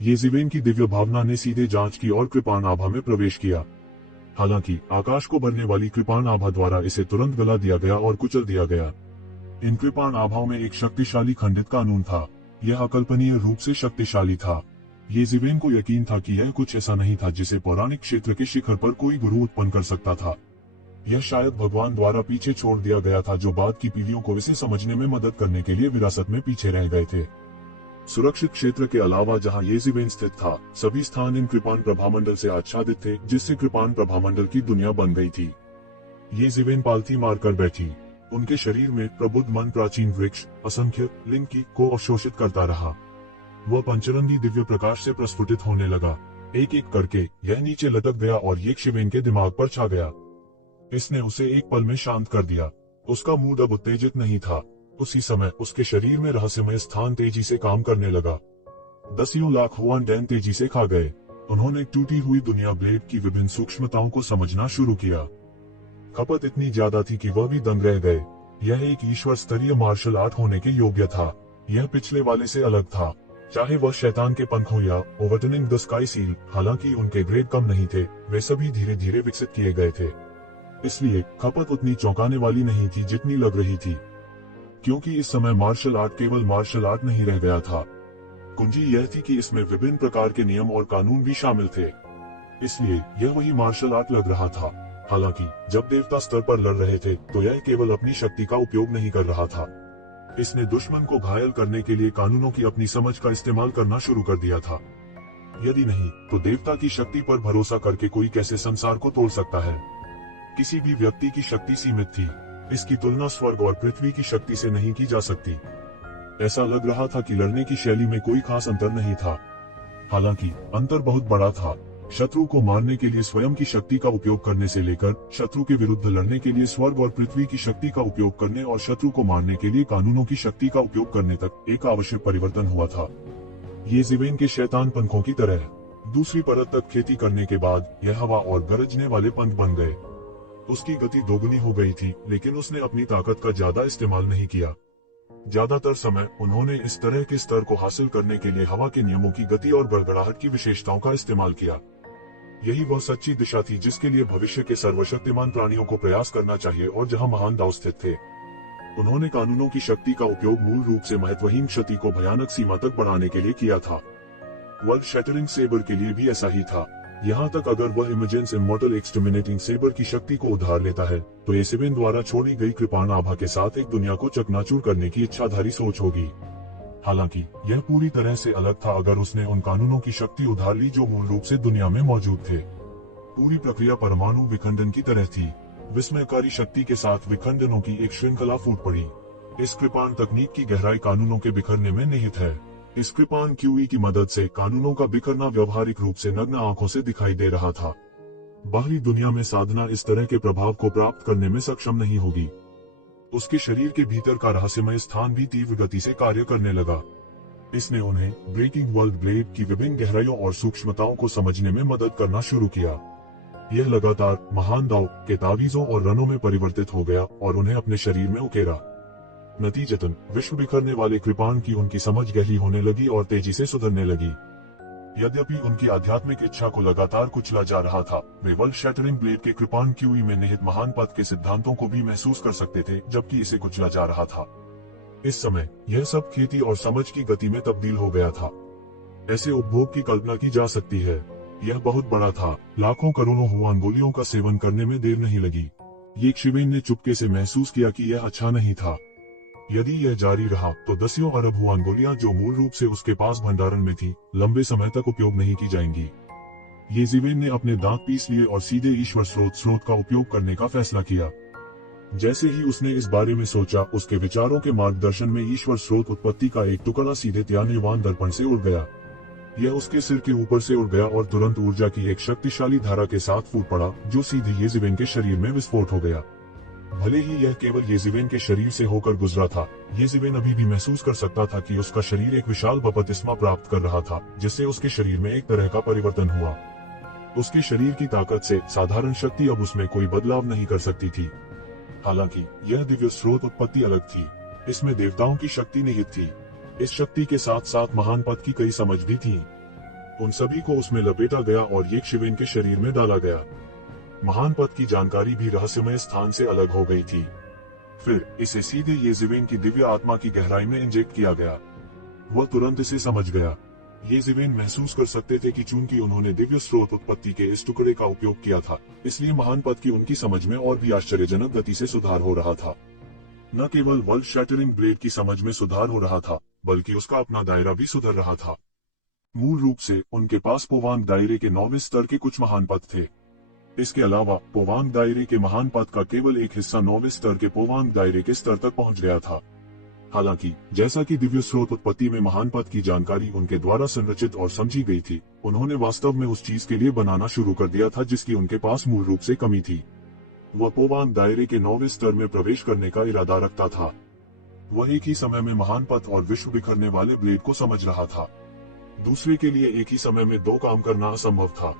येज़िवेन की दिव्य भावना ने सीधे जांच की और कृपाण आभा में प्रवेश किया। हालांकि आकाश को भरने वाली कृपाण आभा द्वारा इसे तुरंत गला दिया गया और कुचल दिया गया। इन कृपाण आभाओं में एक शक्तिशाली खंडित कानून था। यह अकल्पनीय रूप से शक्तिशाली था। येज़िवेन को यकीन था कि यह कुछ ऐसा नहीं था जिसे पौराणिक क्षेत्र के शिखर पर कोई गुरु उत्पन्न कर सकता था। यह शायद भगवान द्वारा पीछे छोड़ दिया गया था, जो बाद की पीढ़ियों को इसे समझने में मदद करने के लिए विरासत में पीछे रह गए थे। सुरक्षित क्षेत्र के अलावा जहां येज़िवेन स्थित था, सभी स्थान इन कृपाण प्रभामंडल से आच्छादित थे, जिससे कृपाण प्रभामंडल की दुनिया बन गई थी। येज़िवेन पालथी मारकर बैठी। उनके शरीर में प्रबुद्ध मन प्राचीन वृक्ष असंख्य लिंग की को अवशोषित करता रहा। वह पंचरंगी दिव्य प्रकाश से प्रस्फुटित होने लगा। एक एक करके यह नीचे लटक गया और येज़िवेन के दिमाग पर छा गया। इसने उसे एक पल में शांत कर दिया। उसका मूड अब उत्तेजित नहीं था। उसी समय उसके शरीर में रहस्यमय स्थान तेजी से काम करने लगा। दसियों लाख हुआन डैन तेजी से खा गए। उन्होंने टूटी हुई दुनिया ब्लेड की विभिन्न सूक्ष्मताओं को समझना शुरू किया। खपत इतनी ज्यादा थी कि वह भी दंग रह गए। यह एक ईश्वर स्तरीय मार्शल आर्ट होने के योग्य था। यह पिछले वाले से अलग था, चाहे वह शैतान के पंख हो या ओवरटर्निंग द स्काई सील। हालांकि उनके ग्रेड कम नहीं थे, वे सभी धीरे धीरे विकसित किए गए थे। इसलिए खपत उतनी चौंकाने वाली नहीं थी जितनी लग रही थी, क्योंकि इस समय मार्शल आर्ट केवल मार्शल आर्ट नहीं रह गया था। कुंजी यह थी कि इसमें विभिन्न प्रकार के नियम और कानून भी शामिल थे। इसलिए यह वही मार्शल आर्ट लग रहा था। हालांकि जब देवता स्तर पर लड़ रहे थे तो यह केवल अपनी शक्ति का उपयोग नहीं कर रहा था। इसने दुश्मन को घायल करने के लिए कानूनों की अपनी समझ का इस्तेमाल करना शुरू कर दिया था। यदि नहीं तो देवता की शक्ति पर भरोसा करके कोई कैसे संसार को तोड़ सकता है। किसी भी व्यक्ति की शक्ति सीमित थी। इसकी तुलना स्वर्ग और पृथ्वी की शक्ति से नहीं की जा सकती। ऐसा लग रहा था कि लड़ने की शैली में कोई खास अंतर नहीं था। हालांकि अंतर बहुत बड़ा था। शत्रु को मारने के लिए स्वयं की शक्ति का उपयोग करने से लेकर शत्रु के विरुद्ध लड़ने के लिए स्वर्ग और पृथ्वी की शक्ति का उपयोग करने और शत्रु को मारने के लिए कानूनों की शक्ति का उपयोग करने तक एक आवश्यक परिवर्तन हुआ था। येज़िवेन के शैतान पंखों की तरह दूसरी परत तक खेती करने के बाद यह हवा और गरजने वाले पंख बन गए। उसकी गति दोगुनी हो गई थी, लेकिन उसने अपनी ताकत का ज्यादा इस्तेमाल नहीं किया। ज्यादातर समय उन्होंने इस तरह के स्तर को हासिल करने के लिए हवा के नियमों की गति और गड़गड़ाहट की विशेषताओं का इस्तेमाल किया। यही वह सच्ची दिशा थी जिसके लिए भविष्य के सर्वशक्तिमान प्राणियों को प्रयास करना चाहिए और जहां महान दाव स्थित थे। उन्होंने कानूनों की शक्ति का उपयोग मूल रूप से महत्वहीन क्षति को भयानक सीमा तक बढ़ाने के लिए किया था। वर्ल्ड शैटरिंग सेबर के लिए भी ऐसा ही था। यहाँ तक अगर वह इमेजेंस इमॉर्टल एक्सटर्मिनेटिंग सेबर की शक्ति को उधार लेता है तो येज़िवेन द्वारा छोड़ी गई कृपाण आभा के साथ एक दुनिया को चकनाचूर करने की इच्छाधारी सोच होगी। हालांकि यह पूरी तरह से अलग था अगर उसने उन कानूनों की शक्ति उधार ली जो मूल रूप से दुनिया में मौजूद थे। पूरी प्रक्रिया परमाणु विखंडन की तरह थी। विस्मयकारी शक्ति के साथ विखंडनों की एक श्रृंखला फूट पड़ी। इस कृपाण तकनीक की गहराई कानूनों के बिखरने में निहित है। इस कृपाण क्यूई की मदद से कानूनों का बिखरना व्यवहारिक रूप से नग्न आंखों से दिखाई दे रहा था। बाहरी दुनिया में साधना इस तरह के प्रभाव को प्राप्त करने में सक्षम नहीं होगी। उसके शरीर के भीतर का रहस्यमय स्थान भी तीव्र गति से कार्य करने लगा। इसने उन्हें ब्रेकिंग वर्ल्ड ब्लेड की विभिन्न गहराइयों और सूक्ष्मताओं को समझने में मदद करना शुरू किया। यह लगातार महान दाव के तावीजों और रनों में परिवर्तित हो गया और उन्हें अपने शरीर में उकेरा। नतीजतन विश्व बिखरने वाले कृपाण की उनकी समझ गहरी होने लगी और तेजी से सुधरने लगी। यद्यपि उनकी आध्यात्मिक इच्छा को लगातार कुचला जा रहा था, वे वर्ल्ड शैटरिंग ब्लेड के कृपाण क्यूई में निहित महान पद के सिद्धांतों को भी महसूस कर सकते थे, जबकि इसे कुचला जा रहा था। इस समय यह सब खेती और समझ की गति में तब्दील हो गया था। ऐसे उपभोग की कल्पना की जा सकती है। यह बहुत बड़ा था। लाखों करोड़ों हुआन गोलियों का सेवन करने में देर नहीं लगी। येज़िवेन ने चुपके से महसूस किया कि यह अच्छा नहीं था। यदि यह जारी रहा तो दसियों अरब हुआन गोलियां जो मूल रूप से उसके पास भंडारण में थी, लंबे समय तक उपयोग नहीं की जाएंगी। येज़िवेन ने अपने दांत पीस लिए और सीधे ईश्वर स्रोत का उपयोग करने का फैसला किया। जैसे ही उसने इस बारे में सोचा, उसके विचारों के मार्गदर्शन में ईश्वर स्रोत उत्पत्ति का एक टुकड़ा सीधे त्यान्यवान दर्पण से उड़ गया। यह उसके सिर के ऊपर से उड़ गया और तुरंत ऊर्जा की एक शक्तिशाली धारा के साथ फूट पड़ा, जो सीधे येज़िवेन के शरीर में विस्फोट हो गया। भले ही यह केवल येज़िवेन के शरीर से होकर गुजरा था, येज़िवेन अभी भी महसूस कर सकता था कि उसका शरीर एक विशाल बपतिस्मा प्राप्त कर रहा था, जिससे उसके शरीर में एक तरह का परिवर्तन हुआ। उसके शरीर की ताकत से साधारण शक्ति अब उसमें कोई बदलाव नहीं कर सकती थी। हालांकि यह दिव्य स्रोत उत्पत्ति अलग थी। इसमें देवताओं की शक्ति निहित थी। इस शक्ति के साथ साथ महान पद की कई समझ भी थी। उन सभी को उसमें लपेटा गया और येशिवेन के शरीर में डाला गया। महान पद की जानकारी भी रहस्यमय स्थान से अलग हो गई थी। फिर इसे सीधे येशिवेन की दिव्य आत्मा की गहराई में इंजेक्ट किया गया। वह तुरंत इसे समझ गया। येशिवेन महसूस कर सकते थे कि चूंकि उन्होंने दिव्य स्रोत उत्पत्ति के इस टुकड़े का उपयोग किया था, इसलिए महान पद की उनकी समझ में और भी आश्चर्यजनक गति से सुधार हो रहा था। न केवल वर्ल्ड शैटरिंग ब्लेड की समझ में सुधार हो रहा था, बल्कि उसका अपना दायरा भी सुधर रहा था। मूल रूप से उनके पास पोवांग दायरे के 9वें स्तर के कुछ महान पद थे। इसके अलावा पोवांग दायरे के महान पद का केवल एक हिस्सा 9वें स्तर के पोवांग दायरे के स्तर तक पहुंच गया था। हालांकि जैसा कि दिव्य स्रोत उत्पत्ति में महान पद की जानकारी उनके द्वारा संरचित और समझी गई थी, उन्होंने वास्तव में उस चीज के लिए बनाना शुरू कर दिया था जिसकी उनके पास मूल रूप से कमी थी। वह पोवांग दायरे के 9वें स्तर में प्रवेश करने का इरादा रखता था। वह एक ही समय में महान पद और विश्व बिखरने वाले ब्लेड को समझ रहा था। दूसरे के लिए एक ही समय में 2 काम करना असंभव था।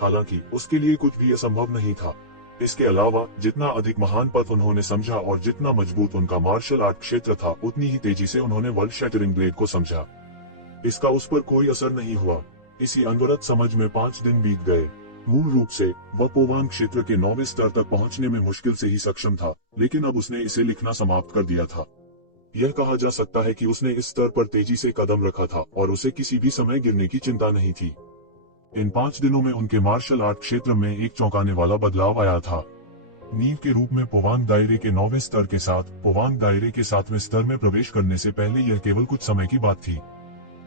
हालांकि उसके लिए कुछ भी असंभव नहीं था। इसके अलावा जितना अधिक महान पद उन्होंने समझा और जितना मजबूत उनका मार्शल आर्ट क्षेत्र था, उतनी ही तेजी से उन्होंने वर्ल्ड शैटरिंग ब्लेड को समझा। इसका उस पर कोई असर नहीं हुआ। इसी अनवरत समझ में 5 दिन बीत गए। मूल रूप से वह पोवांग क्षेत्र के 9वें स्तर तक पहुंचने में मुश्किल से ही सक्षम था, लेकिन अब उसने इसे लिखना समाप्त कर दिया था। यह कहा जा सकता है कि उसने इस स्तर पर तेजी से कदम रखा था और उसे किसी भी समय गिरने की चिंता नहीं थी। इन 5 दिनों में उनके मार्शल आर्ट क्षेत्र में एक चौंकाने वाला बदलाव आया था। नींव के रूप में पोवांग दायरे के 9वें स्तर के साथ पोवांग दायरे के 7वें स्तर में प्रवेश करने से पहले यह केवल कुछ समय की बात थी।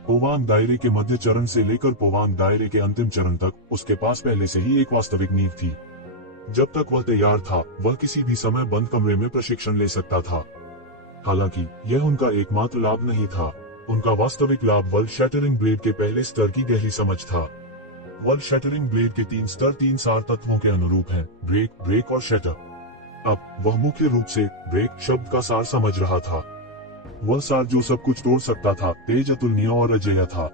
पोवांग दायरे के मध्य चरण से लेकर पोवांग दायरे के अंतिम चरण तक उसके पास पहले से ही एक वास्तविक नींव थी। जब तक वह तैयार था, वह किसी भी समय बंद कमरे में प्रशिक्षण ले सकता था। हालांकि यह उनका एकमात्र लाभ नहीं था। उनका वास्तविक लाभ वर्ल्ड शैटरिंग ब्लेड के पहले स्तर की गहरी समझ था। वर्ल्ड शैटरिंग ब्लेड के 3 स्तर 3 सार तत्वों के अनुरूप हैं, ब्रेक, ब्रेक और शैटर। अब वह मुख्य रूप से ब्रेक शब्द का सार समझ रहा था। वह सार जो सब कुछ तोड़ सकता था, तेज, अतुलनीय और अजेय था।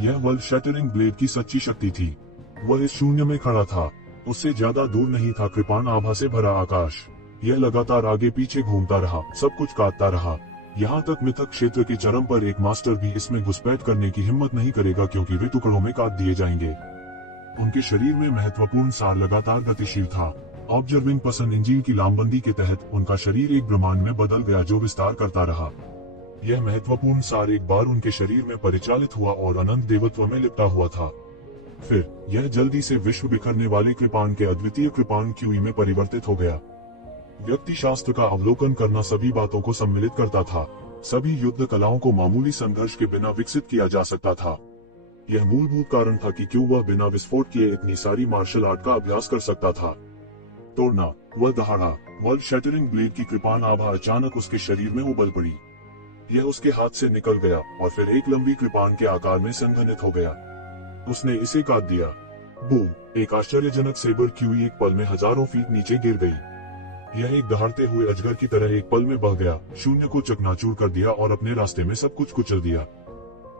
यह वर्ल्ड शैटरिंग ब्लेड की सच्ची शक्ति थी। वह इस शून्य में खड़ा था। उससे ज्यादा दूर नहीं था कृपाण आभा से भरा आकाश। यह लगातार आगे पीछे घूमता रहा, सब कुछ काटता रहा। यहाँ तक मिथक क्षेत्र के चरम पर एक मास्टर भी इसमें घुसपैठ करने की हिम्मत नहीं करेगा, क्योंकि वे टुकड़ों में काट दिए जाएंगे। उनके शरीर में महत्वपूर्ण सार लगातार गतिशील था। ऑब्जर्विंग पर्सन इंजील की लामबंदी के तहत उनका शरीर एक ब्रह्मांड में बदल गया जो विस्तार करता रहा। यह महत्वपूर्ण सार एक बार उनके शरीर में परिचालित हुआ और अनंत देवत्व में लिपटा हुआ था। फिर यह जल्दी से विश्व बिखरने वाले कृपाण के अद्वितीय कृपाण क्यूई में परिवर्तित हो गया। व्यक्ति शास्त्र का अवलोकन करना सभी बातों को सम्मिलित करता था। सभी युद्ध कलाओं को मामूली संघर्ष के बिना विकसित किया जा सकता था। यह मूलभूत कारण था कि क्यों वह बिना विस्फोट किए इतनी सारी मार्शल आर्ट का अभ्यास कर सकता था। तोड़ना, वह दहाड़ा। वर्ल्ड शैटरिंग ब्लेड की कृपाण आभा अचानक उसके शरीर में उबल पड़ी। यह उसके हाथ से निकल गया और फिर एक लंबी कृपाण के आकार में संघनित हो गया। उसने इसे काट दिया। बूम! एक आश्चर्यजनक सेबर क्यूई एक पल में हजारों फीट नीचे गिर गई। यह एक दहाड़ते हुए अजगर की तरह एक पल में बह गया, शून्य को चकनाचूर कर दिया और अपने रास्ते में सब कुछ कुचल दिया।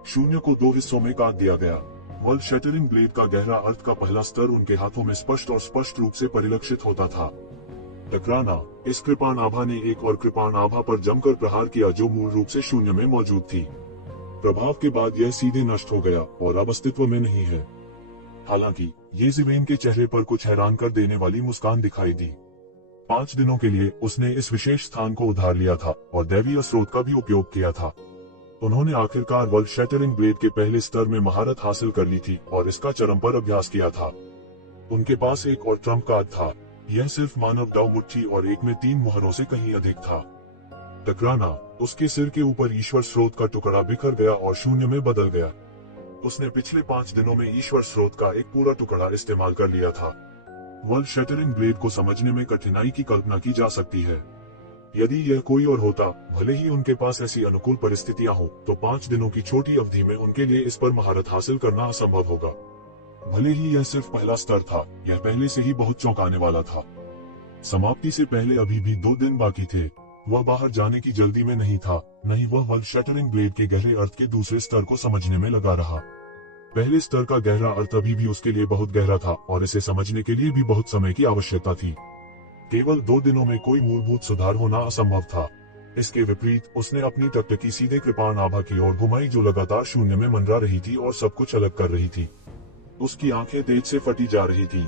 शून्य को 2 हिस्सों में काट दिया गया। वर्ल्ड शैटरिंग ब्लेड का गहरा अर्थ का पहला स्तर उनके हाथों में स्पष्ट और स्पष्ट रूप से परिलक्षित होता था। टकराना। इस कृपाण आभा ने एक और कृपाण आभा पर जमकर प्रहार किया जो मूल रूप से शून्य में मौजूद थी। प्रभाव के बाद यह सीधे नष्ट हो गया और अब अस्तित्व में नहीं है। हालांकि येशिवेन के चेहरे पर कुछ हैरान कर देने वाली मुस्कान दिखाई दी। 5 दिनों के लिए उसने इस विशेष स्थान को उधार लिया था और दैवीय स्रोत का भी उपयोग किया था। उन्होंने आखिरकार वर्ल्ड शैटरिंग ब्लेड के पहले स्तर में महारत हासिल कर ली थी और इसका चरम पर अभ्यास किया था। उनके पास एक और ट्रम्प कार्ड था। यह सिर्फ मानव दाव मुट्ठी और 1 में 3 मुहरों से कहीं अधिक था। टकराना। उसके सिर के ऊपर ईश्वर स्रोत का टुकड़ा बिखर गया और शून्य में बदल गया। उसने पिछले 5 दिनों में ईश्वर स्रोत का एक पूरा टुकड़ा इस्तेमाल कर लिया था। वर्ल्ड शैटरिंग ब्लेड को समझने में कठिनाई की कल्पना की जा सकती है। यदि यह कोई और होता, भले ही उनके पास ऐसी अनुकूल परिस्थितियां हो, तो 5 दिनों की छोटी अवधि में उनके लिए इस पर महारत हासिल करना असंभव होगा। भले ही यह सिर्फ पहला स्तर था, यह पहले से ही बहुत चौंकाने वाला था। समाप्ति से पहले अभी भी 2 दिन बाकी थे। वह बाहर जाने की जल्दी में नहीं था, नहीं वह वर्ल्ड शैटरिंग ब्लेड के गहरे अर्थ के दूसरे स्तर को समझने में लगा रहा। पहले स्तर का गहरा अर्थ अभी भी उसके लिए बहुत गहरा था और इसे समझने के लिए भी बहुत समय की आवश्यकता थी। केवल 2 दिनों में कोई मूलभूत सुधार होना असंभव था। इसके विपरीत उसने अपनी टकटकी सीधे कृपाण आभा की ओर घुमाई जो लगातार शून्य में मंडरा रही थी और सब कुछ अलग कर रही थी। उसकी आंखें तेज से फटी जा रही थीं।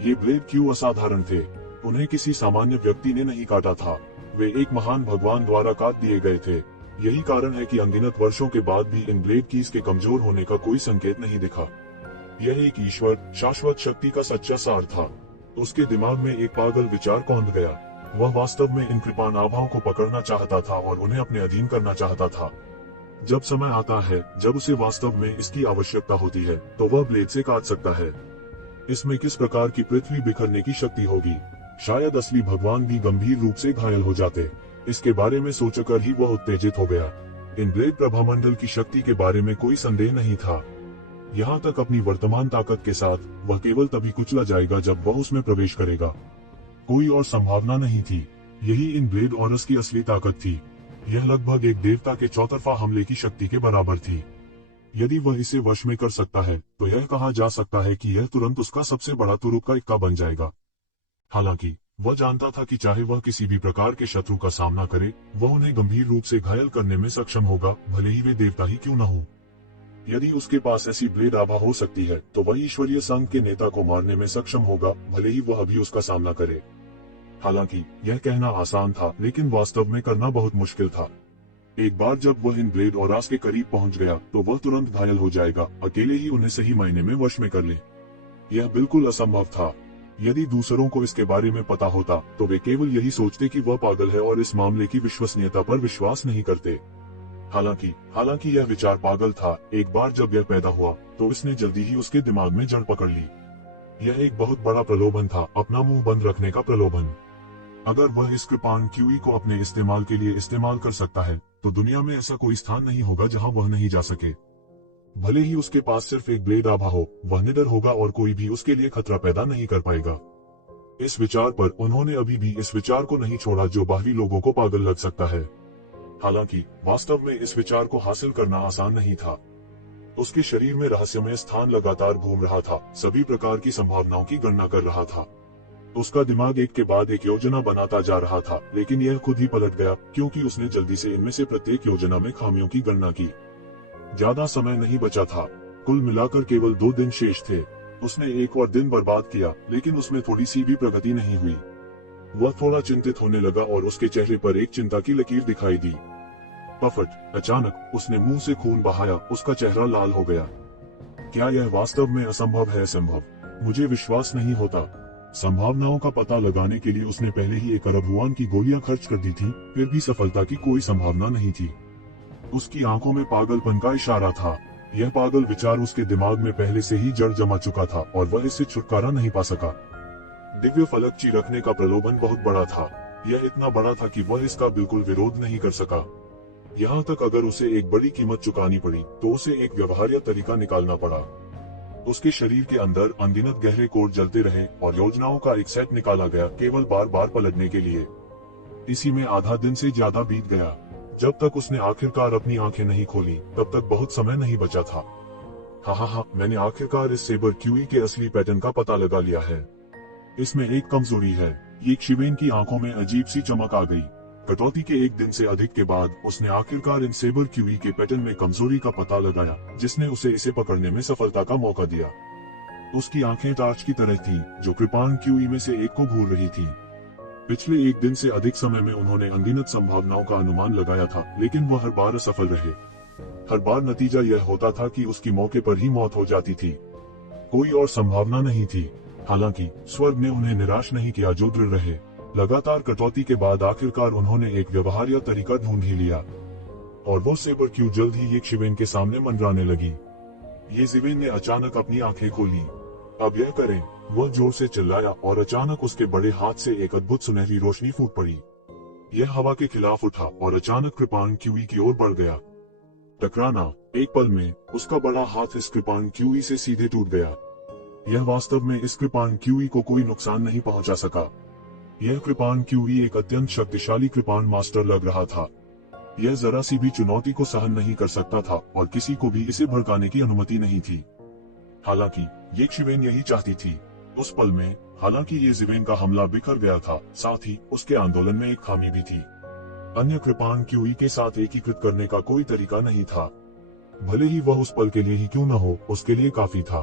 ये ब्लेड क्यों असाधारण थे? उन्हें किसी सामान्य व्यक्ति ने नहीं काटा था, वे एक महान भगवान द्वारा काट दिए गए थे। यही कारण है कि अनगिनत वर्षों के बाद भी इन ब्लेड कीज के कमजोर होने का कोई संकेत नहीं दिखा। यह एक ईश्वर शाश्वत शक्ति का सच्चा सार था। उसके दिमाग में एक पागल विचार कौंध गया। वह वास्तव में इन कृपाण आभाओं को पकड़ना चाहता था और उन्हें अपने अधीन करना चाहता था। जब समय आता है जब उसे वास्तव में इसकी आवश्यकता होती है तो वह ब्लेड से काट सकता है। इसमें किस प्रकार की पृथ्वी बिखरने की शक्ति होगी? शायद असली भगवान भी गंभीर रूप से घायल हो जाते। इसके बारे में सोचकर ही वह उत्तेजित हो गया। इन ब्लेड प्रभामंडल की शक्ति के बारे में कोई संदेह नहीं था। यहाँ तक अपनी वर्तमान ताकत के साथ वह केवल तभी कुचला जाएगा जब वह उसमें प्रवेश करेगा। कोई और संभावना नहीं थी। यही इन ब्लेड ऑरस की असली ताकत थी। यह लगभग एक देवता के चौतरफा हमले की शक्ति के बराबर थी। यदि वह इसे वश में कर सकता है तो यह कहा जा सकता है कि यह तुरंत उसका सबसे बड़ा तुरुप का इक्का बन जाएगा। हालांकि वह जानता था कि चाहे वह किसी भी प्रकार के शत्रु का सामना करे, वह उन्हें गंभीर रूप से घायल करने में सक्षम होगा, भले ही वे देवता ही क्यों न हो। यदि उसके पास ऐसी ब्लेड आभा हो सकती है तो वह ईश्वरीय संघ के नेता को मारने में सक्षम होगा, भले ही वह अभी उसका सामना करे। हालांकि यह कहना आसान था लेकिन वास्तव में करना बहुत मुश्किल था। एक बार जब वह इन ब्लेड ऑरस के करीब पहुंच गया तो वह तुरंत घायल हो जाएगा, अकेले ही उन्हें सही मायने में वश में कर ले। यह बिल्कुल असंभव था। यदि दूसरों को इसके बारे में पता होता तो वे केवल यही सोचते कि वह पागल है और इस मामले की विश्वसनीयता पर विश्वास नहीं करते। हालांकि यह विचार पागल था। एक बार जब यह पैदा हुआ तो इसने जल्दी ही उसके दिमाग में जड़ पकड़ ली। यह एक बहुत बड़ा प्रलोभन था, अपना मुंह बंद रखने का प्रलोभन। अगर वह इस कृपाण क्यूई को अपने इस्तेमाल के लिए इस्तेमाल कर सकता है तो दुनिया में ऐसा कोई स्थान नहीं होगा जहां वह नहीं जा सके। भले ही उसके पास सिर्फ एक ब्लेड आभा हो, वह निडर होगा और कोई भी उसके लिए खतरा पैदा नहीं कर पाएगा। इस विचार पर उन्होंने अभी भी इस विचार को नहीं छोड़ा जो बाहरी लोगों को पागल लग सकता है। हालांकि वास्तव में इस विचार को हासिल करना आसान नहीं था। उसके शरीर में रहस्यमय स्थान लगातार घूम रहा था, सभी प्रकार की संभावनाओं की गणना कर रहा था। उसका दिमाग एक के बाद एक योजना बनाता जा रहा था, लेकिन यह खुद ही पलट गया क्योंकि उसने जल्दी से इनमें से प्रत्येक योजना में खामियों की गणना की। ज्यादा समय नहीं बचा था। कुल मिलाकर केवल 2 दिन शेष थे। उसने एक और दिन बर्बाद किया लेकिन उसमें थोड़ी सी भी प्रगति नहीं हुई। वह थोड़ा चिंतित होने लगा और उसके चेहरे पर एक चिंता की लकीर दिखाई दी। पफट! अचानक उसने मुंह से खून बहाया, उसका चेहरा लाल हो गया। क्या यह वास्तव में असंभव है? संभव? मुझे विश्वास नहीं होता। संभावनाओं का पता लगाने के लिए उसने पहले ही 1 अरब युआन की गोलियां खर्च कर दी थी, फिर भी सफलता की कोई संभावना नहीं थी। उसकी आंखों में पागलपन का इशारा था। यह पागल विचार उसके दिमाग में पहले से ही जड़ जमा चुका था और वह इससे छुटकारा नहीं पा सका। दिव्य फलकची रखने का प्रलोभन बहुत बड़ा था। यह इतना बड़ा था कि वह इसका बिल्कुल विरोध नहीं कर सका। यहाँ तक अगर उसे एक बड़ी कीमत चुकानी पड़ी तो उसे एक व्यवहार्य तरीका निकालना पड़ा। उसके शरीर के अंदर अनगिनत गहरे कोड जलते रहे और योजनाओं का एक सेट निकाला गया, केवल बार बार पलटने के लिए। इसी में आधा दिन से ज्यादा बीत गया। जब तक उसने आखिरकार अपनी आंखें नहीं खोली तब तक बहुत समय नहीं बचा था। हाँ, मैंने आखिरकार इस सेबर क्यूई के असली पैटर्न का पता लगा लिया है। इसमें एक कमजोरी है। ये शिवेन की आंखों में अजीब सी चमक आ गई। कटौती के 1 दिन से अधिक के बाद उसने आखिरकार इन सेबर क्यूई के पैटर्न में कमजोरी का पता लगाया, जिसने उसे इसे पकड़ने में सफलता का मौका दिया। उसकी आंखें टार्च की तरह थी जो कृपाण क्यूई में से एक को घूर रही थी। पिछले 1 दिन से अधिक समय में उन्होंने अनगिनत संभावनाओं का अनुमान लगाया था, लेकिन वह हर बार असफल रहे। हर बार नतीजा यह होता था कि उसकी मौके पर ही मौत हो जाती थी। कोई और संभावना नहीं थी। हालांकि स्वर्ग ने उन्हें निराश नहीं किया, जो दृढ़ रहे। लगातार कटौती के बाद आखिरकार उन्होंने एक व्यवहार्य तरीका ढूंढ ही लिया और वो सेबर क्यू जल्द ही एक शिवेन के सामने मंडराने लगी। ये शिवेन ने अचानक अपनी आंखें खोली। अब यह करें, वह जोर से चिल्लाया और अचानक उसके बड़े हाथ से एक अद्भुत सुनहरी रोशनी फूट पड़ी। यह हवा के खिलाफ उठा और अचानक कृपाण क्यूई की ओर बढ़ गया। टकराना! एक पल में उसका बड़ा हाथ इस कृपाण क्यूई से सीधे टूट गया। यह वास्तव में इस कृपाण क्यूई को कोई नुकसान नहीं पहुंचा सका। यह कृपाण क्यूई एक अत्यंत शक्तिशाली कृपाण मास्टर लग रहा था। यह जरा सी भी चुनौती को सहन नहीं कर सकता था और किसी को भी इसे भड़काने की अनुमति नहीं थी। हालांकि ये शिवेन यही चाहती थी। उस पल में हालांकि ये शिवेन का हमला बिखर गया था, साथ ही उसके आंदोलन में एक खामी भी थी। अन्य कृपाण क्यूई के साथ एकीकृत करने का कोई तरीका नहीं था। भले ही वह उस पल के लिए ही क्यों न हो, उसके लिए काफी था।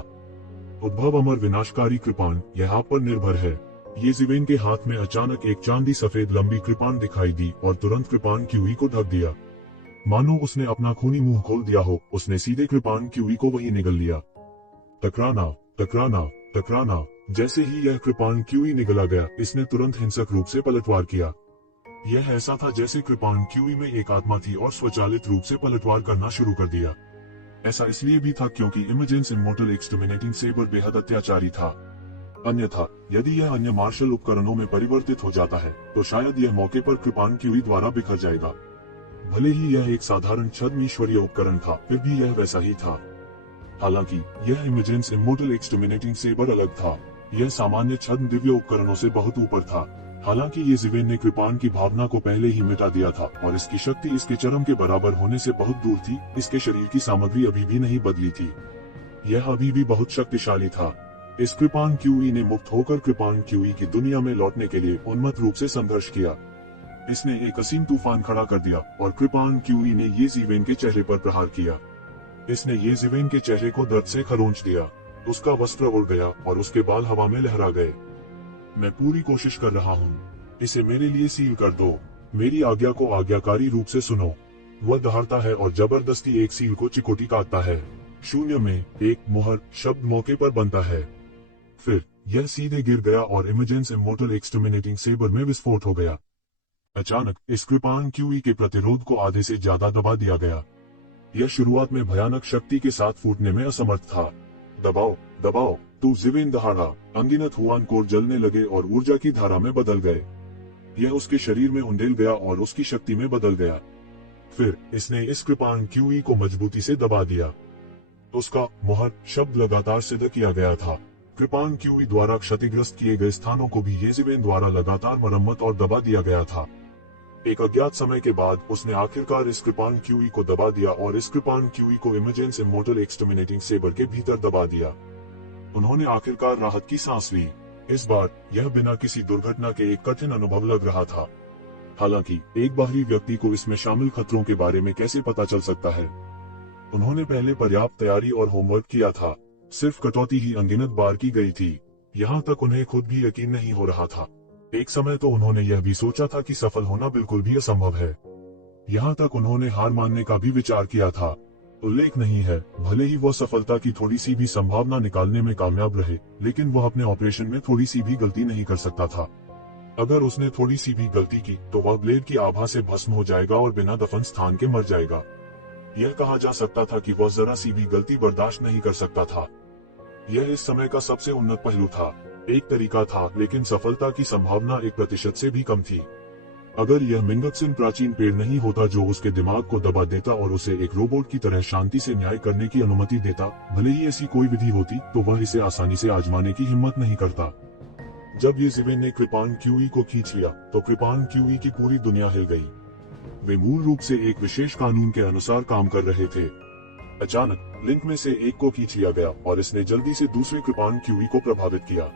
उद्भव अमर विनाशकारी कृपाण, यह आप पर निर्भर है। ये जिवेन के हाथ में अचानक एक चांदी सफेद लंबी कृपाण दिखाई दी और तुरंत कृपाण क्यूई को ढक दिया। मानो उसने अपना खूनी मुंह खोल दिया हो। उसने सीधे कृपाण क्यूई को वही निगल लिया। टकराना, टकराना, टकराना। जैसे ही यह कृपाण क्यूई निगला गया, इसने तुरंत हिंसक रूप से पलटवार किया। यह ऐसा था जैसे कृपाण क्यूई में एक आत्मा थी और स्वचालित रूप से पलटवार करना शुरू कर दिया। ऐसा इसलिए भी था क्योंकि इमेजेंस इमोर्टल एक्सटर्मिनेटिंग सेबर बेहद अत्याचारी था। अन्यथा यदि यह अन्य मार्शल उपकरणों में परिवर्तित हो जाता है तो शायद यह मौके पर कृपाण क्यूई द्वारा बिखर जाएगा। भले ही यह एक साधारण छद्म ईश्वरीय उपकरण था, फिर भी यह वैसा ही था। हालांकि यह इमेजेंस इमोर्टल एक्सटर्मिनेटिंग सेबर अलग था। यह सामान्य छद्म दिव्य उपकरणों से बहुत ऊपर था। हालांकि ये जिवेन ने कृपाण की भावना को पहले ही मिटा दिया था और इसकी शक्ति इसके चरम के बराबर होने से बहुत दूर थी। इसके शरीर की सामग्री अभी भी नहीं बदली थी। यह अभी भी बहुत शक्तिशाली था। इस कृपाण क्यूई ने मुक्त होकर कृपाण क्यूई की दुनिया में लौटने के लिए उन्मत्त रूप से संघर्ष किया। इसने एक असीम तूफान खड़ा कर दिया और कृपाण क्यूई ने ये जिवेन के चेहरे पर प्रहार किया। इसने ये जिवेन के चेहरे को दर्द से खरोंच दिया। उसका वस्त्र उड़ गया और उसके बाल हवा में लहरा गए। मैं पूरी कोशिश कर रहा हूँ। इसे मेरे लिए सील कर दो। मेरी आज्ञा को आज्ञाकारी रूप से सुनो। वह दहाड़ता है और जबरदस्ती एक सील को चिकोटी काटता है। शून्य में एक मुहर शब्द मौके पर बनता है। फिर यह सीधे गिर गया और इमेजेंस इमोर्टल एक्सटर्मिनेटिंग सेबर में विस्फोट हो गया। अचानक इस कृपाण क्यूई के प्रतिरोध को आधे से ज्यादा दबा दिया गया। यह शुरुआत में भयानक शक्ति के साथ फूटने में असमर्थ था। दबाओ, दबाओ, तू जिवेन दहाड़ा। अनगिनत हुआन कोर जलने लगे और ऊर्जा की धारा में बदल गए। यह उसके शरीर में उंडेल गया और उसकी शक्ति में बदल गया। फिर इसने इस कृपाण क्यूई को मजबूती से दबा दिया। उसका मुहर शब्द लगातार सिद्ध किया गया था। कृपाण क्यूई द्वारा क्षतिग्रस्त किए गए स्थानों को भी ये जिवेन द्वारा लगातार मरम्मत और दबा दिया गया था। एक अज्ञात समय के बाद उसने आखिरकार इस कृपाण क्यूई को दबा दिया और इस कृपाण क्यूई को इमेजेंस इमोर्टल एक्सटर्मिनेटिंग सेबर के भीतर दबा दिया। उन्होंने आखिरकार राहत की सांस ली। इस बार यह बिना किसी दुर्घटना के एक कठिन अनुभव लग रहा था। हालांकि एक बाहरी व्यक्ति को इसमें शामिल खतरों के बारे में कैसे पता चल सकता है? उन्होंने पहले पर्याप्त तैयारी और होमवर्क किया था। सिर्फ कटौती ही अनगिनत बार की गई थी। यहाँ तक उन्हें खुद भी यकीन नहीं हो रहा था। एक समय तो उन्होंने यह भी सोचा था कि सफल होना बिल्कुल भी असंभव है। यहाँ तक उन्होंने हार मानने का भी विचार किया था। उल्लेख नहीं है, भले ही वह सफलता की थोड़ी सी भी संभावना निकालने में कामयाब रहे, लेकिन वह अपने ऑपरेशन में थोड़ी सी भी गलती नहीं कर सकता था। अगर उसने थोड़ी सी भी गलती की तो वह ब्लेड की आभा से भस्म हो जाएगा और बिना दफन स्थान के मर जाएगा। यह कहा जा सकता था कि वह जरा सी भी गलती बर्दाश्त नहीं कर सकता था। यह इस समय का सबसे उन्नत पहलू था। एक तरीका था, लेकिन सफलता की संभावना 1% से भी कम थी। अगर यह मिंगक्सिन प्राचीन पेड़ नहीं होता जो उसके दिमाग को दबा देता और उसे एक रोबोट की तरह शांति से न्याय करने की अनुमति देता, भले ही ऐसी कोई विधि होती, तो वह इसे आसानी से आजमाने की हिम्मत नहीं करता। जब ये जिवेन ने कृपाण क्यूई को खींच लिया तो कृपाण क्यूई की पूरी दुनिया हिल गई। वे मूल रूप से एक विशेष कानून के अनुसार काम कर रहे थे। अचानक लिंक में से एक को खींच लिया गया और इसने जल्दी से दूसरे कृपाण क्यूई को प्रभावित किया।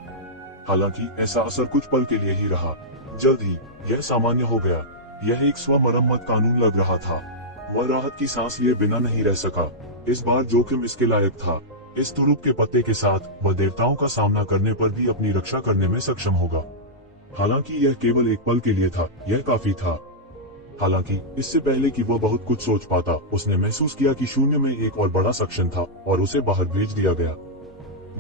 हालांकि ऐसा असर कुछ पल के लिए ही रहा। जल्द ही यह सामान्य हो गया। यह एक स्व मरम्मत कानून लग रहा था। वह राहत की सांस लिए बिना नहीं रह सका। इस बार जोखिम इसके लायक था। इस तुरुप के पत्ते के साथ वह देवताओं का सामना करने पर भी अपनी रक्षा करने में सक्षम होगा। हालांकि यह केवल एक पल के लिए था, यह काफी था। हालांकि इससे पहले कि वह बहुत कुछ सोच पाता, उसने महसूस किया कि शून्य में एक और बड़ा सेक्शन था और उसे बाहर भेज दिया गया।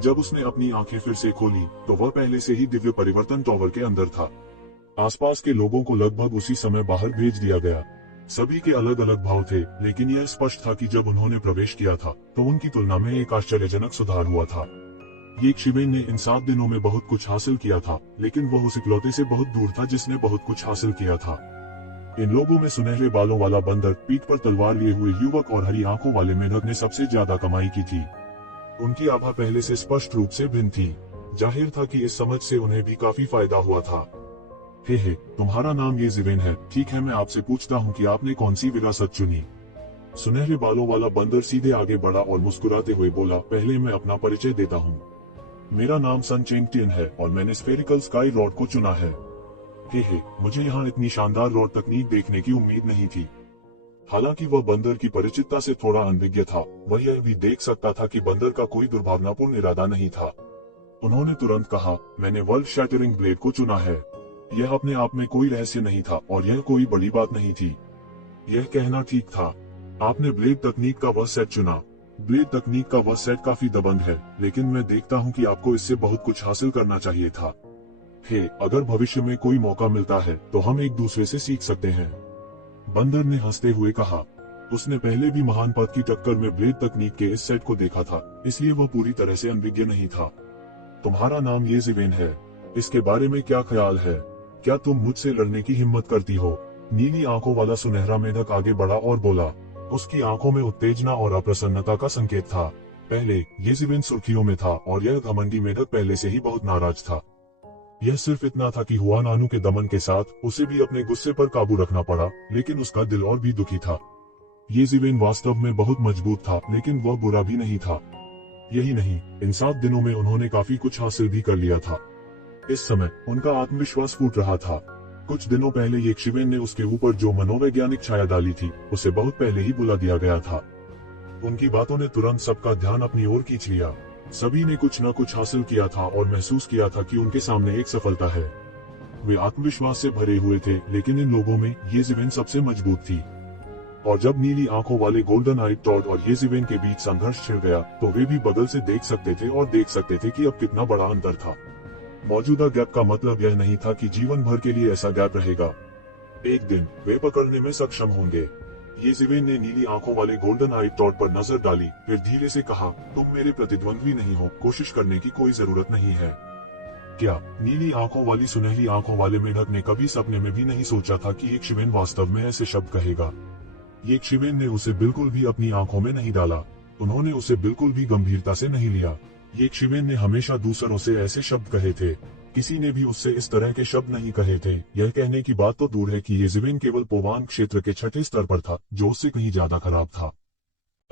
जब उसने अपनी आंखें फिर से खोली तो वह पहले से ही दिव्य परिवर्तन टॉवर के अंदर था। आसपास के लोगों को लगभग उसी समय बाहर भेज दिया गया। सभी के अलग अलग भाव थे, लेकिन यह स्पष्ट था कि जब उन्होंने प्रवेश किया था तो उनकी तुलना में एक आश्चर्यजनक सुधार हुआ था। ये शिवेन ने इन 7 दिनों में बहुत कुछ हासिल किया था, लेकिन वह उस इकलौते से बहुत दूर था जिसने बहुत कुछ हासिल किया था। इन लोगों में सुनहरे बालों वाला बंदर, पीठ पर तलवार लिए हुए युवक और हरी आंखों वाले मेढक ने सबसे ज्यादा कमाई की थी। उनकी आभा पहले से स्पष्ट रूप से भिन्न थी। जाहिर था कि इस समझ से उन्हें भी काफी फायदा हुआ था। हे, तुम्हारा नाम ये जिवेन है, ठीक है? मैं आपसे पूछता हूँ कि आपने कौन सी विरासत चुनी? सुनहरे बालों वाला बंदर सीधे आगे बढ़ा और मुस्कुराते हुए बोला, पहले मैं अपना परिचय देता हूँ। मेरा नाम सन चेंगटियन है और मैंने स्फेरिकल स्काई रॉड को चुना है। हे, मुझे यहाँ इतनी शानदार रॉड तकनीक देखने की उम्मीद नहीं थी। हालांकि वह बंदर की परिचितता से थोड़ा अनभिज्ञ था, वह यह भी देख सकता था कि बंदर का कोई दुर्भावनापूर्ण इरादा नहीं था। उन्होंने तुरंत कहा, मैंने वर्ल्ड शैटरिंग ब्लेड को चुना है। यह अपने आप में कोई रहस्य नहीं था और यह कोई बड़ी बात नहीं थी। यह कहना ठीक था। आपने ब्लेड तकनीक का वह सेट चुना। ब्लेड तकनीक का वह सेट काफी दबंग है, लेकिन मैं देखता हूँ कि आपको इससे बहुत कुछ हासिल करना चाहिए था। हे, अगर भविष्य में कोई मौका मिलता है तो हम एक दूसरे से सीख सकते हैं। बंदर ने हंसते हुए कहा। उसने पहले भी महान पद की टक्कर में ब्लेड तकनीक के इस सेट को देखा था, इसलिए वह पूरी तरह से अनभिज्ञ नहीं था। तुम्हारा नाम येज़िवेन है, इसके बारे में क्या ख्याल है? क्या तुम मुझसे लड़ने की हिम्मत करती हो? नीली आंखों वाला सुनहरा मेढक आगे बढ़ा और बोला। उसकी आंखों में उत्तेजना और अप्रसन्नता का संकेत था। पहले येज़िवेन सुर्खियों में था और यह घमंडी मेढक पहले से ही बहुत नाराज था। यह सिर्फ इतना था कि हुआनानु के दमन के साथ उसे भी अपने गुस्से पर काबू रखना पड़ा, लेकिन उसका दिल और भी दुखी था। येज़िवेन वास्तव में बहुत मजबूत था, लेकिन वह बुरा भी नहीं था। यही नहीं, इन 7 दिनों में उन्होंने काफी कुछ हासिल भी कर लिया था। इस समय उनका आत्मविश्वास फूट रहा था। कुछ दिनों पहले येज़िवेन ने उसके ऊपर जो मनोवैज्ञानिक छाया डाली थी, उसे बहुत पहले ही बुला दिया गया था। उनकी बातों ने तुरंत सबका ध्यान अपनी ओर खींच लिया। सभी ने कुछ न कुछ हासिल किया था और महसूस किया था कि उनके सामने एक सफलता है। वे आत्मविश्वास से भरे हुए थे, लेकिन इन लोगों में येज़िवेन सबसे मजबूत थी। और जब नीली आंखों वाले गोल्डन आई टॉड और येज़िवेन के बीच संघर्ष छिड़ गया, तो वे भी बगल से देख सकते थे और देख सकते थे कि अब कितना बड़ा अंतर था। मौजूदा गैप का मतलब यह नहीं था कि जीवन भर के लिए ऐसा गैप रहेगा। एक दिन वे पकड़ने में सक्षम होंगे। येज़िवेन ने नीली आंखों वाले गोल्डन आई टॉड पर नजर डाली, फिर धीरे से कहा, तुम मेरे प्रतिद्वंद्वी नहीं हो, कोशिश करने की कोई जरूरत नहीं है। क्या नीली आंखों वाली सुनहरी आंखों वाले मेढक ने कभी सपने में भी नहीं सोचा था कि येज़िवेन वास्तव में ऐसे शब्द कहेगा? येज़िवेन ने उसे बिल्कुल भी अपनी आंखों में नहीं डाला। उन्होंने उसे बिल्कुल भी गंभीरता से नहीं लिया। येज़िवेन ने हमेशा दूसरों से ऐसे शब्द कहे थे। किसी ने भी उससे इस तरह के शब्द नहीं कहे थे। यह कहने की बात तो दूर है कि येज़िवेन केवल पोवान क्षेत्र के 6ठे स्तर पर था, जो उससे कहीं ज्यादा खराब था।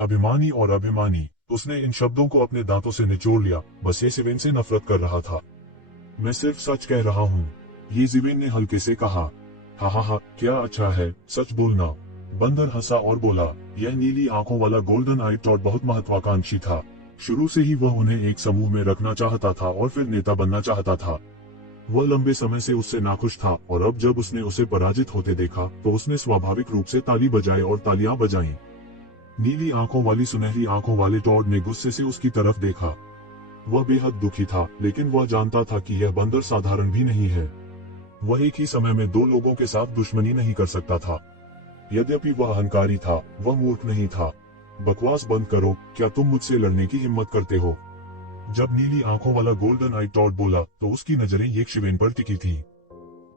अभिमानी और अभिमानी, उसने इन शब्दों को अपने दांतों से निचोड़ लिया। बस येज़िवेन से नफरत कर रहा था। मैं सिर्फ सच कह रहा हूँ, येज़िवेन ने हल्के से कहा। हा, क्या अच्छा है, सच बोलना। बंदर हंसा और बोला, यह नीली आंखों वाला गोल्डन आई टॉड बहुत महत्वाकांक्षी था। शुरू से ही वह उन्हें एक समूह में रखना चाहता था और फिर नेता बनना चाहता था। वह लंबे समय से उससे नाखुश था और अब जब उसने उसे पराजित होते देखा तो उसने स्वाभाविक रूप से ताली बजाई और तालियां बजाईं। नीली आंखों वाली सुनहरी आंखों वाले टॉड ने गुस्से से उसकी तरफ देखा। वह बेहद दुखी था, लेकिन वह जानता था कि यह बंदर साधारण भी नहीं है। वह एक ही समय में 2 लोगों के साथ दुश्मनी नहीं कर सकता था। यद्यपि वह अहंकारी था, वह मूर्ख नहीं था। बकवास बंद करो, क्या तुम मुझसे लड़ने की हिम्मत करते हो? जब नीली आंखों वाला गोल्डन आई टॉड बोला तो उसकी नजरें येज़िवेन पर टिकी थी।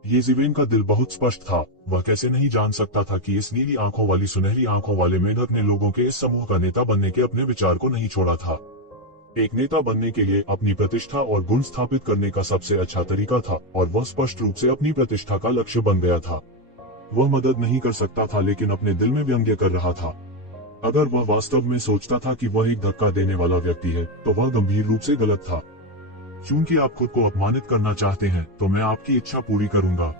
येज़िवेन का दिल बहुत स्पष्ट था। वह कैसे नहीं जान सकता था कि इस नीली आंखों वाली सुनहरी आंखों वाले मेढक ने लोगों के इस समूह का नेता बनने के अपने विचार को नहीं छोड़ा था। एक नेता बनने के लिए अपनी प्रतिष्ठा और गुण स्थापित करने का सबसे अच्छा तरीका था, और वह स्पष्ट रूप से अपनी प्रतिष्ठा का लक्ष्य बन गया था। वह मदद नहीं कर सकता था, लेकिन अपने दिल में व्यंग्य कर रहा था। अगर वह वास्तव में सोचता था कि वह एक धक्का देने वाला व्यक्ति है, तो वह गंभीर रूप से गलत था। क्योंकि आप खुद को अपमानित करना चाहते हैं, तो मैं आपकी इच्छा पूरी करूंगा,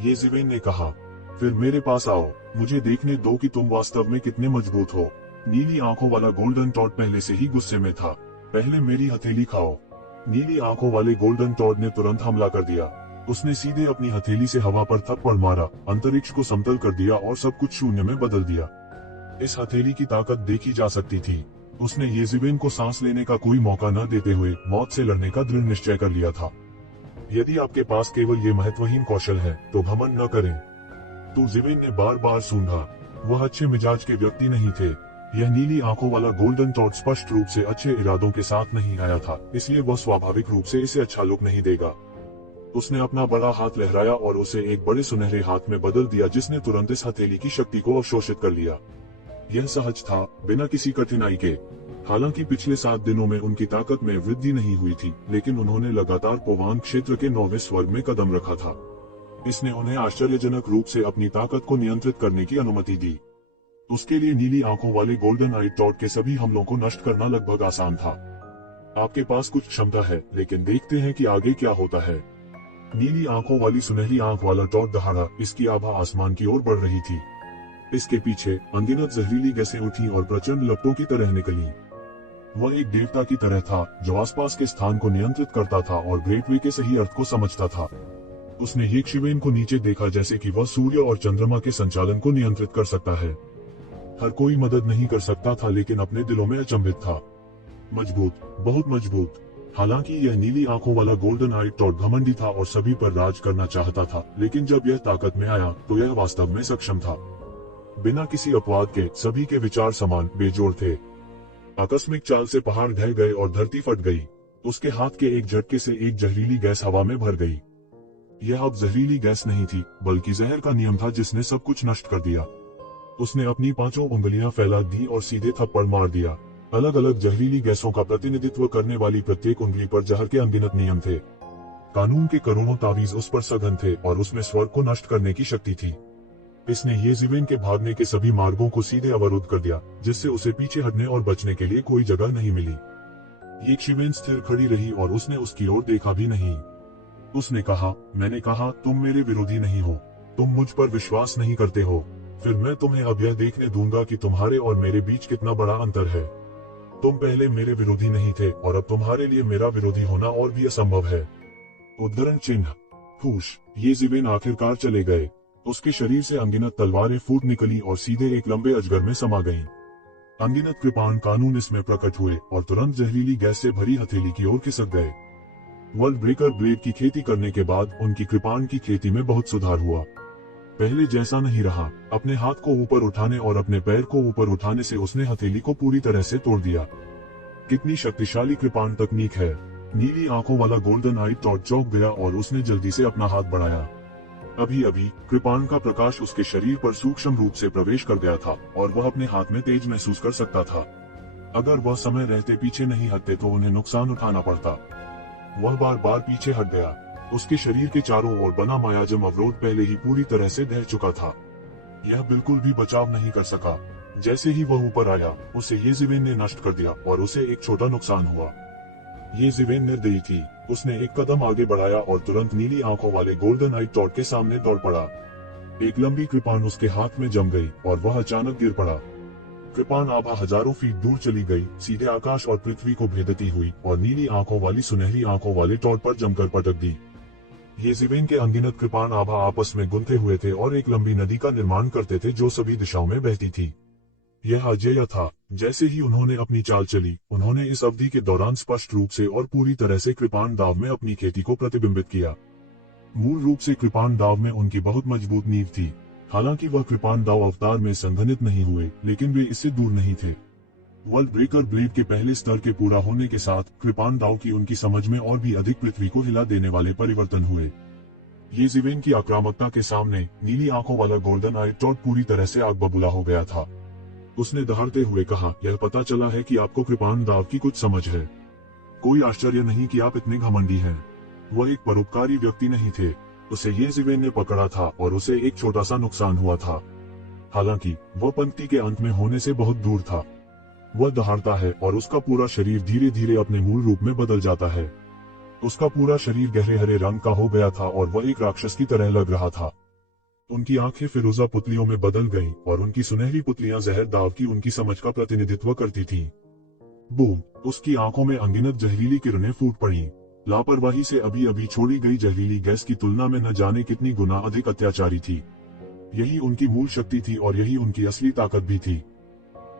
येज़िवेन ने कहा। फिर मेरे पास आओ, मुझे देखने दो कि तुम वास्तव में कितने मजबूत हो। नीली आंखों वाला गोल्डन टॉड पहले से ही गुस्से में था। पहले मेरी हथेली खाओ। नीली आंखों वाले गोल्डन टॉड ने तुरंत हमला कर दिया। उसने सीधे अपनी हथेली से हवा पर थप्पड़ मारा, अंतरिक्ष को समतल कर दिया और सब कुछ शून्य में बदल दिया। इस हथेली की ताकत देखी जा सकती थी। उसने येज़िवेन को सांस लेने का कोई मौका न देते हुए मौत से लड़ने का दृढ़ निश्चय कर लिया था। यदि आपके पास केवल ये महत्वहीन कौशल है, तो घमंड न करें। तो येज़िवेन ने बार बार सूंघा। वह अच्छे मिजाज के व्यक्ति नहीं थे। यह नीली आंखों वाला गोल्डन टॉड स्पष्ट रूप से अच्छे इरादों के साथ नहीं आया था, इसलिए वह स्वाभाविक रूप से इसे अच्छा लुक नहीं देगा। उसने अपना बड़ा हाथ लहराया और उसे एक बड़े सुनहरे हाथ में बदल दिया, जिसने तुरंत इस हथेली की शक्ति को अवशोषित कर लिया। यह सहज था, बिना किसी कठिनाई के। हालांकि पिछले 7 दिनों में उनकी ताकत में वृद्धि नहीं हुई थी, लेकिन उन्होंने लगातार पोवान क्षेत्र के 9वें स्वर्ग में कदम रखा था। इसने उन्हें आश्चर्यजनक रूप से अपनी ताकत को नियंत्रित करने की अनुमति दी। उसके लिए नीली आंखों वाले गोल्डन आई टॉड के सभी हमलों को नष्ट करना लगभग आसान था। आपके पास कुछ क्षमता है, लेकिन देखते हैं कि आगे क्या होता है। नीली आंखों वाली सुनहरी आंख वाला टॉड दहाड़ा, इसकी आभा आसमान की ओर बढ़ रही थी। इसके पीछे अनगिनत जहरीली गैसें उठी और प्रचंड लपटों की तरह निकली। वह एक देवता की तरह था जो आसपास के स्थान को नियंत्रित करता था और ग्रेट वे के सही अर्थ को समझता था। उसने यक्षवेन को नीचे देखा, जैसे कि वह सूर्य और चंद्रमा के संचालन को नियंत्रित कर सकता है। हर कोई मदद नहीं कर सकता था, लेकिन अपने दिलों में अचंभित था। मजबूत, बहुत मजबूत। हालांकि यह नीली आंखों वाला गोल्डन आई टॉड घमंडी था और सभी पर राज करना चाहता था, लेकिन जब यह ताकत में आया तो यह वास्तव में सक्षम था। बिना किसी अपवाद के सभी के विचार समान बेजोड़ थे। आकस्मिक चाल से पहाड़ ढह गए और धरती फट गई। उसके हाथ के एक झटके से एक जहरीली गैस हवा में भर गई। यह अब जहरीली गैस नहीं थी, बल्कि जहर का नियम था जिसने सब कुछ नष्ट कर दिया। उसने अपनी 5 उंगलियां फैला दी और सीधे थप्पड़ मार दिया। अलग अलग जहरीली गैसों का प्रतिनिधित्व करने वाली प्रत्येक उंगली पर जहर के अनगिनत नियम थे। कानून के करोड़ों तावीज उस पर सघन थे और उसमें स्वर्ग को नष्ट करने की शक्ति थी। इसने येज़िवेन के भागने के सभी मार्गों को सीधे अवरुद्ध कर दिया, जिससे उसे पीछे हटने और बचने के लिए कोई जगह नहीं मिली। यक्षवेन स्थिर खड़ी रही और उसने उसकी ओर देखा भी नहीं। उसने कहा, मैंने कहा, तुम मेरे विरोधी नहीं हो। तुम मुझ पर विश्वास नहीं करते हो। फिर मैं तुम्हें अब यह देखने दूंगा कि तुम्हारे और मेरे बीच कितना बड़ा अंतर है। तुम पहले मेरे विरोधी नहीं थे और अब तुम्हारे लिए मेरा विरोधी होना और भी असंभव है। उद्धरण चिन्ह। फूश। येज़िवेन आखिरकार चले गए। उसके शरीर से अनगिनत तलवारें फूट निकली और सीधे एक लंबे अजगर में समा गईं। अनगिनत कृपाण कानून इसमें प्रकट हुए और तुरंत जहरीली गैस से भरी हथेली की ओर खिसक गए। वर्ल्ड ब्रेकर ब्लेड की खेती करने के बाद उनकी कृपाण की खेती में बहुत सुधार हुआ। पहले जैसा नहीं रहा। अपने हाथ को ऊपर उठाने और अपने पैर को ऊपर उठाने से उसने हथेली को पूरी तरह से तोड़ दिया। कितनी शक्तिशाली कृपाण तकनीक है। नीली आंखों वाला गोल्डन आई टॉड चौंक गया और उसने जल्दी से अपना हाथ बढ़ाया। अभी अभी कृपाण का प्रकाश उसके शरीर पर सूक्ष्म रूप से प्रवेश कर गया था और वह अपने हाथ में तेज महसूस कर सकता था। अगर वह समय रहते पीछे नहीं हटते तो उन्हें नुकसान उठाना पड़ता। वह बार बार पीछे हट गया। उसके शरीर के चारों ओर बना मायाजम अवरोध पहले ही पूरी तरह से ढह चुका था। यह बिल्कुल भी बचाव नहीं कर सका। जैसे ही वह ऊपर आया, उसे येज़िवेन ने नष्ट कर दिया और उसे एक छोटा नुकसान हुआ। येज़िवेन निर्दयी थी। उसने एक कदम आगे बढ़ाया और तुरंत नीली आंखों वाले गोल्डन आई टॉड के सामने दौड़ पड़ा। एक लंबी कृपाण उसके हाथ में जम गई और वह अचानक गिर पड़ा। कृपाण आभा हजारों फीट दूर चली गई, सीधे आकाश और पृथ्वी को भेदती हुई और नीली आंखों वाली सुनहरी आंखों वाले टॉड पर जमकर पटक दी। येज़िवेन के अनगिनत कृपाण आभा आपस में गुंथे हुए थे और एक लंबी नदी का निर्माण करते थे जो सभी दिशाओं में बहती थी। यह अजेय था। जैसे ही उन्होंने अपनी चाल चली, उन्होंने इस अवधि के दौरान स्पष्ट रूप से और पूरी तरह से कृपाण दाव में अपनी खेती को प्रतिबिंबित किया। मूल रूप से कृपाण दाव में उनकी बहुत मजबूत नींव थी। हालांकि वह कृपाण दाव अवतार में संघनित नहीं हुए, लेकिन वे इससे दूर नहीं थे। वर्ल्ड ब्रेकर ब्लेड के पहले स्तर के पूरा होने के साथ कृपाण दाव की उनकी समझ में और भी अधिक पृथ्वी को हिला देने वाले परिवर्तन हुए। येज़िवेन की आक्रामकता के सामने नीली आंखों वाला गोल्डन आई टॉड पूरी तरह से आग बबूला हो गया था। उसने दहाड़ते हुए कहा, यह पता चला है कि आपको कृपाण दाव की कुछ समझ है। कोई आश्चर्य नहीं कि आप इतने घमंडी हैं। वह एक परोपकारी व्यक्ति नहीं थे। उसे येज़िवेन ने पकड़ा था और उसे एक छोटा सा नुकसान हुआ था। हालांकि वह पंक्ति के अंत में होने से बहुत दूर था। वह दहाड़ता है और उसका पूरा शरीर धीरे धीरे अपने मूल रूप में बदल जाता है। उसका पूरा शरीर गहरे हरे रंग का हो गया था और वह एक राक्षस की तरह लग रहा था। उनकी आंखें फिरोजा पुतलियों में बदल गईं और उनकी सुनहरी पुतलियां जहर दाव की उनकी समझ का प्रतिनिधित्व करती थीं। बूम! उसकी आंखों में अनगिनत जहरीली किरणें फूट पड़ीं। लापरवाही से अभी अभी छोड़ी गई जहरीली गैस की तुलना में न जाने कितनी गुना अधिक अत्याचारी थी। यही उनकी मूल शक्ति थी और यही उनकी असली ताकत भी थी।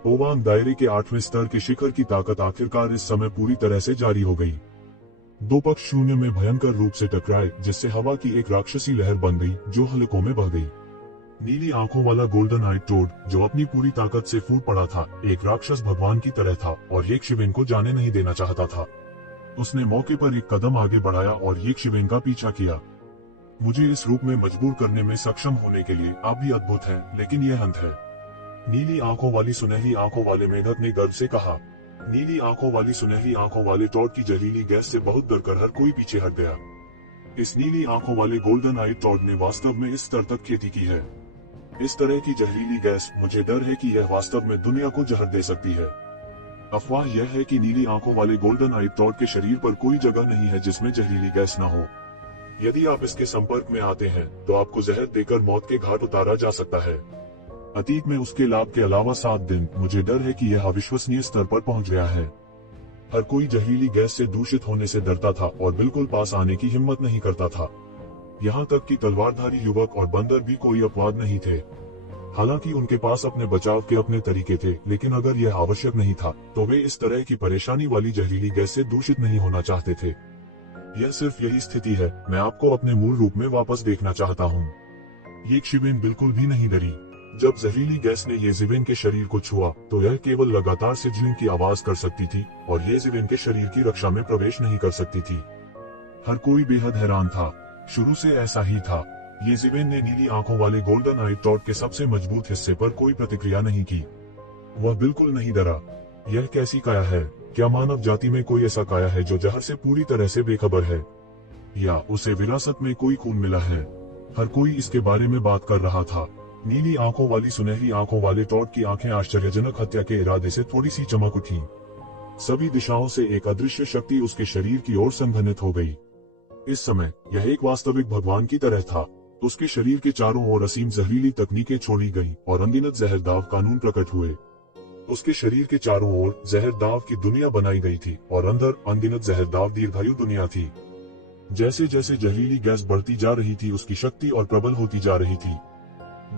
ओवांग दायरे के 8वें स्तर के शिखर की ताकत आखिरकार इस समय पूरी तरह से जारी हो गई। दो पक्ष शून्य में भयंकर रूप से टकराए, जिससे हवा की एक राक्षसी लहर बन गई जो हलकों में बह गई। नीली आंखों वाला गोल्डन आई टोड, जो अपनी पूरी ताकत से फूट पड़ा था, एक राक्षस भगवान की तरह था और यक्षवेन को जाने नहीं देना चाहता था। उसने मौके पर एक कदम आगे बढ़ाया और यक्षवेन का पीछा किया। मुझे इस रूप में मजबूर करने में सक्षम होने के लिए आप भी अद्भुत हैं, लेकिन यह अंत है। नीली आंखों वाली सुनहरी आंखों वाले मेढक ने गर्व से कहा। नीली आंखों वाली सुनहरी आंखों वाले टॉड की जहरीली गैस से बहुत डरकर हर कोई पीछे हट गया। इस नीली आंखों वाले गोल्डन आई टॉड ने वास्तव में इस स्तर तक खेती की है। इस तरह की जहरीली गैस, मुझे डर है कि यह वास्तव में दुनिया को जहर दे सकती है। अफवाह यह है कि नीली आंखों वाले गोल्डन आई टॉड के शरीर पर कोई जगह नहीं है जिसमें जहरीली गैस न हो। यदि आप इसके संपर्क में आते हैं तो आपको जहर देकर मौत के घाट उतारा जा सकता है। अतीत में उसके लाभ के अलावा 7 दिन मुझे डर है कि यह अविश्वसनीय स्तर पर पहुंच गया है। हर कोई जहरीली गैस से दूषित होने से डरता था और बिल्कुल पास आने की हिम्मत नहीं करता था। यहाँ तक कि तलवारधारी युवक और बंदर भी कोई अपवाद नहीं थे। हालांकि उनके पास अपने बचाव के अपने तरीके थे, लेकिन अगर यह आवश्यक नहीं था तो वे इस तरह की परेशानी वाली जहरीली गैस से दूषित नहीं होना चाहते थे। यह सिर्फ यही स्थिति है। मैं आपको अपने मूल रूप में वापस देखना चाहता हूँ। ये शिवेन बिल्कुल भी नहीं डरी। जब जहरीली गैस ने येज़ेबेल के शरीर को छुआ तो यह केवल लगातार सिजलिंग की आवाज कर सकती थी और येज़ेबेल के शरीर की रक्षा में प्रवेश नहीं कर सकती थी। हर कोई बेहद हैरान था। शुरू से ऐसा ही था। येज़ेबेल ने नीली आंखों वाले गोल्डन आई टॉड के सबसे मजबूत हिस्से पर कोई प्रतिक्रिया नहीं की। वह बिल्कुल नहीं डरा। यह कैसी काया है? क्या मानव जाति में कोई ऐसा काया है जो जहर से पूरी तरह से बेखबर है, या उसे विरासत में कोई खून मिला है? हर कोई इसके बारे में बात कर रहा था। नीली आंखों वाली सुनहरी आंखों वाले टॉड की आंखें आश्चर्यजनक हत्या के इरादे से थोड़ी सी चमक उठी। सभी दिशाओं से एक अदृश्य शक्ति उसके शरीर की ओर संघनित हो गई। इस समय यह एक वास्तविक भगवान की तरह था। उसके शरीर के चारों ओर असीम जहरीली तकनीकें छोड़ी गईं और अनगिनत जहरदाव कानून प्रकट हुए। उसके शरीर के चारों ओर जहरदाव की दुनिया बनाई गई थी और अंदर अनगिनत जहरदाव दीर्घायु दुनिया थी। जैसे जैसे जहरीली गैस बढ़ती जा रही थी उसकी शक्ति और प्रबल होती जा रही थी।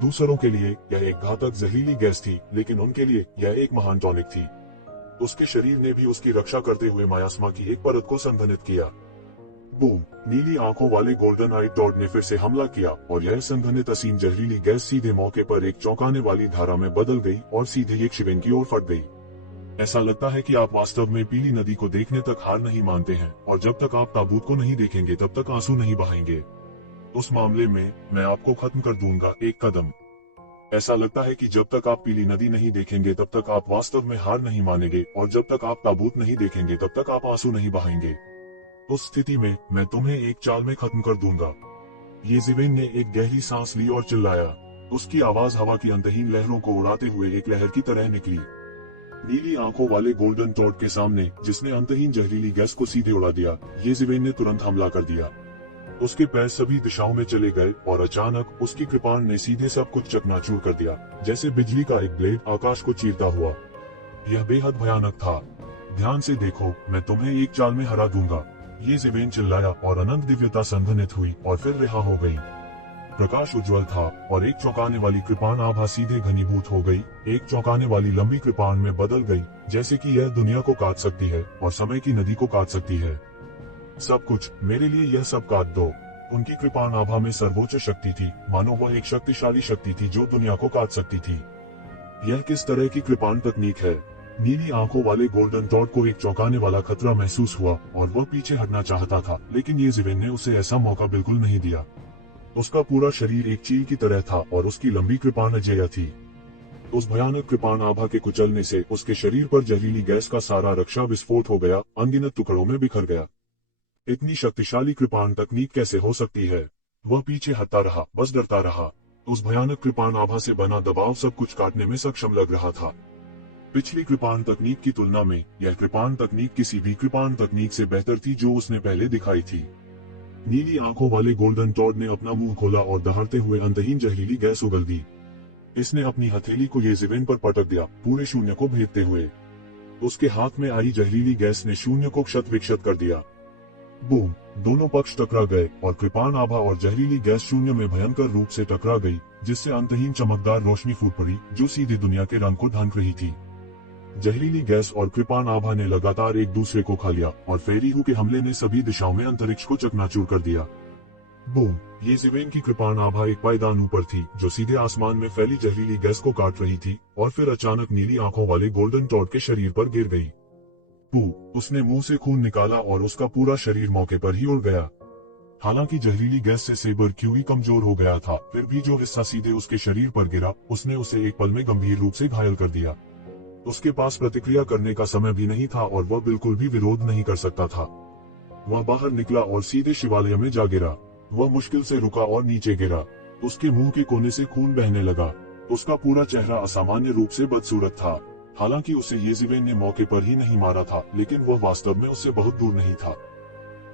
दूसरों के लिए यह एक घातक जहरीली गैस थी, लेकिन उनके लिए यह एक महान टॉनिक थी। उसके शरीर ने भी उसकी रक्षा करते हुए मायास्मा की एक परत को संघनित किया। बूम! नीली आंखों वाले गोल्डन आई टॉड ने फिर से हमला किया और यह संघनित असीम जहरीली गैस सीधे मौके पर एक चौंकाने वाली धारा में बदल गई और सीधे एक शिवेन की ओर फट गई। ऐसा लगता है कि आप वास्तव में पीली नदी को देखने तक हार नहीं मानते हैं, और जब तक आप ताबूत को नहीं देखेंगे तब तक आंसू नहीं बहाएंगे। उस मामले में मैं आपको खत्म कर दूंगा एक कदम। ऐसा लगता है कि जब तक आप पीली नदी नहीं देखेंगे तब तक आप वास्तव में हार नहीं मानेंगे, और जब तक आप ताबूत नहीं देखेंगे तब तक आप आंसू नहीं बहाएंगे। उस स्थिति में मैं तुम्हें एक चाल में खत्म कर दूंगा। येज़ेबेल ने एक गहरी सांस ली और चिल्लाया। उसकी आवाज हवा की अंतहीन लहरों को उड़ाते हुए एक लहर की तरह निकली। नीली आंखों वाले गोल्डन टॉड के सामने, जिसने अंतहीन जहरीली गैस को सीधे उड़ा दिया, येज़ेबेल ने तुरंत हमला कर दिया। उसके पैर सभी दिशाओं में चले गए और अचानक उसकी कृपाण ने सीधे सब कुछ चकनाचूर कर दिया, जैसे बिजली का एक ब्लेड आकाश को चीरता हुआ। यह बेहद भयानक था। ध्यान से देखो, मैं तुम्हें एक चाल में हरा दूंगा। येज़ेबेल चिल्लाया और अनंत दिव्यता संघनित हुई और फिर रिहा हो गई। प्रकाश उज्जवल था और एक चौंकाने वाली कृपाण आभा सीधे घनीभूत हो गई, एक चौंकाने वाली लंबी कृपाण में बदल गई, जैसे कि यह दुनिया को काट सकती है और समय की नदी को काट सकती है। सब कुछ, मेरे लिए यह सब काट दो। उनकी कृपाण आभा में सर्वोच्च शक्ति थी, मानो वह एक शक्तिशाली शक्ति थी जो दुनिया को काट सकती थी। यह किस तरह की कृपाण तकनीक है? नीली आंखों वाले गोल्डन टॉड को एक चौंकाने वाला खतरा महसूस हुआ और वह पीछे हटना चाहता था, लेकिन येज़ेबेल ने उसे ऐसा मौका बिल्कुल नहीं दिया। उसका पूरा शरीर एक चील की तरह था और उसकी लंबी कृपाण अजेय थी। उस भयानक कृपाण आभा के कुचलने से उसके शरीर पर जहरीली गैस का सारा रक्षा विस्फोट हो गया, अनगिनत टुकड़ों में बिखर गया। इतनी शक्तिशाली कृपाण तकनीक कैसे हो सकती है? वह पीछे हटता रहा, बस डरता रहा। उस भयानक कृपाण आभा से बना दबाव सब कुछ काटने में सक्षम लग रहा था। पिछली कृपाण तकनीक की तुलना में यह कृपाण तकनीक किसी भी कृपाण तकनीक से बेहतर थी जो उसने पहले दिखाई थी। नीली आंखों वाले गोल्डन टॉड ने अपना मुंह खोला और दहाड़ते हुए अंतहीन जहरीली गैस उगल दी। इसने अपनी हथेली को येज़ेबेल पर पटक दिया, पूरे शून्य को भेदते हुए। उसके हाथ में आई जहरीली गैस ने शून्य को क्षत विक्षत कर दिया। बूम! दोनों पक्ष टकरा गए और कृपाण आभा और जहरीली गैस शून्य में भयंकर रूप से टकरा गई, जिससे अंतहीन चमकदार रोशनी फूट पड़ी जो सीधे दुनिया के रंग को ढांक रही थी। जहरीली गैस और कृपाण आभा ने लगातार एक दूसरे को खा लिया और फेरीहू के हमले ने सभी दिशाओं में अंतरिक्ष को चकनाचूर कर दिया। बूम! येज़ेबेल की कृपाण आभा एक पायदान ऊपर थी जो सीधे आसमान में फैली जहरीली गैस को काट रही थी, और फिर अचानक नीली आंखों वाले गोल्डन टॉड के शरीर पर गिर गई। पू! उसने मुंह से खून निकाला और उसका पूरा शरीर मौके पर ही उड़ गया। हालांकि जहरीली गैस से सेबर क्यूई कमजोर हो गया था, फिर भी जो हिस्सा सीधे उसके शरीर पर गिरा उसने उसे एक पल में गंभीर रूप से घायल कर दिया। उसके पास प्रतिक्रिया करने का समय भी नहीं था और वह बिल्कुल भी विरोध नहीं कर सकता था। वह बाहर निकला और सीधे शिवालय में जा गिरा। वह मुश्किल से रुका और नीचे गिरा। उसके मुंह के कोने से खून बहने लगा। उसका पूरा चेहरा असामान्य रूप से बदसूरत था। हालांकि उसे येज़ेबेल ने मौके पर ही नहीं मारा था, लेकिन वह वास्तव में उससे बहुत दूर नहीं था।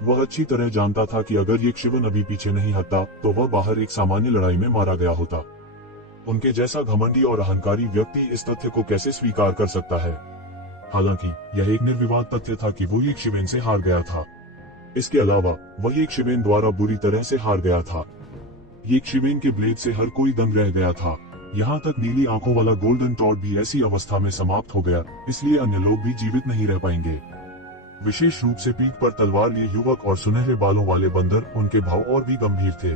वह अच्छी तरह जानता था कि अगर यक्षिवन अभी पीछे नहीं हटता तो वह बाहर एक सामान्य लड़ाई में मारा गया होता। उनके जैसा घमंडी और अहंकारी व्यक्ति इस तथ्य को कैसे स्वीकार कर सकता है? हालांकि यह एक निर्विवाद तथ्य था कि वो यक्षिवेन से हार गया था। इसके अलावा वह यक्षिवेन द्वारा बुरी तरह से हार गया था। यक्षिवेन के ब्लेड से हर कोई दंग रह गया था। यहाँ तक नीली आंखों वाला गोल्डन टॉड भी ऐसी अवस्था में समाप्त हो गया, इसलिए अन्य लोग भी जीवित नहीं रह पाएंगे। विशेष रूप से पीठ पर तलवार लिए युवक और सुनहरे बालों वाले बंदर, उनके भाव और भी गंभीर थे।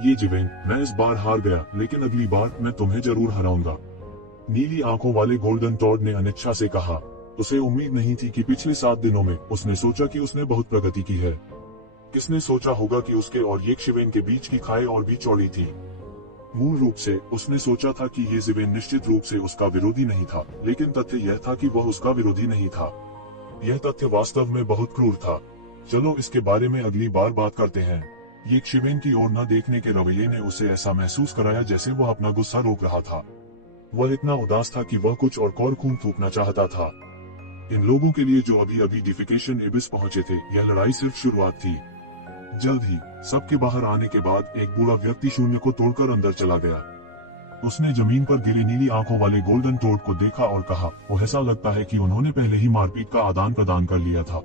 ये जीवेन, मैं इस बार हार गया, लेकिन अगली बार मैं तुम्हें जरूर हराऊंगा। नीली आंखों वाले गोल्डन टॉड ने अनिच्छा से कहा। उसे उम्मीद नहीं थी कि पिछले 7 दिनों में उसने सोचा कि उसने बहुत प्रगति की है। किसने सोचा होगा कि उसके और यक्षिवेन के बीच की खाई और भी चौड़ी थी। मूल रूप से उसने सोचा था कि ये जीवेन निश्चित रूप से उसका विरोधी नहीं था, लेकिन तथ्य यह था कि वह उसका विरोधी नहीं था। यह तथ्य वास्तव में बहुत क्रूर था। चलो इसके बारे में अगली बार बात करते हैं। यक्षिवेन की ओर न देखने के रवैये ने उसे ऐसा महसूस कराया जैसे वह अपना गुस्सा रोक रहा था। वह इतना उदास था कि वह कुछ और खून थूकना चाहता था। इन लोगों के लिए जो अभी अभी डिफिकेशन एबिस पहुंचे थे, यह लड़ाई सिर्फ शुरुआत थी। जल्द ही सबके बाहर आने के बाद एक बूढ़ा व्यक्ति शून्य को तोड़कर अंदर चला गया। उसने जमीन पर गिरे नीली आंखों वाले गोल्डन टोड को देखा और कहा, वो ऐसा लगता है कि उन्होंने पहले ही मारपीट का आदान प्रदान कर लिया था।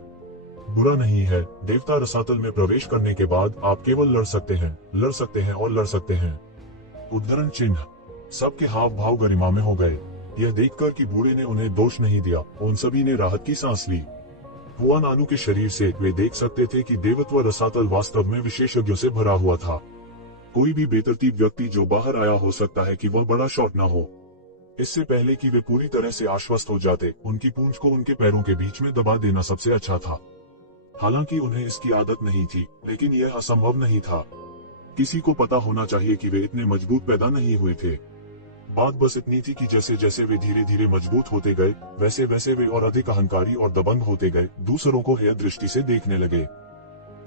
बुरा नहीं है, देवता रसातल में प्रवेश करने के बाद आप केवल लड़ सकते हैं और लड़ सकते हैं। उद्धरण चिन्ह। सबके हाव भाव गरिमा में हो गए। यह देखकर कि बूढ़े ने उन्हें दोष नहीं दिया, उन सभी ने राहत की सांस ली। हुआ नानू के शरीर से वे देख सकते थे कि देवत्व रसातल वास्तव में विशेषज्ञों से भरा हुआ था। कोई भी बेतरतीब व्यक्ति जो बाहर आया हो सकता है कि वह बड़ा शॉट न हो। इससे पहले कि वे पूरी तरह से आश्वस्त हो जाते, उनकी पूंछ को उनके पैरों के बीच में दबा देना सबसे अच्छा था। हालांकि उन्हें इसकी आदत नहीं थी, लेकिन यह असंभव नहीं था। किसी को पता होना चाहिए कि वे इतने मजबूत पैदा नहीं हुए थे। बात बस इतनी थी कि जैसे जैसे वे धीरे धीरे मजबूत होते गए, वैसे वैसे वे और अधिक अहंकारी और दबंग होते गए, दूसरों को हेय दृष्टि से देखने लगे।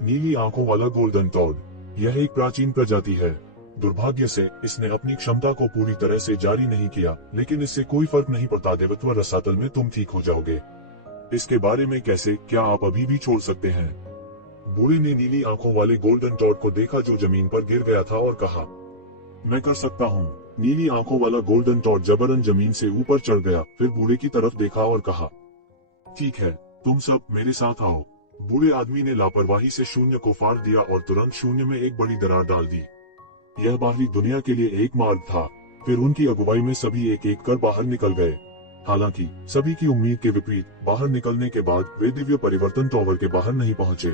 नीली आंखों वाला गोल्डन टॉड, यह एक प्राचीन प्रजाति है। दुर्भाग्य से इसने अपनी क्षमता को पूरी तरह से जारी नहीं किया, लेकिन इससे कोई फर्क नहीं पड़ता। देवत्व रसातल में तुम ठीक हो जाओगे। इसके बारे में कैसे? क्या आप अभी भी छोड़ सकते हैं? बूढ़े ने नीली आंखों वाले गोल्डन टॉड को देखा जो जमीन पर गिर गया था और कहा, मैं कर सकता हूँ। नीली आंखों वाला गोल्डन टॉड जबरन जमीन से ऊपर चढ़ गया, फिर बूढ़े की तरफ देखा और कहा, ठीक है, तुम सब मेरे साथ आओ। बूढ़े आदमी ने लापरवाही से शून्य को फाड़ दिया और तुरंत शून्य में एक बड़ी दरार डाल दी। यह बाहरी दुनिया के लिए एक मार्ग था। फिर उनकी अगुवाई में सभी एक एक कर बाहर निकल गए। हालांकि सभी की उम्मीद के विपरीत, बाहर निकलने के बाद वे दिव्य परिवर्तन टॉवर के बाहर नहीं पहुंचे।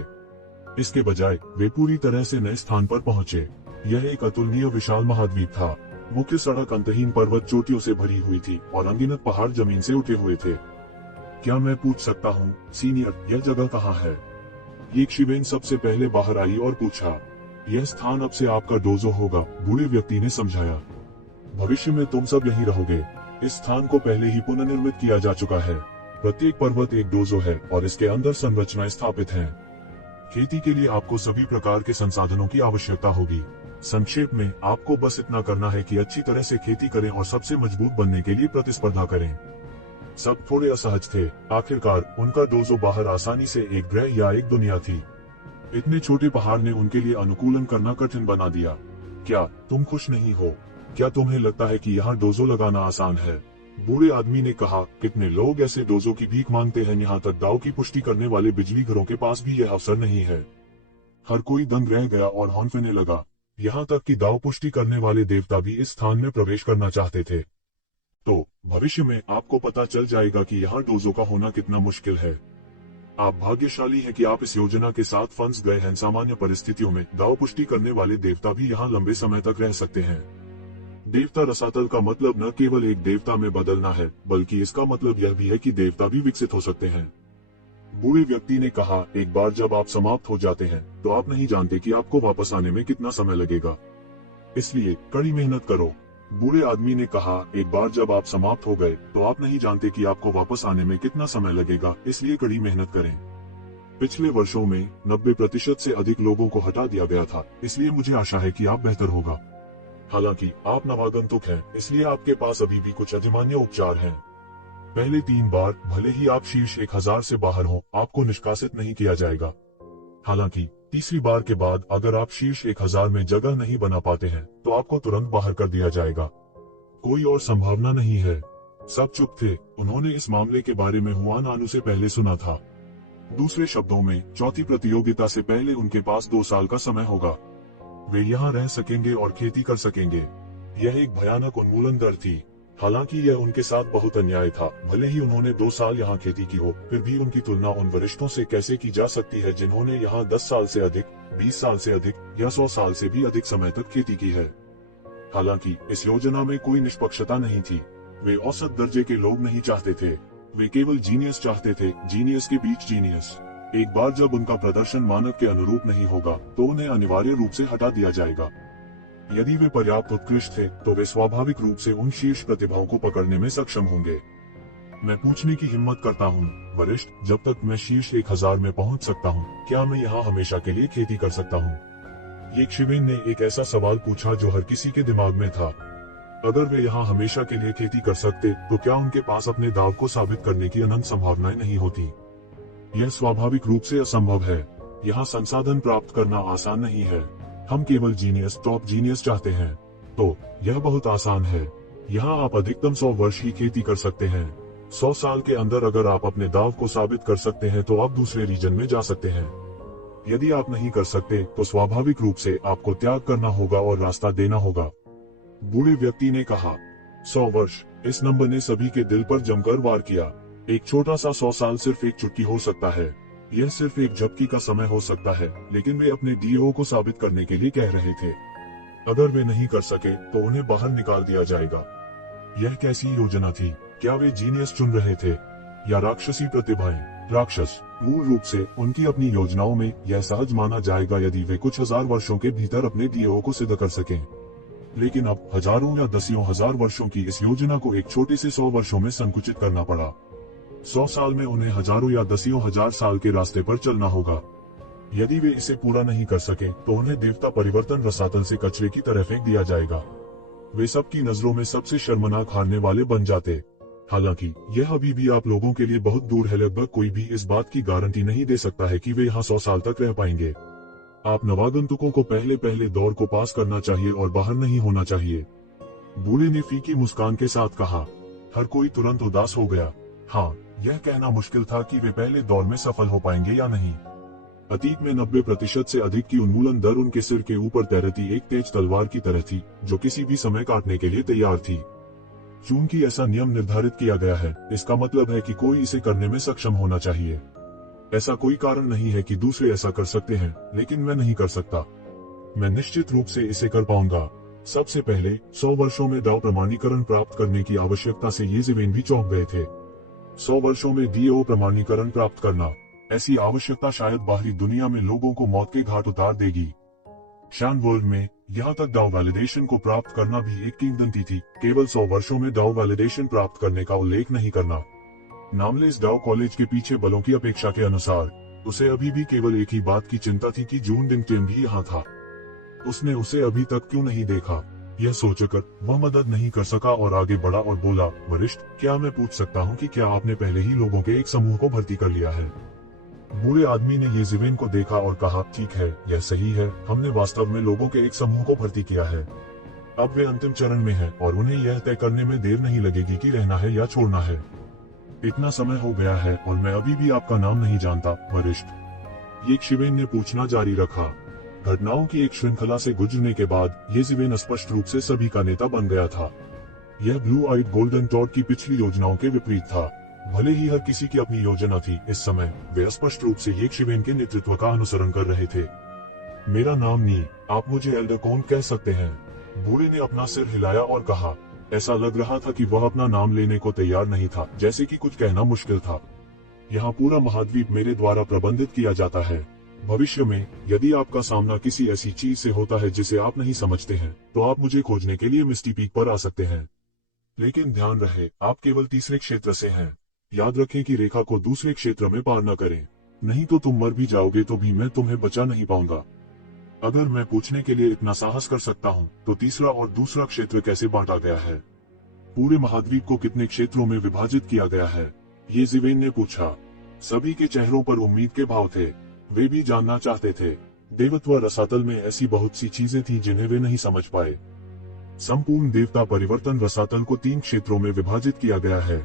इसके बजाय वे पूरी तरह से नए स्थान पर पहुंचे। यह एक अतुलनीय विशाल महाद्वीप था। मुख्य सड़क अंतहीन पर्वत चोटियों से भरी हुई थी और अनगिनत पहाड़ जमीन से उठे हुए थे। क्या मैं पूछ सकता हूँ, सीनियर, यह जगह कहाँ है? यक्षिवेन सबसे पहले बाहर आई और पूछा। यह स्थान अब से आपका डोजो होगा, बूढ़े व्यक्ति ने समझाया। भविष्य में तुम सब यहीं रहोगे। इस स्थान को पहले ही पुनर्निर्मित किया जा चुका है। प्रत्येक पर्वत एक डोजो है और इसके अंदर संरचनाएं स्थापित हैं। खेती के लिए आपको सभी प्रकार के संसाधनों की आवश्यकता होगी। संक्षेप में, आपको बस इतना करना है कि अच्छी तरह से खेती करें और सबसे मजबूत बनने के लिए प्रतिस्पर्धा करें। सब थोड़े असहज थे। आखिरकार उनका डोजो बाहर आसानी से एक ग्रह या एक दुनिया थी। इतने छोटे पहाड़ ने उनके लिए अनुकूलन करना कठिन बना दिया। क्या तुम खुश नहीं हो? क्या तुम्हें लगता है कि यहाँ डोजो लगाना आसान है? बूढ़े आदमी ने कहा, कितने लोग ऐसे डोजो की भीख मांगते हैं, यहाँ तक दाव की पुष्टि करने वाले बिजली घरों के पास भी यह अवसर नहीं है। हर कोई दंग रह गया और हौंफने लगा। यहाँ तक कि दाव पुष्टि करने वाले देवता भी इस स्थान में प्रवेश करना चाहते थे। तो भविष्य में आपको पता चल जाएगा कि यहाँ डोजो का होना कितना मुश्किल है। आप भाग्यशाली हैं कि आप इस योजना के साथ फंस गए हैं। सामान्य परिस्थितियों में दाव पुष्टि करने वाले देवता भी यहाँ लंबे समय तक रह सकते हैं। देवता रसातल का मतलब न केवल एक देवता में बदलना है, बल्कि इसका मतलब यह भी है कि देवता भी विकसित हो सकते हैं। बूढ़े व्यक्ति ने कहा, एक बार जब आप समाप्त हो जाते हैं तो आप नहीं जानते कि आपको वापस आने में कितना समय लगेगा। इसलिए कड़ी मेहनत करो। बूढ़े आदमी ने कहा, एक बार जब आप समाप्त हो गए तो आप नहीं जानते कि आपको वापस आने में कितना समय लगेगा, इसलिए कड़ी मेहनत करें। पिछले वर्षों में 90% से अधिक लोगों को हटा दिया गया था, इसलिए मुझे आशा है कि आप बेहतर होगा। हालांकि आप नवागंतुक हैं, इसलिए आपके पास अभी भी कुछ अधिमान्य उपचार हैं। पहले 3 बार, भले ही आप शीर्ष 1000 से बाहर हो, आपको निष्कासित नहीं किया जाएगा। हालांकि तीसरी बार के बाद अगर आप शीर्ष 1000 में जगह नहीं बना पाते हैं तो आपको तुरंत बाहर कर दिया जाएगा। कोई और संभावना नहीं है। सब चुप थे। उन्होंने इस मामले के बारे में हुआन आनू से पहले सुना था। दूसरे शब्दों में, चौथी प्रतियोगिता से पहले उनके पास 2 साल का समय होगा। वे यहाँ रह सकेंगे और खेती कर सकेंगे। यह एक भयानक उन्मूलन दर थी। हालांकि यह उनके साथ बहुत अन्याय था। भले ही उन्होंने 2 साल यहाँ खेती की हो, फिर भी उनकी तुलना उन वरिष्ठों से कैसे की जा सकती है जिन्होंने यहाँ 10 साल से अधिक, 20 साल से अधिक या 100 साल से भी अधिक समय तक खेती की है। हालांकि इस योजना में कोई निष्पक्षता नहीं थी। वे औसत दर्जे के लोग नहीं चाहते थे। वे केवल जीनियस चाहते थे, जीनियस के बीच जीनियस। एक बार जब उनका प्रदर्शन मानक के अनुरूप नहीं होगा तो उन्हें अनिवार्य रूप से हटा दिया जाएगा। यदि वे पर्याप्त उत्कृष्ट थे तो वे स्वाभाविक रूप से उन शीर्ष प्रतिभाओं को पकड़ने में सक्षम होंगे। मैं पूछने की हिम्मत करता हूँ, वरिष्ठ, जब तक मैं शीर्ष 1000 में पहुँच सकता हूँ, क्या मैं यहाँ हमेशा के लिए खेती कर सकता हूँ? येशिवेन ने एक ऐसा सवाल पूछा जो हर किसी के दिमाग में था। अगर वे यहाँ हमेशा के लिए खेती कर सकते तो क्या उनके पास अपने दाव को साबित करने की अनंत संभावनाएं नहीं होती? यह स्वाभाविक रूप से असंभव है। यहाँ संसाधन प्राप्त करना आसान नहीं है। हम केवल जीनियस, टॉप जीनियस चाहते हैं। तो यह बहुत आसान है। यहाँ आप अधिकतम 100 वर्ष ही खेती कर सकते हैं। 100 साल के अंदर अगर आप अपने दाव को साबित कर सकते हैं तो आप दूसरे रीजन में जा सकते हैं। यदि आप नहीं कर सकते तो स्वाभाविक रूप से आपको त्याग करना होगा और रास्ता देना होगा। बूढ़े व्यक्ति ने कहा। 100 वर्ष, इस नंबर ने सभी के दिल पर जमकर वार किया। एक छोटा सा 100 साल सिर्फ एक चुटकी हो सकता है। यह सिर्फ एक झपकी का समय हो सकता है, लेकिन वे अपने डीओ को साबित करने के लिए कह रहे थे। अगर वे नहीं कर सके तो उन्हें बाहर निकाल दिया जाएगा। यह कैसी योजना थी? क्या वे जीनियस चुन रहे थे या राक्षसी प्रतिभाएं? राक्षस। मूल रूप से उनकी अपनी योजनाओं में यह सहज माना जाएगा यदि वे कुछ हजार वर्षों के भीतर अपने डीओ को सिद्ध कर सकें। लेकिन अब हजारों या दसियों हजार वर्षों की इस योजना को एक छोटे से 100 वर्षों में संकुचित करना पड़ा। 100 साल में उन्हें हजारों या दसियों हजार साल के रास्ते पर चलना होगा। यदि वे इसे पूरा नहीं कर सके तो उन्हें देवता परिवर्तन रसातल से कचरे की तरह फेंक दिया जाएगा। वे सबकी नजरों में सबसे शर्मनाक हारने वाले बन जाते। हालांकि यह अभी भी आप लोगों के लिए बहुत दूर है। लगभग कोई भी इस बात की गारंटी नहीं दे सकता है कि वे यहाँ 100 साल तक रह पाएंगे। आप नवागंतुकों को पहले दौर को पास करना चाहिए और बाहर नहीं होना चाहिए। बूढ़े ने फीकी मुस्कान के साथ कहा। हर कोई तुरंत उदास हो गया। हाँ, यह कहना मुश्किल था कि वे पहले दौर में सफल हो पाएंगे या नहीं। अतीत में 90% से अधिक की उन्मूलन दर उनके सिर के ऊपर तैरती एक तेज तलवार की तरह थी जो किसी भी समय काटने के लिए तैयार थी। चूंकि ऐसा नियम निर्धारित किया गया है, इसका मतलब है कि कोई इसे करने में सक्षम होना चाहिए। ऐसा कोई कारण नहीं है कि दूसरे ऐसा कर सकते हैं, लेकिन मैं नहीं कर सकता। मैं निश्चित रूप से इसे कर पाऊंगा। सबसे पहले 100 वर्षों में दाव प्रमाणीकरण प्राप्त करने की आवश्यकता से येशिवेन भी चौंक गए थे। 100 वर्षों में डीओ प्रमाणीकरण प्राप्त करना, ऐसी आवश्यकता शायद बाहरी दुनिया में लोगों को मौत के घाट उतार देगी। शान वर्ल्ड में यहाँ तक डाउ वैलिडेशन को प्राप्त करना भी एक किंवदंती थी। केवल 100 वर्षों में डाउ वैलिडेशन प्राप्त करने का उल्लेख नहीं करना। नामलेस डाउ कॉलेज के पीछे बलों की अपेक्षा के अनुसार उसे अभी भी केवल एक ही बात की चिंता थी कि जून डिंगटेन भी यहाँ था। उसने उसे अभी तक क्यों नहीं देखा? यह सोचकर वह मदद नहीं कर सका और आगे बढ़ा और बोला, वरिष्ठ, क्या मैं पूछ सकता हूँ कि क्या आपने पहले ही लोगों के एक समूह को भर्ती कर लिया है? बूढ़े आदमी ने येशिवेन को देखा और कहा, ठीक है, यह सही है। हमने वास्तव में लोगों के एक समूह को भर्ती किया है। अब वे अंतिम चरण में हैं और उन्हें यह तय करने में देर नहीं लगेगी कि रहना है या छोड़ना है। इतना समय हो गया है और मैं अभी भी आपका नाम नहीं जानता, वरिष्ठ। येशिवेन ने पूछना जारी रखा। घटनाओं की एक श्रृंखला से गुजरने के बाद येशिवेन स्पष्ट रूप से सभी का नेता बन गया था। यह ब्लू आइड गोल्डन टॉड की पिछली योजनाओं के विपरीत था। भले ही हर किसी की अपनी योजना थी, इस समय वे स्पष्ट रूप से येशिवेन के नेतृत्व का अनुसरण कर रहे थे। मेरा नाम नी, आप मुझे एल्डर कौन कह सकते हैं? बूढ़े ने अपना सिर हिलाया और कहा। ऐसा लग रहा था कि वह अपना नाम लेने को तैयार नहीं था, जैसे कि कुछ कहना मुश्किल था। यहाँ पूरा महाद्वीप मेरे द्वारा प्रबंधित किया जाता है। भविष्य में यदि आपका सामना किसी ऐसी चीज से होता है जिसे आप नहीं समझते हैं, तो आप मुझे खोजने के लिए मिस्टी पीक पर आ सकते हैं। लेकिन ध्यान रहे, आप केवल तीसरे क्षेत्र से हैं। याद रखें कि रेखा को दूसरे क्षेत्र में पार न करें, नहीं तो तुम मर भी जाओगे तो भी मैं तुम्हें बचा नहीं पाऊंगा। अगर मैं पूछने के लिए इतना साहस कर सकता हूँ, तो तीसरा और दूसरा क्षेत्र कैसे बांटा गया है? पूरे महाद्वीप को कितने क्षेत्रों में विभाजित किया गया है? येशिवेन ने पूछा। सभी के चेहरों पर उम्मीद के भाव थे। वे भी जानना चाहते थे। देवत्व रसातल में ऐसी बहुत सी चीजें थी जिन्हें वे नहीं समझ पाए। संपूर्ण देवता परिवर्तन रसातल को 3 क्षेत्रों में विभाजित किया गया है।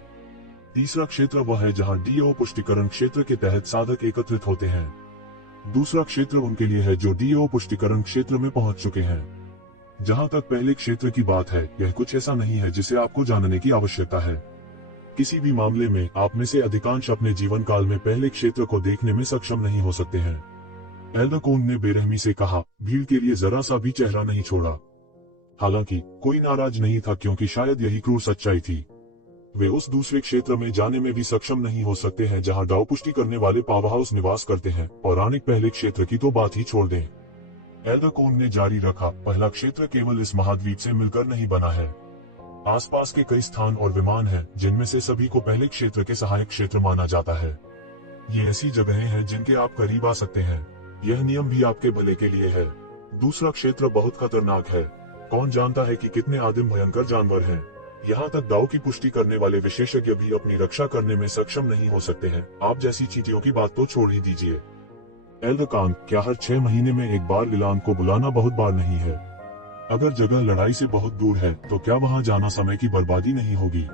तीसरा क्षेत्र वह है जहां डीओ पुष्टिकरण क्षेत्र के तहत साधक एकत्रित होते हैं। दूसरा क्षेत्र उनके लिए है जो डीओ पुष्टिकरण क्षेत्र में पहुंच चुके हैं। जहां तक पहले क्षेत्र की बात है, यह कुछ ऐसा नहीं है जिसे आपको जानने की आवश्यकता है। किसी भी मामले में आप में से अधिकांश अपने जीवन काल में पहले क्षेत्र को देखने में सक्षम नहीं हो सकते हैं। एल्डरकोन ने बेरहमी से कहा, भीड़ के लिए जरा सा भी चेहरा नहीं छोड़ा। हालांकि कोई नाराज नहीं था, क्योंकि शायद यही क्रूर सच्चाई थी। वे उस दूसरे क्षेत्र में जाने में भी सक्षम नहीं हो सकते हैं जहां डाउ पुष्टि करने वाले पावर हाउस निवास करते हैं। पौराणिक पहले क्षेत्र की तो बात ही छोड़ दें। एल्डरकोन ने जारी रखा, पहला क्षेत्र केवल इस महाद्वीप से मिलकर नहीं बना है। आसपास के कई स्थान और विमान हैं, जिनमें से सभी को पहले क्षेत्र के सहायक क्षेत्र माना जाता है। ये ऐसी जगहें हैं जिनके आप करीब आ सकते हैं। यह नियम भी आपके भले के लिए है। दूसरा क्षेत्र बहुत खतरनाक है। कौन जानता है कि कितने आदिम भयंकर जानवर हैं। यहाँ तक दाव की पुष्टि करने वाले विशेषज्ञ भी अपनी रक्षा करने में सक्षम नहीं हो सकते हैं। आप जैसी चीजों की बात तो छोड़ ही दीजिए। एल्डरकान, क्या हर 6 महीने में एक बार लिलान को बुलाना बहुत बार नहीं है? अगर जगह लड़ाई से बहुत दूर है तो क्या वहाँ जाना समय की बर्बादी नहीं होगी?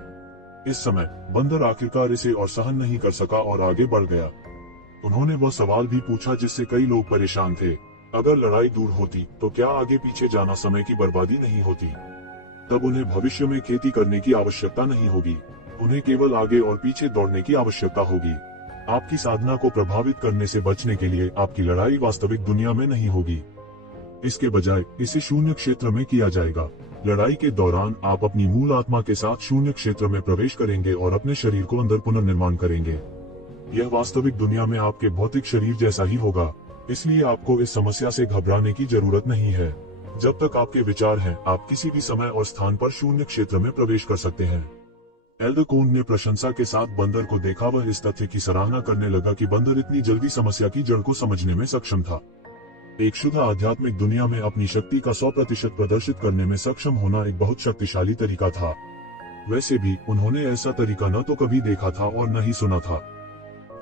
इस समय बंदर आखिरकार इसे और सहन नहीं कर सका और आगे बढ़ गया। उन्होंने वह सवाल भी पूछा जिससे कई लोग परेशान थे। अगर लड़ाई दूर होती तो क्या आगे पीछे जाना समय की बर्बादी नहीं होती? तब उन्हें भविष्य में खेती करने की आवश्यकता नहीं होगी। उन्हें केवल आगे और पीछे दौड़ने की आवश्यकता होगी। आपकी साधना को प्रभावित करने से बचने के लिए आपकी लड़ाई वास्तविक दुनिया में नहीं होगी। इसके बजाय इसे शून्य क्षेत्र में किया जाएगा। लड़ाई के दौरान आप अपनी मूल आत्मा के साथ शून्य क्षेत्र में प्रवेश करेंगे और अपने शरीर को अंदर पुनर्निर्माण करेंगे। यह वास्तविक दुनिया में आपके भौतिक शरीर जैसा ही होगा, इसलिए आपको इस समस्या से घबराने की जरूरत नहीं है। जब तक आपके विचार हैं, आप किसी भी समय और स्थान पर शून्य क्षेत्र में प्रवेश कर सकते हैं। एल्डरकोन ने प्रशंसा के साथ बंदर को देखा। वह इस तथ्य की सराहना करने लगा कि बंदर इतनी जल्दी समस्या की जड़ को समझने में सक्षम था। एक शुद्ध आध्यात्मिक दुनिया में अपनी शक्ति का 100% प्रदर्शित करने में सक्षम होना एक बहुत शक्तिशाली तरीका था। वैसे भी उन्होंने ऐसा तरीका न तो कभी देखा था और न ही सुना था।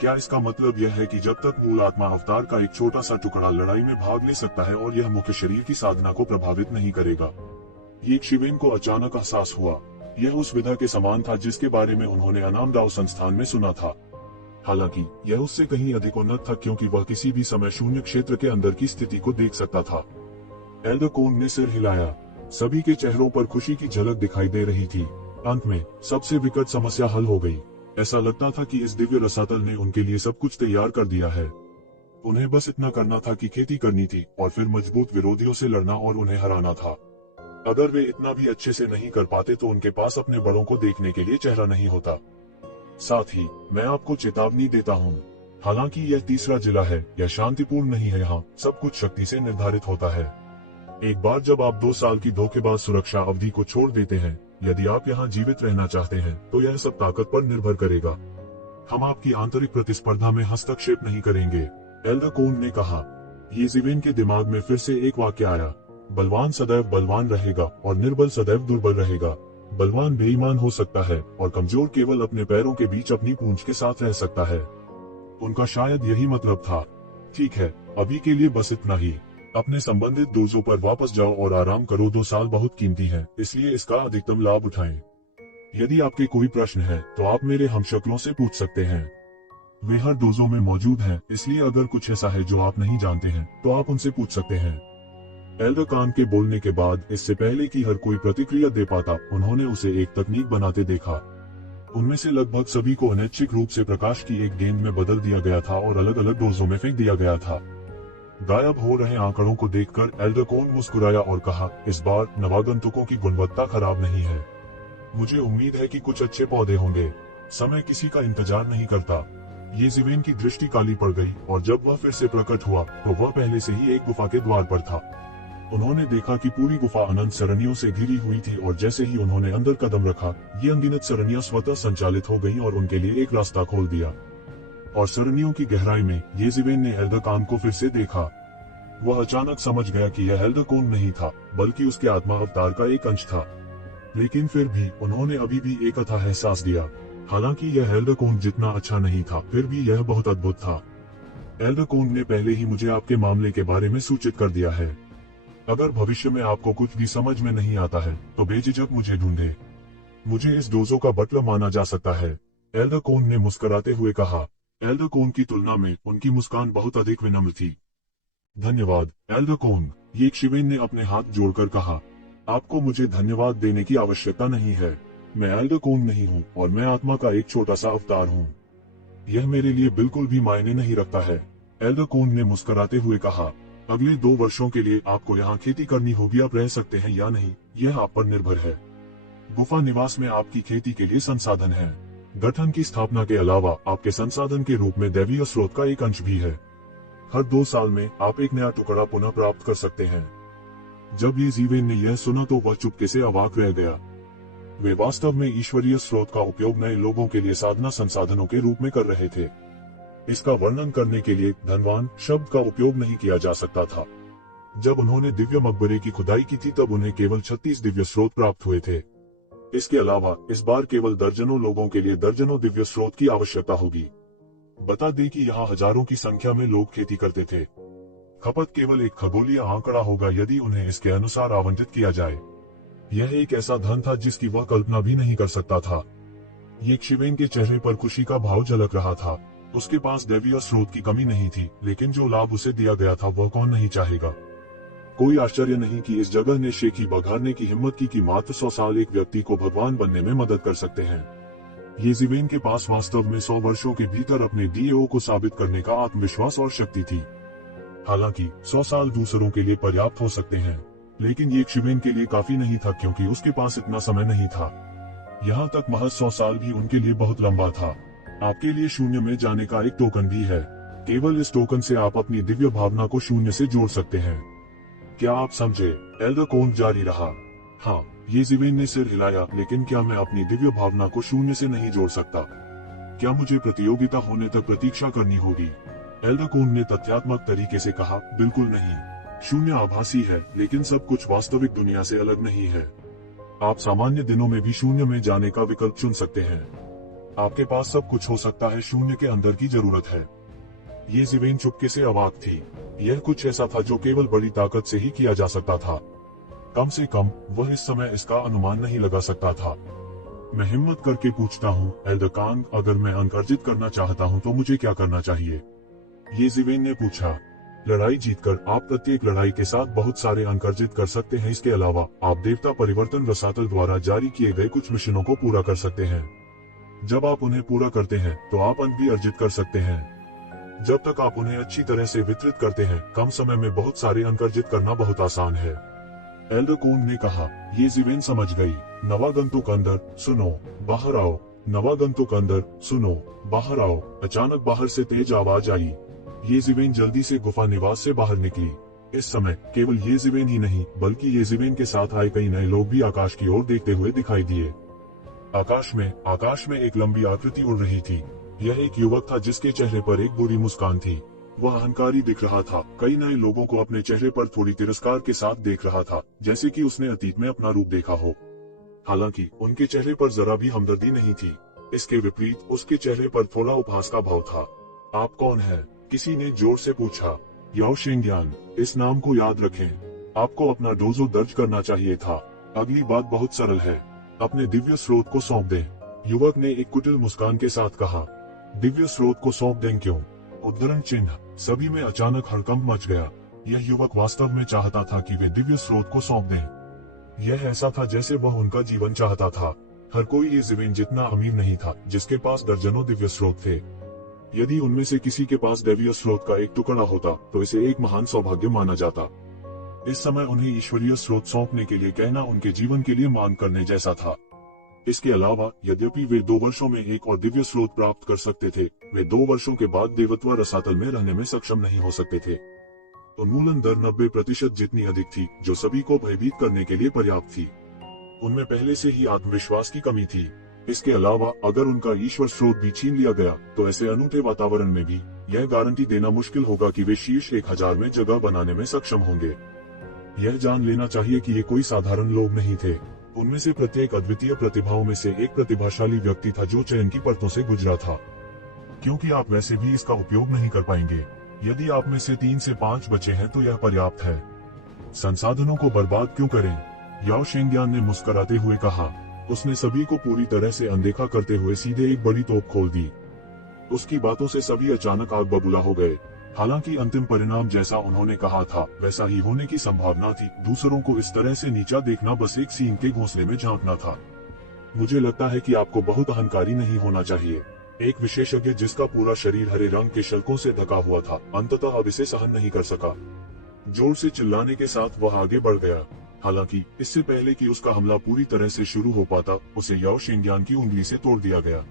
क्या इसका मतलब यह है कि जब तक मूल आत्मा अवतार का एक छोटा सा टुकड़ा लड़ाई में भाग ले सकता है और यह मुख्य शरीर की साधना को प्रभावित नहीं करेगा? ये शिवेन को अचानक एहसास हुआ। यह उस विधा के समान था जिसके बारे में उन्होंने अनामदाव संस्थान में सुना था। हालांकि यह उससे कहीं अधिक उन्नत था, क्योंकि वह किसी भी समय शून्य क्षेत्र के अंदर की स्थिति को देख सकता था। एल्डरकोन ने सिर हिलाया। सभी के चेहरों पर खुशी की झलक दिखाई दे रही थी। अंत में सबसे विकट समस्या हल हो गई। ऐसा लगता था कि इस दिव्य रसातल ने उनके लिए सब कुछ तैयार कर दिया है। उन्हें बस इतना करना था कि खेती करनी थी और फिर मजबूत विरोधियों से लड़ना और उन्हें हराना था। अगर वे इतना भी अच्छे से नहीं कर पाते तो उनके पास अपने बड़ों को देखने के लिए चेहरा नहीं होता। साथ ही मैं आपको चेतावनी देता हूँ, हालांकि यह तीसरा जिला है, यह शांतिपूर्ण नहीं है। यहाँ सब कुछ शक्ति से निर्धारित होता है। एक बार जब आप 2 साल की धोखेबाज सुरक्षा अवधि को छोड़ देते हैं, यदि आप यहाँ जीवित रहना चाहते हैं तो यह सब ताकत पर निर्भर करेगा। हम आपकी आंतरिक प्रतिस्पर्धा में हस्तक्षेप नहीं करेंगे, एल्डरकोन ने कहा। येज़िवेन के दिमाग में फिर से एक वाक्य आया, बलवान सदैव बलवान रहेगा और निर्बल सदैव दुर्बल रहेगा। बलवान बेईमान हो सकता है और कमजोर केवल अपने पैरों के बीच अपनी पूंछ के साथ रह सकता है। उनका शायद यही मतलब था। ठीक है, अभी के लिए बस इतना ही। अपने संबंधित डोजों पर वापस जाओ और आराम करो। 2 साल बहुत कीमती हैं, इसलिए इसका अधिकतम लाभ उठाएं। यदि आपके कोई प्रश्न है तो आप मेरे हमशक्लों से पूछ सकते हैं। वे हर डोजों में मौजूद हैं, इसलिए अगर कुछ ऐसा है जो आप नहीं जानते हैं तो आप उनसे पूछ सकते हैं। एल्डरकान के बोलने के बाद इससे पहले कि हर कोई प्रतिक्रिया दे पाता, उन्होंने उसे एक तकनीक बनाते देखा। उनमें से लगभग सभी को अनैच्छिक रूप से प्रकाश की एक गेंद में बदल दिया गया था और अलग अलग डोजों में फेंक दिया गया था। गायब हो रहे आंकड़ों को देखकर एल्डरकोन मुस्कुराया और कहा, इस बार नवागंतुकों की गुणवत्ता खराब नहीं है। मुझे उम्मीद है कि कुछ अच्छे पौधे होंगे। समय किसी का इंतजार नहीं करता। येज़िवेन की दृष्टि काली पड़ गई और जब वह फिर से प्रकट हुआ तो वह पहले से ही एक गुफा के द्वार पर था। उन्होंने देखा कि पूरी गुफा अनंत सरणियों से घिरी हुई थी और जैसे ही उन्होंने अंदर कदम रखा, ये अनगिनत सरणियां स्वतः संचालित हो गईं और उनके लिए एक रास्ता खोल दिया। और सरणियों की गहराई में येज़िवेन ने एल्डरकान को फिर से देखा। वह अचानक समझ गया कि यह एल्डरकोन नहीं था, बल्कि उसके आत्मा अवतार का एक अंश था। लेकिन फिर भी उन्होंने अभी भी एक अथाह एहसास दिया। हालांकि यह एल्डरकोन जितना अच्छा नहीं था, फिर भी यह बहुत अद्भुत था। एल्डर कोन ने पहले ही मुझे आपके मामले के बारे में सूचित कर दिया है। अगर भविष्य में आपको कुछ भी समझ में नहीं आता है तो बेझिझक मुझे ढूंढे। मुझे इस डोजो का बटलर माना जा सकता है, एल्डर कोन ने मुस्कुराते हुए कहा। एल्डर कोन की तुलना में उनकी मुस्कान बहुत अधिक विनम्र थी। धन्यवाद एल्डर कोन, ये शिवेन ने अपने हाथ जोड़कर कहा। आपको मुझे धन्यवाद देने की आवश्यकता नहीं है। मैं एल्डर कोन नहीं हूँ और मैं आत्मा का एक छोटा सा अवतार हूँ। यह मेरे लिए बिल्कुल भी मायने नहीं रखता है, एल्डर कोन ने मुस्कुराते हुए कहा। अगले 2 वर्षों के लिए आपको यहाँ खेती करनी होगी, आप रह सकते हैं या नहीं यह आप पर निर्भर है। गुफा निवास में आपकी खेती के लिए संसाधन है। गठन की स्थापना के अलावा आपके संसाधन के रूप में दैवीय स्रोत का एक अंश भी है। हर 2 साल में आप एक नया टुकड़ा पुनः प्राप्त कर सकते हैं। जब ये जीवेन ने यह सुना तो वह चुपके से अवाक रह गया। वे वास्तव में ईश्वरीय स्रोत का उपयोग नए लोगों के लिए साधना संसाधनों के रूप में कर रहे थे। इसका वर्णन करने के लिए धनवान शब्द का उपयोग नहीं किया जा सकता था। जब उन्होंने दिव्य मकबरे की खुदाई की थी तब उन्हें केवल 36 दिव्य स्रोत प्राप्त हुए थे। इसके अलावा इस बार केवल दर्जनों लोगों के लिए दर्जनों दिव्य स्रोत की आवश्यकता होगी। बता दें कि यहाँ हजारों की संख्या में लोग खेती करते थे। खपत केवल एक खगोलीय आंकड़ा होगा यदि उन्हें इसके अनुसार आवंटित किया जाए। यह एक ऐसा धन था जिसकी वह कल्पना भी नहीं कर सकता था। ये शिवेन के चेहरे पर खुशी का भाव झलक रहा था। उसके पास दैवीय स्रोत की कमी नहीं थी, लेकिन जो लाभ उसे दिया गया था वह कौन नहीं चाहेगा। कोई आश्चर्य नहीं कि इस जगह ने शेखी बघारने की हिम्मत की कि मात्र 100 साल एक व्यक्ति को भगवान बनने में मदद कर सकते हैं। ये जीवेन के पास वास्तव में 100 वर्षों के भीतर अपने डीएओ को साबित करने का आत्मविश्वास और शक्ति थी। हालांकि 100 साल दूसरों के लिए पर्याप्त हो सकते हैं, लेकिन ये शिवेन के लिए काफी नहीं था क्योंकि उसके पास इतना समय नहीं था। यहाँ तक महज 100 साल भी उनके लिए बहुत लंबा था। आपके लिए शून्य में जाने का एक टोकन भी है। केवल इस टोकन से आप अपनी दिव्य भावना को शून्य से जोड़ सकते हैं। क्या आप समझे? एल्डर कोन जारी रहा। हाँ, ये जीवेन ने सिर हिलाया, लेकिन क्या मैं अपनी दिव्य भावना को शून्य से नहीं जोड़ सकता? क्या मुझे प्रतियोगिता होने तक प्रतीक्षा करनी होगी? एल्डर कोन ने तथ्यात्मक तरीके से कहा, बिल्कुल नहीं। शून्य आभासी है, लेकिन सब कुछ वास्तविक दुनिया से अलग नहीं है। आप सामान्य दिनों में भी शून्य में जाने का विकल्प चुन सकते हैं। आपके पास सब कुछ हो सकता है, शून्य के अंदर की जरूरत है। ये जीवेन चुपके से अवाक थी। यह कुछ ऐसा था जो केवल बड़ी ताकत से ही किया जा सकता था। कम से कम वह इस समय इसका अनुमान नहीं लगा सकता था। मैं हिम्मत करके पूछता हूँ, एल्डर कांग, अगर मैं अंक अर्जित करना चाहता हूँ तो मुझे क्या करना चाहिए? ये जीवेन ने पूछा। लड़ाई जीतकर आप प्रत्येक लड़ाई के साथ बहुत सारे अंक अर्जित कर सकते हैं। इसके अलावा आप देवता परिवर्तन रसातल द्वारा जारी किए गए कुछ मिशनों को पूरा कर सकते हैं। जब आप उन्हें पूरा करते हैं तो आप अंक भी अर्जित कर सकते हैं। जब तक आप उन्हें अच्छी तरह से वितरित करते हैं, कम समय में बहुत सारे अंक अर्जित करना बहुत आसान है। एल्डर कोन ने कहा। ये जीवेन समझ गई। नवागंतुक अंदर सुनो, बाहर आओ। नवागंतुक अंदर सुनो, बाहर आओ। अचानक बाहर से तेज आवाज आई। ये जीवेन जल्दी से गुफा निवास से बाहर निकली। इस समय केवल ये जीवेन ही नहीं, बल्कि ये जीवेन के साथ आए कई नए लोग भी आकाश की ओर देखते हुए दिखाई दिए। आकाश में एक लंबी आकृति उड़ रही थी। यह एक युवक था जिसके चेहरे पर एक बुरी मुस्कान थी। वह अहंकारी दिख रहा था। कई नए लोगों को अपने चेहरे पर थोड़ी तिरस्कार के साथ देख रहा था, जैसे कि उसने अतीत में अपना रूप देखा हो। हालांकि उनके चेहरे पर जरा भी हमदर्दी नहीं थी। इसके विपरीत उसके चेहरे पर थोड़ा उपहास का भाव था। आप कौन हैं? किसी ने जोर से पूछा। याओ शेंगयान, इस नाम को याद रखें। आपको अपना डोजो दर्ज करना चाहिए था। अगली बात बहुत सरल है, अपने दिव्य स्रोत को सौंप दें। युवक ने एक कुटिल मुस्कान के साथ कहा। दिव्य स्रोत को सौंप दें क्यों? उद्धरण चिन्ह। सभी में अचानक हड़कंप मच गया। यह युवक वास्तव में चाहता था कि वे दिव्य स्रोत को सौंप दें। यह ऐसा था जैसे वह उनका जीवन चाहता था। हर कोई ये जीवेन जितना अमीर नहीं था जिसके पास दर्जनों दिव्य स्रोत थे। यदि उनमें से किसी के पास दैवीय स्रोत का एक टुकड़ा होता तो इसे एक महान सौभाग्य माना जाता। इस समय उन्हें ईश्वरीय स्रोत सौंपने के लिए कहना उनके जीवन के लिए मान करने जैसा था। इसके अलावा यद्यपि वे 2 वर्षों में एक और दिव्य स्रोत प्राप्त कर सकते थे, वे 2 वर्षों के बाद देवत्व रसातल में रहने में सक्षम नहीं हो सकते थे। उन्मूलन दर 90% जितनी अधिक थी, जो सभी को भयभीत करने के लिए पर्याप्त थी। उनमें पहले से ही आत्मविश्वास की कमी थी। इसके अलावा अगर उनका ईश्वर स्रोत भी छीन लिया गया तो ऐसे अनूठे वातावरण में भी यह गारंटी देना मुश्किल होगा कि वे शीर्ष 1000 में जगह बनाने में सक्षम होंगे। यह जान लेना चाहिए कि ये कोई साधारण लोग नहीं थे। उनमें से प्रत्येक अद्वितीय प्रतिभाओं में से एक प्रतिभाशाली व्यक्ति था जो चयन की परतों से गुजरा था। क्योंकि आप वैसे भी इसका उपयोग नहीं कर पाएंगे। यदि आप में से 3 से 5 बचे हैं तो यह पर्याप्त है। संसाधनों को बर्बाद क्यों करें? याओ शेंगियान ने मुस्कुराते हुए कहा। उसने सभी को पूरी तरह से अनदेखा करते हुए सीधे एक बड़ी तोप खोल दी। उसकी बातों से सभी अचानक आग बबूला हो गए। हालांकि अंतिम परिणाम जैसा उन्होंने कहा था वैसा ही होने की संभावना थी। दूसरों को इस तरह से नीचा देखना बस एक सींग के घोंसले में झांकना था। मुझे लगता है कि आपको बहुत अहंकारी नहीं होना चाहिए। एक विशेषज्ञ जिसका पूरा शरीर हरे रंग के शल्कों से ढका हुआ था अंततः अब इसे सहन नहीं कर सका। जोर से चिल्लाने के साथ वह आगे बढ़ गया। हालांकि इससे पहले कि उसका हमला पूरी तरह से शुरू हो पाता उसे याओ शेंगियान की उंगली से तोड़ दिया गया।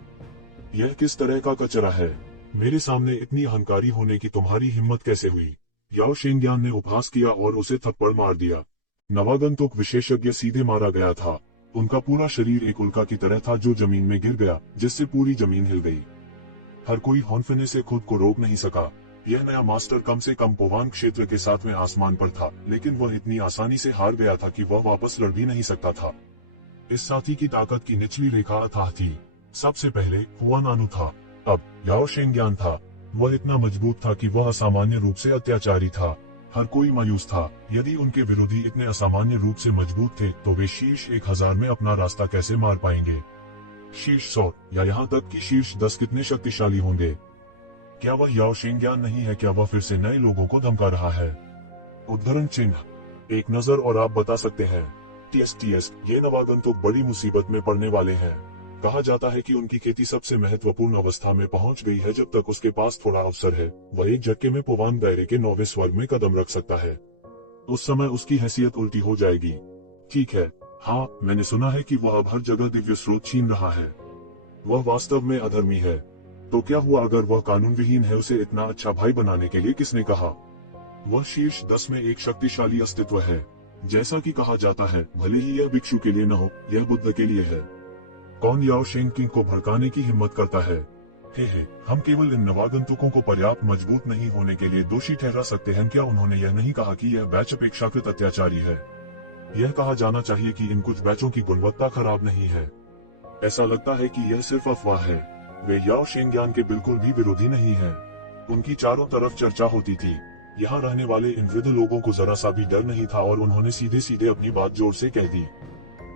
यह किस तरह का कचरा है? मेरे सामने इतनी अहंकारी होने की तुम्हारी हिम्मत कैसे हुई? याओ शेंगियान ने उपहास किया और उसे थप्पड़ मार दिया। नवागंतुक विशेषज्ञ सीधे मारा गया था। उनका पूरा शरीर एक उल्का की तरह था जो जमीन में गिर गया, जिससे पूरी जमीन हिल गई। हर कोई हौंफने से खुद को रोक नहीं सका। यह नया मास्टर कम से कम पोवांग क्षेत्र के 7वें आसमान पर था, लेकिन वह इतनी आसानी से हार गया था कि वह वापस लड़ भी नहीं सकता था। इस साथी की ताकत की निचली रेखा अथाह थी। सबसे पहले हुआनानु था, अब याओ शेंगियान था। वह इतना मजबूत था कि वह असामान्य रूप से अत्याचारी था। हर कोई मायूस था। यदि उनके विरोधी इतने असामान्य रूप से मजबूत थे तो वे शीर्ष 1000 में अपना रास्ता कैसे मार पाएंगे? शीर्ष 100 या यहाँ तक कि शीर्ष 10 कितने शक्तिशाली होंगे? क्या वह याओ शेंगियान नहीं है? क्या वह फिर से नए लोगों को धमका रहा है? उद्धरण चिन्ह, एक नजर और आप बता सकते हैं। टीएस ये नवागंतुक बड़ी मुसीबत में पड़ने वाले हैं। कहा जाता है कि उनकी खेती सबसे महत्वपूर्ण अवस्था में पहुंच गई है। जब तक उसके पास थोड़ा अवसर है वह एक झटके में पोवांग दायरे के 9वें स्वर्ग में कदम रख सकता है। उस समय उसकी हैसियत उल्टी हो जाएगी। ठीक है, हाँ, मैंने सुना है कि वह अब हर जगह दिव्य स्रोत छीन रहा है। वह वास्तव में अधर्मी है। तो क्या हुआ अगर वह कानून विहीन है? उसे इतना अच्छा भाई बनाने के लिए किसने कहा? वह शीर्ष 10 में एक शक्तिशाली अस्तित्व है। जैसा कि कहा जाता है, भले ही यह भिक्षु के लिए न हो, यह बुद्ध के लिए है। कौन याओ शेंगियान को भड़काने की हिम्मत करता है? हे, हम केवल इन नवागंतुकों को पर्याप्त मजबूत नहीं होने के लिए दोषी ठहरा सकते हैं। क्या उन्होंने यह नहीं कहा कि यह बैच अपेक्षाकृत अत्याचारी है? यह कहा जाना चाहिए कि इन कुछ बैचों की गुणवत्ता खराब नहीं है। ऐसा लगता है कि यह सिर्फ अफवाह है। वे याओ शेंगियान के बिल्कुल भी विरोधी नहीं है। उनकी चारों तरफ चर्चा होती थी। यहाँ रहने वाले इन वृद्ध लोगों को जरा सा भी डर नहीं था और उन्होंने सीधे सीधे अपनी बात जोर से कह दी।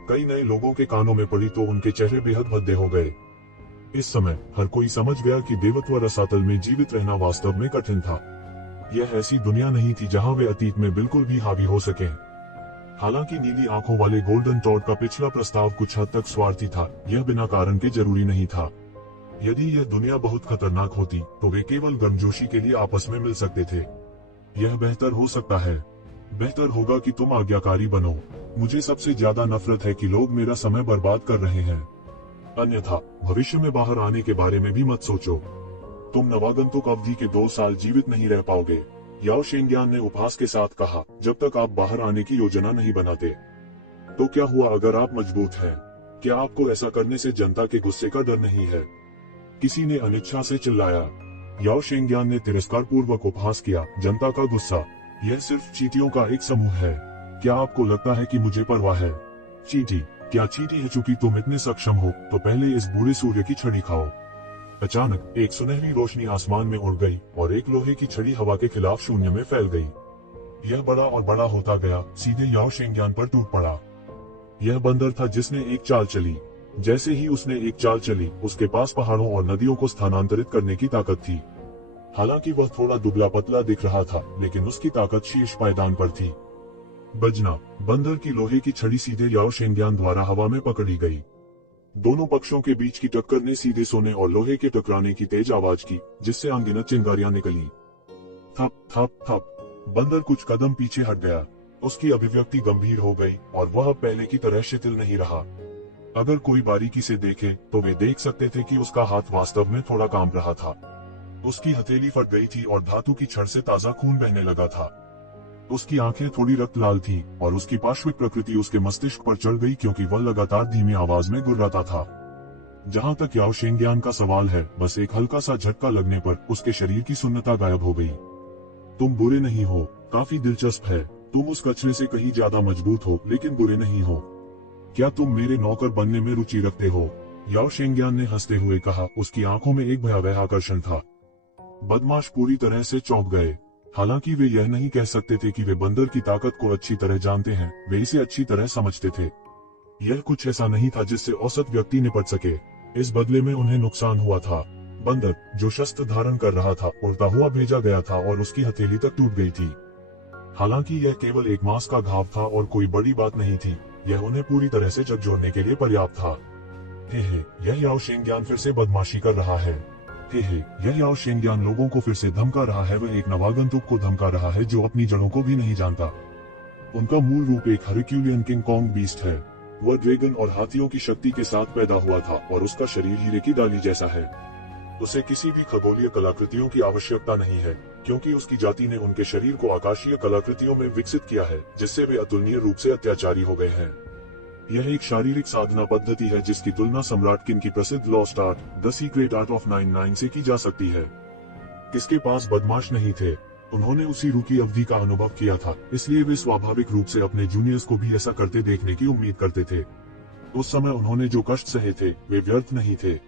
कई नए लोगों के कानों में पड़ी तो उनके चेहरे बेहद भद्दे हो गए। इस समय हर कोई समझ गया कि देवत्व रसातल में जीवित रहना वास्तव में कठिन था। यह ऐसी दुनिया नहीं थी जहां वे अतीत में बिल्कुल भी हावी हो सके। हालांकि नीली आंखों वाले गोल्डन टॉड का पिछला प्रस्ताव कुछ हद तक स्वार्थी था। यह बिना कारण के जरूरी नहीं था। यदि यह दुनिया बहुत खतरनाक होती तो वे केवल गर्मजोशी के लिए आपस में मिल सकते थे। यह बेहतर हो सकता है। बेहतर होगा कि तुम आज्ञाकारी बनो। मुझे सबसे ज्यादा नफरत है कि लोग मेरा समय बर्बाद कर रहे हैं। अन्यथा भविष्य में बाहर आने के बारे में भी मत सोचो। तुम नवागंतुक अवधि के 2 साल जीवित नहीं रह पाओगे, याओ शेंगियान ने उपहास के साथ कहा, जब तक आप बाहर आने की योजना नहीं बनाते। तो क्या हुआ अगर आप मजबूत हैं? क्या आपको ऐसा करने से जनता के गुस्से का डर नहीं है? किसी ने अनिच्छा से चिल्लाया। याओ शेंगियान ने तिरस्कार पूर्वक उपहास किया, जनता का गुस्सा? यह सिर्फ चींटियों का एक समूह है। क्या आपको लगता है कि मुझे परवाह है? चींटी? क्या चींटी है? चूंकि तुम इतने सक्षम हो तो पहले इस बूढ़े सूर्य की छड़ी खाओ। अचानक एक सुनहरी रोशनी आसमान में उड़ गई और एक लोहे की छड़ी हवा के खिलाफ शून्य में फैल गई। यह बड़ा और बड़ा होता गया, सीधे याओ शेंगियान पर टूट पड़ा। यह बंदर था जिसने एक चाल चली। जैसे ही उसने एक चाल चली, उसके पास पहाड़ों और नदियों को स्थानांतरित करने की ताकत थी। हालांकि वह थोड़ा दुबला पतला दिख रहा था, लेकिन उसकी ताकत शीर्ष पायदान पर थी। बजना, बंदर की लोहे की छड़ी सीधे याओ शेंगियान द्वारा हवा में पकड़ी गई। दोनों पक्षों के बीच की टक्कर ने सीधे सोने और लोहे के टकराने की तेज आवाज की, जिससे अनगिनत चिंगारियां निकली। थप थप थप। बंदर कुछ कदम पीछे हट गया। उसकी अभिव्यक्ति गंभीर हो गई और वह अब पहले की तरह शिथिल नहीं रहा। अगर कोई बारीकी से देखे तो वे देख सकते थे कि उसका हाथ वास्तव में थोड़ा कांप रहा था। उसकी हथेली फट गई थी और धातु की छड़ से ताजा खून बहने लगा था। उसकी आंखें थोड़ी रक्त लाल थी और उसकी पार्श्विक प्रकृति उसके मस्तिष्क पर चढ़ गई क्योंकि वह लगातार धीमी आवाज में गुर्राता था। जहां तक याओ शेंगियान का सवाल है, बस एक हल्का सा झटका लगने पर उसके शरीर की सुन्नता गायब हो गई। तुम बुरे नहीं हो। काफी दिलचस्प है। तुम उस कचरे से कहीं ज्यादा मजबूत हो, लेकिन बुरे नहीं हो। क्या तुम मेरे नौकर बनने में रुचि रखते हो? याओ शेंगियान ने हंसते हुए कहा। उसकी आंखों में एक भयावह आकर्षण था। बदमाश पूरी तरह से चौंक गए। हालांकि वे यह नहीं कह सकते थे कि वे बंदर की ताकत को अच्छी तरह जानते हैं, वे इसे अच्छी तरह समझते थे। यह कुछ ऐसा नहीं था जिससे औसत व्यक्ति निपट सके। इस बदले में उन्हें नुकसान हुआ था। बंदर, जो शस्त्र धारण कर रहा था, उड़ता हुआ भेजा गया था और उसकी हथेली तक टूट गई थी। हालांकि यह केवल एक मांस का घाव था और कोई बड़ी बात नहीं थी, यह उन्हें पूरी तरह से झकझोरने के लिए पर्याप्त था। हे, यह याओ शेंगयान फिर से बदमाशी कर रहा है। हे, यह याओ शेंगयान लोगों को फिर से धमका रहा है। वह एक नवागंतुक को धमका रहा है जो अपनी जड़ों को भी नहीं जानता। उनका मूल रूप एक हरक्यूलियन किंग कॉन्ग बीस्ट है। वह ड्रैगन और हाथियों की शक्ति के साथ पैदा हुआ था और उसका शरीर हीरे की डाली जैसा है। उसे किसी भी खगोलीय कलाकृतियों की आवश्यकता नहीं है, क्योंकि उसकी जाति ने उनके शरीर को आकाशीय कलाकृतियों में विकसित किया है, जिससे वे अतुलनीय रूप से अत्याचारी हो गए हैं। यह एक शारीरिक साधना पद्धति है जिसकी तुलना सम्राट किन की प्रसिद्ध lost art, the secret art of 99 से की जा सकती है। किसके पास बदमाश नहीं थे। उन्होंने उसी रुकी अवधि का अनुभव किया था, इसलिए वे स्वाभाविक रूप से अपने जूनियर्स को भी ऐसा करते देखने की उम्मीद करते थे। उस समय उन्होंने जो कष्ट सहे थे, वे व्यर्थ नहीं थे।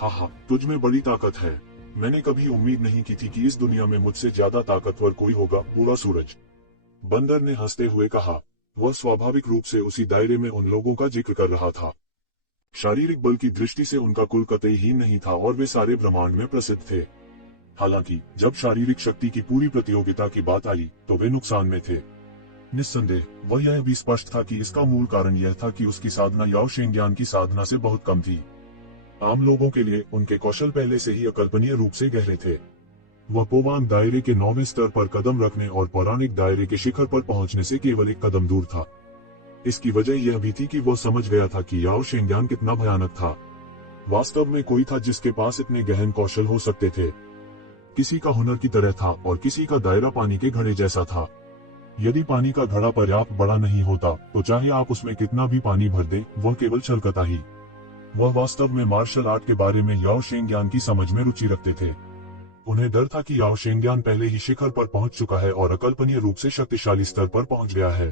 हाँ, तुझ में बड़ी ताकत है। मैंने कभी उम्मीद नहीं की थी कि इस दुनिया में मुझसे ज्यादा ताकतवर कोई होगा, पूरा सूरज। बंदर ने हंसते हुए कहा। वह स्वाभाविक रूप से उसी दायरे में उन लोगों का जिक्र कर रहा था। शारीरिक बल की दृष्टि से उनका कुल कतई हीन नहीं था और वे सारे ब्रह्मांड में प्रसिद्ध थे। हालांकि जब शारीरिक शक्ति की पूरी प्रतियोगिता की बात आई तो वे नुकसान में थे। निस्संदेह वह यह भी स्पष्ट था कि इसका मूल कारण यह था कि उसकी साधना याओ शेंगयान की साधना से बहुत कम थी। आम लोगों के लिए उनके कौशल पहले से ही अकल्पनीय रूप से गहरे थे। वह पोवांग दायरे के 9वें स्तर पर कदम रखने और पौराणिक दायरे के शिखर पर पहुंचने से केवल एक कदम दूर था। इसकी वजह यह भी थी कि वह समझ गया था कि याओ शेंगयान कितना भयानक था। वास्तव में कोई था जिसके पास इतने गहन कौशल हो सकते थे। किसी का हुनर की तरह था और किसी का दायरा पानी के घड़े जैसा था। यदि पानी का घड़ा पर्याप्त बड़ा नहीं होता तो चाहे आप उसमें कितना भी पानी भर दें, वह केवल छलकता ही। वह वास्तव में मार्शल आर्ट के बारे में याओ शेंगयान की समझ में रुचि रखते थे। उन्हें डर था कि याओ शेंगयान पहले ही शिखर पर पहुंच चुका है और अकल्पनीय रूप से शक्तिशाली स्तर पर पहुंच गया है।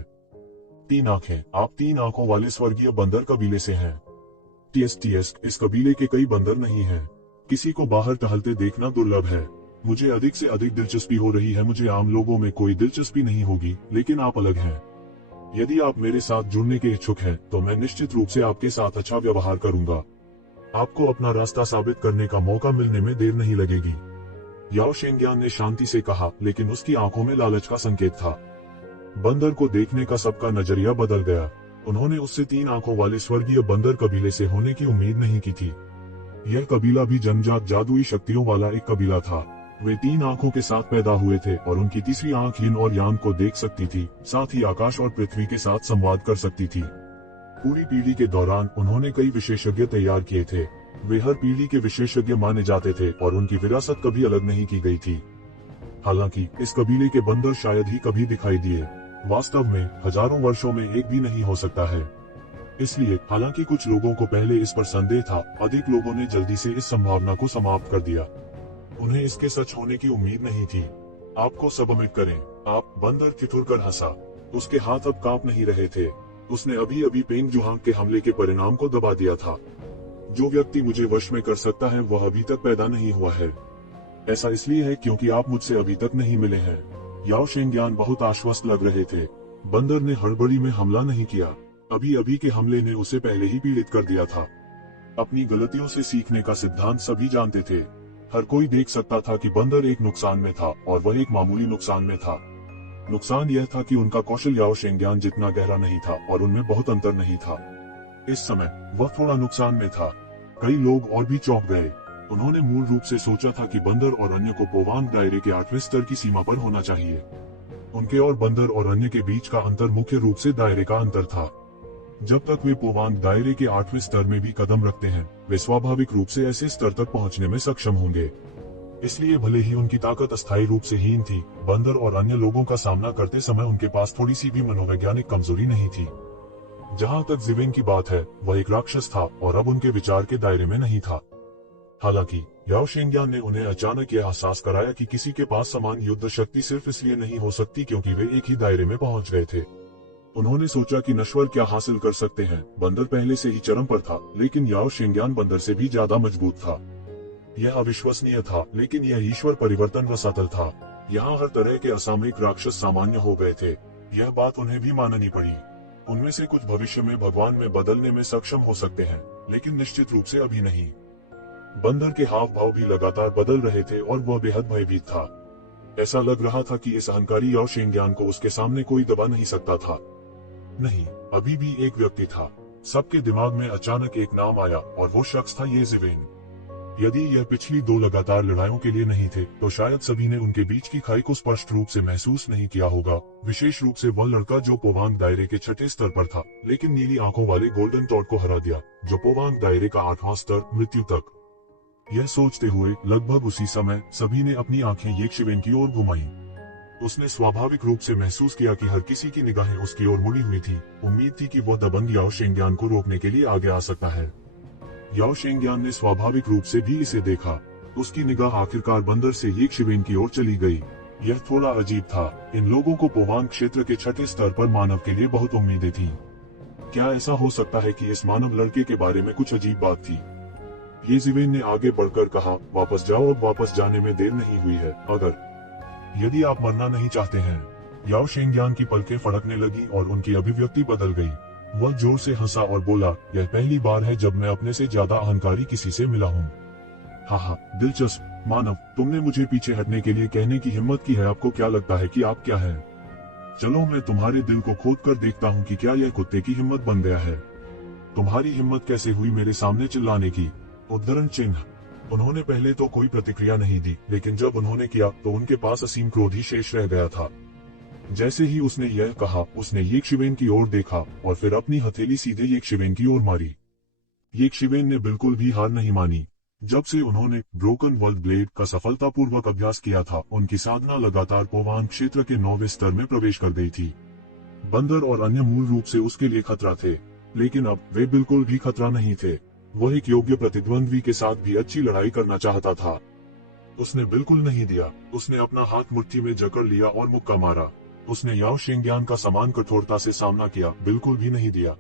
3 आंखें। आप 3 आंखों वाले स्वर्गीय बंदर कबीले से हैं। टीएस, इस कबीले के कई बंदर नहीं हैं। किसी को बाहर टहलते देखना दुर्लभ है। मुझे अधिक से अधिक दिलचस्पी हो रही है। मुझे आम लोगों में कोई दिलचस्पी नहीं होगी, लेकिन आप अलग हैं। यदि आप मेरे साथ जुड़ने के इच्छुक हैं, तो मैं निश्चित रूप से आपके साथ अच्छा व्यवहार करूंगा। आपको अपना रास्ता साबित करने का मौका मिलने में देर नहीं लगेगी। याओ शेंगयान ने शांति से कहा, लेकिन उसकी आंखों में लालच का संकेत था। बंदर को देखने का सबका नजरिया बदल गया। उन्होंने उससे 3 आंखों वाले स्वर्गीय बंदर कबीले से होने की उम्मीद नहीं की थी। यह कबीला भी जन्मजात जादुई शक्तियों वाला एक कबीला था। वे 3 आंखों के साथ पैदा हुए थे और उनकी तीसरी आंख यिन और यांग को देख सकती थी, साथ ही आकाश और पृथ्वी के साथ संवाद कर सकती थी। पूरी पीढ़ी के दौरान उन्होंने कई विशेषज्ञ तैयार किए थे। वे हर पीढ़ी के विशेषज्ञ माने जाते थे और उनकी विरासत कभी अलग नहीं की गई थी। हालांकि इस कबीले के बंदर शायद ही कभी दिखाई दिए। वास्तव में हजारों वर्षों में एक भी नहीं हो सकता है। इसलिए हालांकि कुछ लोगों को पहले इस पर संदेह था, अधिक लोगों ने जल्दी से इस संभावना को समाप्त कर दिया। उन्हें इसके सच होने की उम्मीद नहीं थी। आपको सबमिट करें। आप। बंदर ठिठुरकर हंसा। उसके हाथ अब कांप नहीं रहे थे। उसने अभी अभी पेंग जुहांग के हमले के परिणाम को दबा दिया था। जो व्यक्ति मुझे वश में कर सकता है वह अभी तक पैदा नहीं हुआ है। ऐसा इसलिए है क्योंकि आप मुझसे अभी तक नहीं मिले हैं। याओ शेंगयान बहुत आश्वस्त लग रहे थे। बंदर ने हड़बड़ी में हमला नहीं किया। अभी अभी के हमले ने उसे पहले ही पीड़ित कर दिया था। अपनी गलतियों से सीखने का सिद्धांत सभी जानते थे। हर कोई देख सकता था कि बंदर एक नुकसान में था और वह एक मामूली नुकसान में था। नुकसान यह था कि उनका कौशल याओ शेंगयान जितना गहरा नहीं था और उनमें बहुत अंतर नहीं था। इस समय वह थोड़ा नुकसान में था। कई लोग और भी चौंक गए। उन्होंने मूल रूप से सोचा था कि बंदर और अन्य को पोवांग दायरे के 8वें स्तर की सीमा पर होना चाहिए। उनके और बंदर और अन्य के बीच का अंतर मुख्य रूप से दायरे का अंतर था। जब तक वे पोवांग दायरे के 8वें स्तर में भी कदम रखते हैं, वे स्वाभाविक रूप से ऐसे स्तर तक पहुंचने में सक्षम होंगे। इसलिए भले ही उनकी ताकत अस्थायी रूप से हीन थी, बंदर और अन्य लोगों का सामना करते समय उनके पास थोड़ी सी भी मनोवैज्ञानिक कमजोरी नहीं थी। जहां तक जिवेंग की बात है, वह एक राक्षस था और अब उनके विचार के दायरे में नहीं था। हालांकि याओ शेंगयान ने उन्हें अचानक यह एहसास कराया कि किसी के पास समान युद्ध शक्ति सिर्फ इसलिए नहीं हो सकती क्योंकि वे एक ही दायरे में पहुंच गए थे। उन्होंने सोचा कि नश्वर क्या हासिल कर सकते हैं। बंदर पहले से ही चरम पर था, लेकिन याओ शेंगयान बंदर से भी ज्यादा मजबूत था। यह अविश्वसनीय था, लेकिन यह ईश्वर परिवर्तन व सतल था। यहाँ हर तरह के असामयिक राक्षस सामान्य हो गए थे। यह बात उन्हें भी माननी पड़ी। उनमें से कुछ भविष्य में भगवान में बदलने में सक्षम हो सकते हैं, लेकिन निश्चित रूप से अभी नहीं। बंदर के हाव भाव भी लगातार बदल रहे थे और वह बेहद भयभीत था। ऐसा लग रहा था कि इस अहंकारी याओ शेंगियान को उसके सामने कोई दबा नहीं सकता था। नहीं, अभी भी एक व्यक्ति था। सबके दिमाग में अचानक एक नाम आया और वो शख्स था ये जिवेन। यदि यह पिछली 2 लगातार लड़ाइयों के लिए नहीं थे, तो शायद सभी ने उनके बीच की खाई को स्पष्ट रूप से महसूस नहीं किया होगा, विशेष रूप से वह लड़का जो पोवांग दायरे के 6ठे स्तर पर था, लेकिन नीली आंखों वाले गोल्डन टॉड को हरा दिया, जो पोवांग दायरे का 8वां स्तर, मृत्यु तक। यह सोचते हुए लगभग उसी समय सभी ने अपनी आंखें ये शिवेन की ओर घुमाई। उसने स्वाभाविक रूप से महसूस किया कि हर किसी की निगाहें उसकी ओर मुड़ी हुई थी। उम्मीद थी कि वह दबंग याओ शेंगियान को रोकने के लिए आगे आ सकता है। याओ शेंगियान ने स्वाभाविक रूप से भी इसे देखा। उसकी निगाह आखिरकार बंदर से ये शिवेन की ओर चली गई। यह थोड़ा अजीब था। इन लोगों को पोवांग क्षेत्र के 6ठे स्तर पर मानव के लिए बहुत उम्मीदें थीं। क्या ऐसा हो सकता है कि इस मानव लड़के के बारे में कुछ अजीब बात थी? ये जिवेन ने आगे बढ़कर कहा, वापस जाओ। अब वापस जाने में देर नहीं हुई है। यदि आप मरना नहीं चाहते हैं। याओ शेंगियान की पलकें फड़कने लगी और उनकी अभिव्यक्ति बदल गई। वह जोर से हंसा और बोला, यह पहली बार है जब मैं अपने से ज्यादा अहंकारी किसी से मिला हूँ। हाँ, दिलचस्प। मानव, तुमने मुझे पीछे हटने के लिए कहने की हिम्मत की है। आपको क्या लगता है कि आप क्या हैं? चलो मैं तुम्हारे दिल को खोद कर देखता हूँ कि क्या यह कुत्ते की हिम्मत बन गया है। तुम्हारी हिम्मत कैसे हुई मेरे सामने चिल्लाने की? उद्धरण चिन्ह। उन्होंने पहले तो कोई प्रतिक्रिया नहीं दी, लेकिन जब उन्होंने किया तो उनके पास असीम क्रोध ही शेष रह गया था। जैसे ही उसने यह कहा, उसने येक शिवेन की ओर देखा और फिर अपनी हथेली सीधे येक शिवेन की ओर मारी। येक शिवेन ने बिल्कुल भी हार नहीं मानी। जब से उन्होंने ब्रोकन वर्ल्ड ब्लेड का सफलतापूर्वक अभ्यास किया था, उनकी साधना लगातार पोवांग क्षेत्र के 9वें स्तर में प्रवेश कर गई थी। बंदर और अन्य मूल रूप से उसके लिए खतरा थे, लेकिन अब वे बिल्कुल भी खतरा नहीं थे। वह एक योग्य प्रतिद्वंद्वी के साथ भी अच्छी लड़ाई करना चाहता था। उसने बिल्कुल नहीं दिया। उसने अपना हाथ मुट्ठी में जकड़ लिया और मुक्का मारा। उसने याओ शेंगियान का समान कठोरता से सामना किया, बिल्कुल भी नहीं दिया।